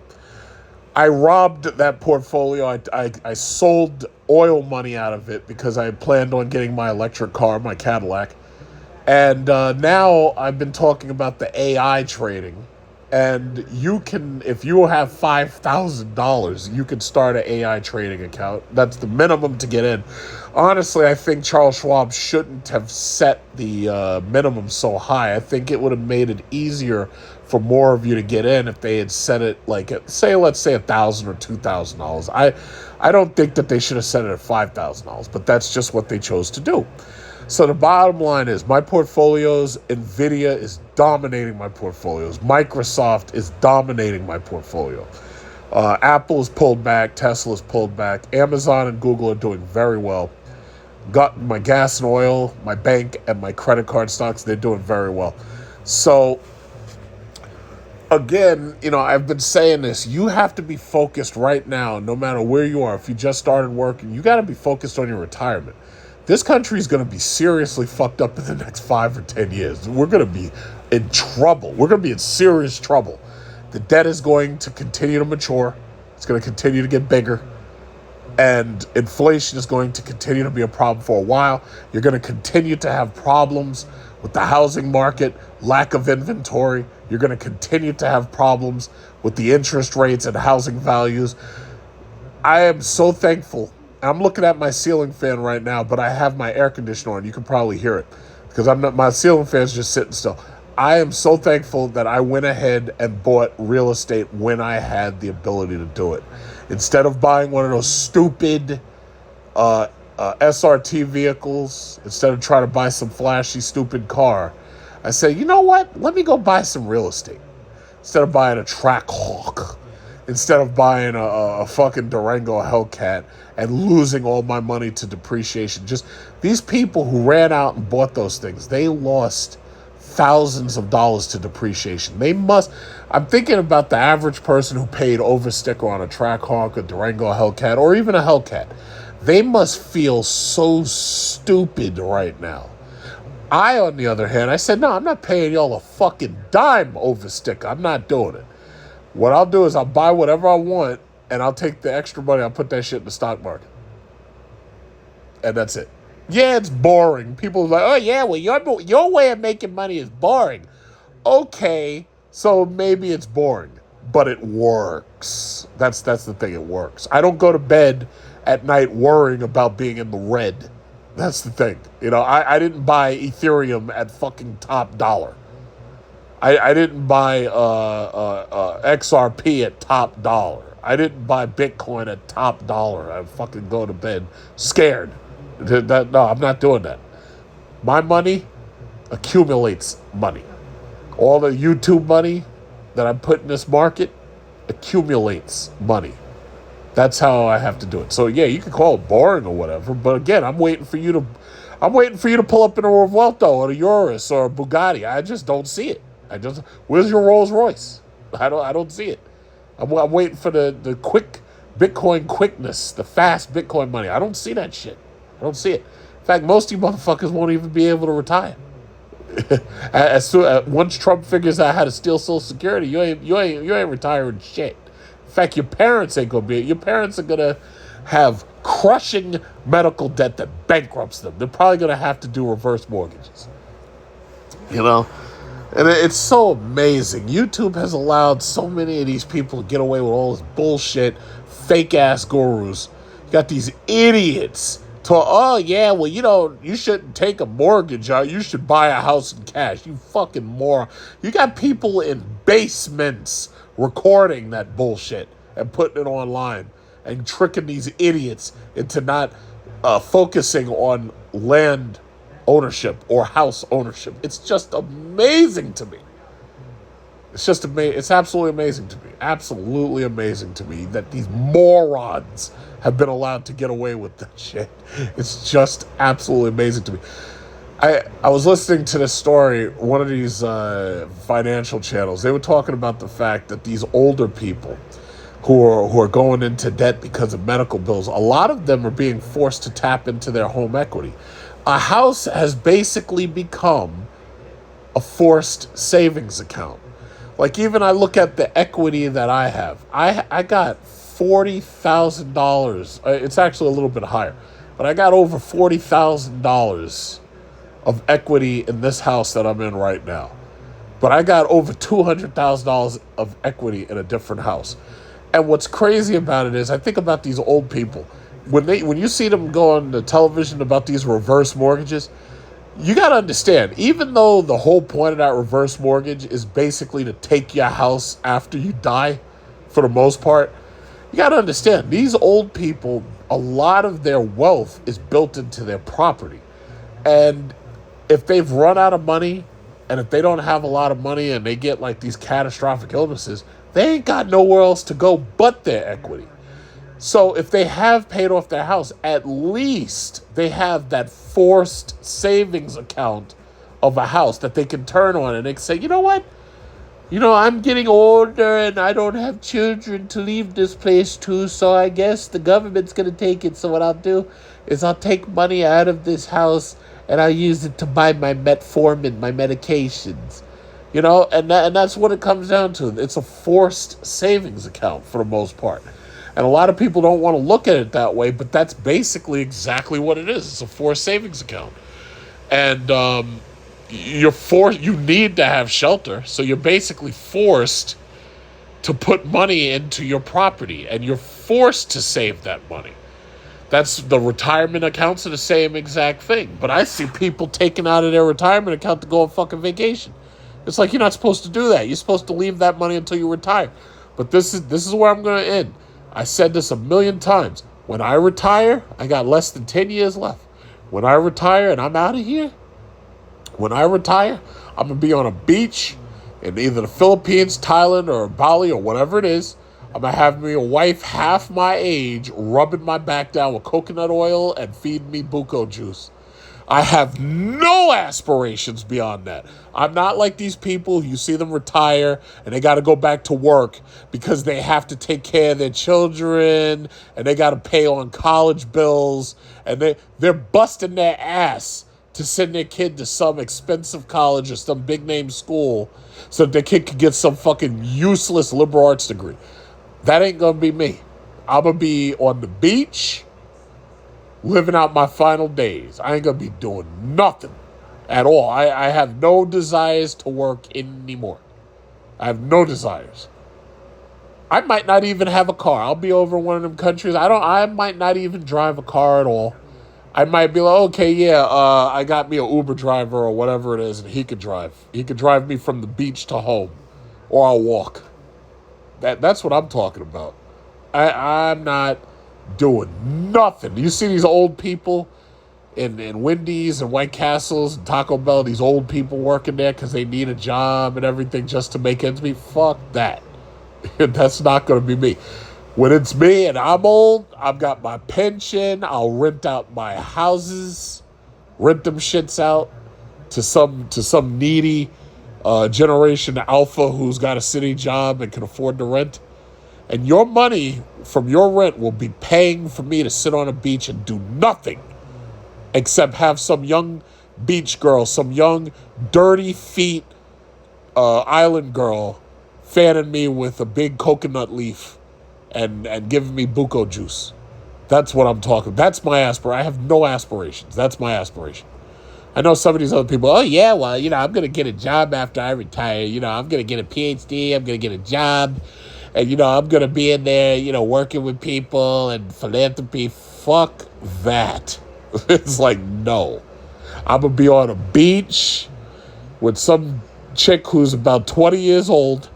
I robbed that portfolio. I sold oil money out of it because I planned on getting my electric car, my Cadillac. And now I've been talking about the AI trading. And you can, if you have $5,000, you can start an AI trading account. That's the minimum to get in. Honestly, I think Charles Schwab shouldn't have set the minimum so high. I think it would have made it easier for more of you to get in if they had set it like, let's say $1,000 or $2,000. I don't think that they should have set it at $5,000, but that's just what they chose to do. So the bottom line is my portfolios, NVIDIA is dominating my portfolios. Microsoft is dominating my portfolio. Apple has pulled back. Tesla has pulled back. Amazon and Google are doing very well. Got my gas and oil, my bank, and my credit card stocks. They're doing very well. So, again, I've been saying this. You have to be focused right now, no matter where you are. If you just started working, you got to be focused on your retirement. This country is going to be seriously fucked up in the next 5 or 10 years. We're going to be in trouble. We're going to be in serious trouble. The debt is going to continue to mature. It's going to continue to get bigger. And inflation is going to continue to be a problem for a while. You're going to continue to have problems with the housing market, lack of inventory. You're going to continue to have problems with the interest rates and housing values. I am so thankful. I'm looking at my ceiling fan right now, but I have my air conditioner on. You can probably hear it because my ceiling fan's just sitting still. I am so thankful that I went ahead and bought real estate when I had the ability to do it. Instead of buying one of those stupid SRT vehicles, instead of trying to buy some flashy, stupid car, I said, you know what? Let me go buy some real estate. Instead of buying a Trackhawk, instead of buying a fucking Durango Hellcat and losing all my money to depreciation. Just these people who ran out and bought those things, they lost thousands of dollars to depreciation. I'm thinking about the average person who paid over sticker on a Trackhawk, a Durango Hellcat, or even a Hellcat. They must feel so stupid right now. I, on the other hand, I said, no, I'm not paying y'all a fucking dime over sticker. I'm not doing it. What I'll do is I'll buy whatever I want, and I'll take the extra money, I'll put that shit in the stock market. And that's it. Yeah, it's boring. People are like, oh, yeah, well, your way of making money is boring. Okay, so maybe it's boring, but it works. That's the thing, it works. I don't go to bed at night worrying about being in the red. That's the thing. I didn't buy Ethereum at fucking top dollar. I didn't buy XRP at top dollar. I didn't buy Bitcoin at top dollar. I fucking go to bed scared. No, I'm not doing that. My money accumulates money. All the YouTube money that I put in this market accumulates money. That's how I have to do it. So yeah, you can call it boring or whatever, but again, I'm waiting for you to pull up in a Revuelto or a Urus or a Bugatti. I just don't see it. Where's your Rolls Royce? I don't see it. I'm waiting for the quick Bitcoin quickness, the fast Bitcoin money. I don't see that shit. I don't see it. In fact, most of you motherfuckers won't even be able to retire. Once Trump figures out how to steal Social Security, you ain't retiring shit. In fact, your parents ain't gonna be. Your parents are gonna have crushing medical debt that bankrupts them. They're probably gonna have to do reverse mortgages. And it's so amazing. YouTube has allowed so many of these people to get away with all this bullshit, fake-ass gurus. You got these idiots you shouldn't take a mortgage out. You should buy a house in cash. You fucking moron. You got people in basements recording that bullshit and putting it online and tricking these idiots into not focusing on land ownership or house ownership. It's just amazing to me. It's just amazing. It's absolutely amazing to me. Absolutely amazing to me that these morons have been allowed to get away with that shit. It's just absolutely amazing to me. I was listening to this story, one of these financial channels. They were talking about the fact that these older people who are going into debt because of medical bills, a lot of them are being forced to tap into their home equity. A house has basically become a forced savings account. Like, even I look at the equity that I have. I got $40,000. It's actually a little bit higher, but I got over $40,000 of equity in this house that I'm in right now. But I got over $200,000 of equity in a different house. And what's crazy about it is, I think about these old people. When you see them go on the television about these reverse mortgages, you got to understand, even though the whole point of that reverse mortgage is basically to take your house after you die, for the most part, you got to understand, these old people, a lot of their wealth is built into their property. And if they've run out of money, and if they don't have a lot of money and they get like these catastrophic illnesses, they ain't got nowhere else to go but their equity. So if they have paid off their house, at least they have that forced savings account of a house that they can turn on, and they can say, you know what? I'm getting older and I don't have children to leave this place to, so I guess the government's going to take it. So what I'll do is I'll take money out of this house and I'll use it to buy my metformin, my medications. And that's what it comes down to. It's a forced savings account for the most part. And a lot of people don't want to look at it that way, but that's basically exactly what it is. It's a forced savings account. And you need to have shelter, so you're basically forced to put money into your property, and you're forced to save that money. That's the retirement accounts are the same exact thing. But I see people taking out of their retirement account to go on fucking vacation. It's like, you're not supposed to do that. You're supposed to leave that money until you retire. But this is where I'm going to end. I said this a million times. When I retire, I got less than 10 years left. When I retire and I'm out of here, when I retire, I'm going to be on a beach in either the Philippines, Thailand, or Bali, or whatever it is. I'm going to have me a wife half my age rubbing my back down with coconut oil and feeding me buko juice. I have no aspirations beyond that. I'm not like these people. You see them retire and they got to go back to work because they have to take care of their children and they got to pay on college bills, and they're busting their ass to send their kid to some expensive college or some big name school so that their kid could get some fucking useless liberal arts degree. That ain't going to be me. I'm going to be on the beach living out my final days. I ain't going to be doing nothing at all. I have no desires to work anymore. I have no desires. I might not even have a car. I'll be over in one of them countries. I might not even drive a car at all. I might be like, okay, yeah, I got me an Uber driver or whatever it is, and he could drive. He could drive me from the beach to home, or I'll walk. That's what I'm talking about. I'm not doing nothing. You see these old people in Wendy's and White Castles and Taco Bell, these old people working there because they need a job and everything just to make ends meet. Fuck that. That's not going to be me. When it's me and I'm old, I've got my pension. I'll rent out my houses, rent them shits out to some needy Generation Alpha who's got a city job and can afford to rent. And your money from your rent will be paying for me to sit on a beach and do nothing except have some young beach girl, some young dirty feet island girl fanning me with a big coconut leaf and giving me buko juice. That's what I'm talking. That's my aspiration. I have no aspirations. That's my aspiration. I know some of these other people, oh yeah, well, I'm going to get a job after I retire. I'm going to get a PhD. I'm going to get a job. And, I'm going to be in there, working with people and philanthropy. Fuck that. It's like, no. I'm going to be on a beach with some chick who's about 20 years old,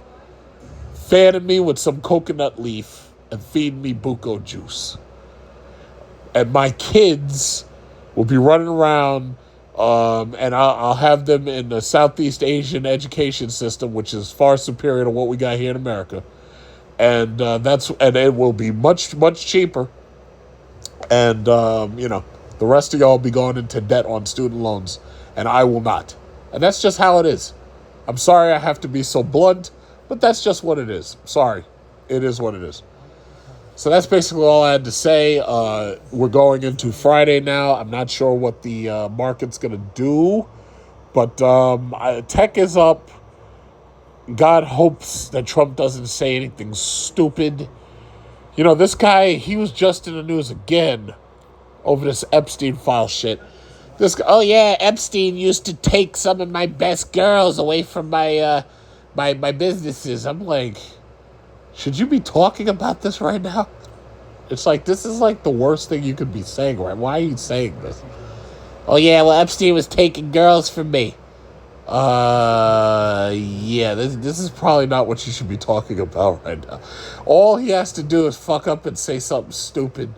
fanning me with some coconut leaf and feeding me buko juice. And my kids will be running around, and I'll have them in the Southeast Asian education system, which is far superior to what we got here in America. And it will be much, much cheaper. And, the rest of y'all will be going into debt on student loans and I will not. And that's just how it is. I'm sorry I have to be so blunt, but that's just what it is. Sorry. It is what it is. So that's basically all I had to say. We're going into Friday now. I'm not sure what the market's going to do, but tech is up. God hopes that Trump doesn't say anything stupid. You know, this guy, he was just in the news again over this Epstein file shit. Oh yeah, Epstein used to take some of my best girls away from my my businesses. I'm like, should you be talking about this right now? It's like, this is like the worst thing you could be saying, right? Why are you saying this? Oh yeah, well, Epstein was taking girls from me. Yeah, this is probably not what you should be talking about right now. All he has to do is fuck up and say something stupid,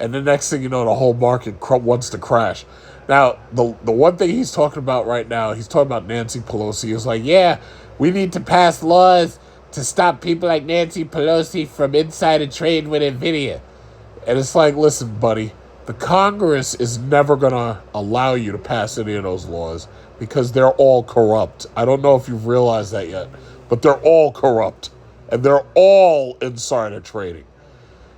and the next thing you know, the whole market wants to crash. Now, the one thing he's talking about right now, he's talking about Nancy Pelosi. He's like, yeah, we need to pass laws to stop people like Nancy Pelosi from insider trade with NVIDIA. And it's like, listen, buddy, the Congress is never going to allow you to pass any of those laws because they're all corrupt. I don't know if you've realized that yet, but they're all corrupt, and they're all insider trading.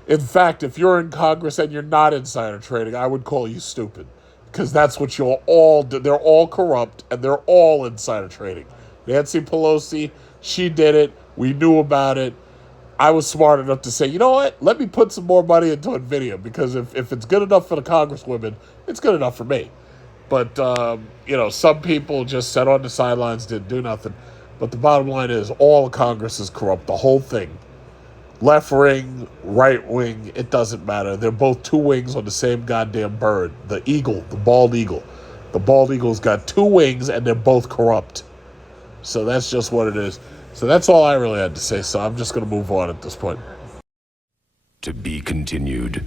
In fact, if you're in Congress and you're not insider trading, I would call you stupid, because that's what you'll all do. They're all corrupt, and they're all insider trading. Nancy Pelosi, she did it. We knew about it. I was smart enough to say, you know what? Let me put some more money into NVIDIA, because if it's good enough for the congresswomen, it's good enough for me. But, some people just sat on the sidelines, didn't do nothing. But the bottom line is, all of Congress is corrupt, the whole thing. Left wing, right wing, it doesn't matter. They're both two wings on the same goddamn bird. The eagle, the bald eagle. The bald eagle's got two wings, and they're both corrupt. So that's just what it is. So that's all I really had to say. So I'm just going to move on at this point. To be continued.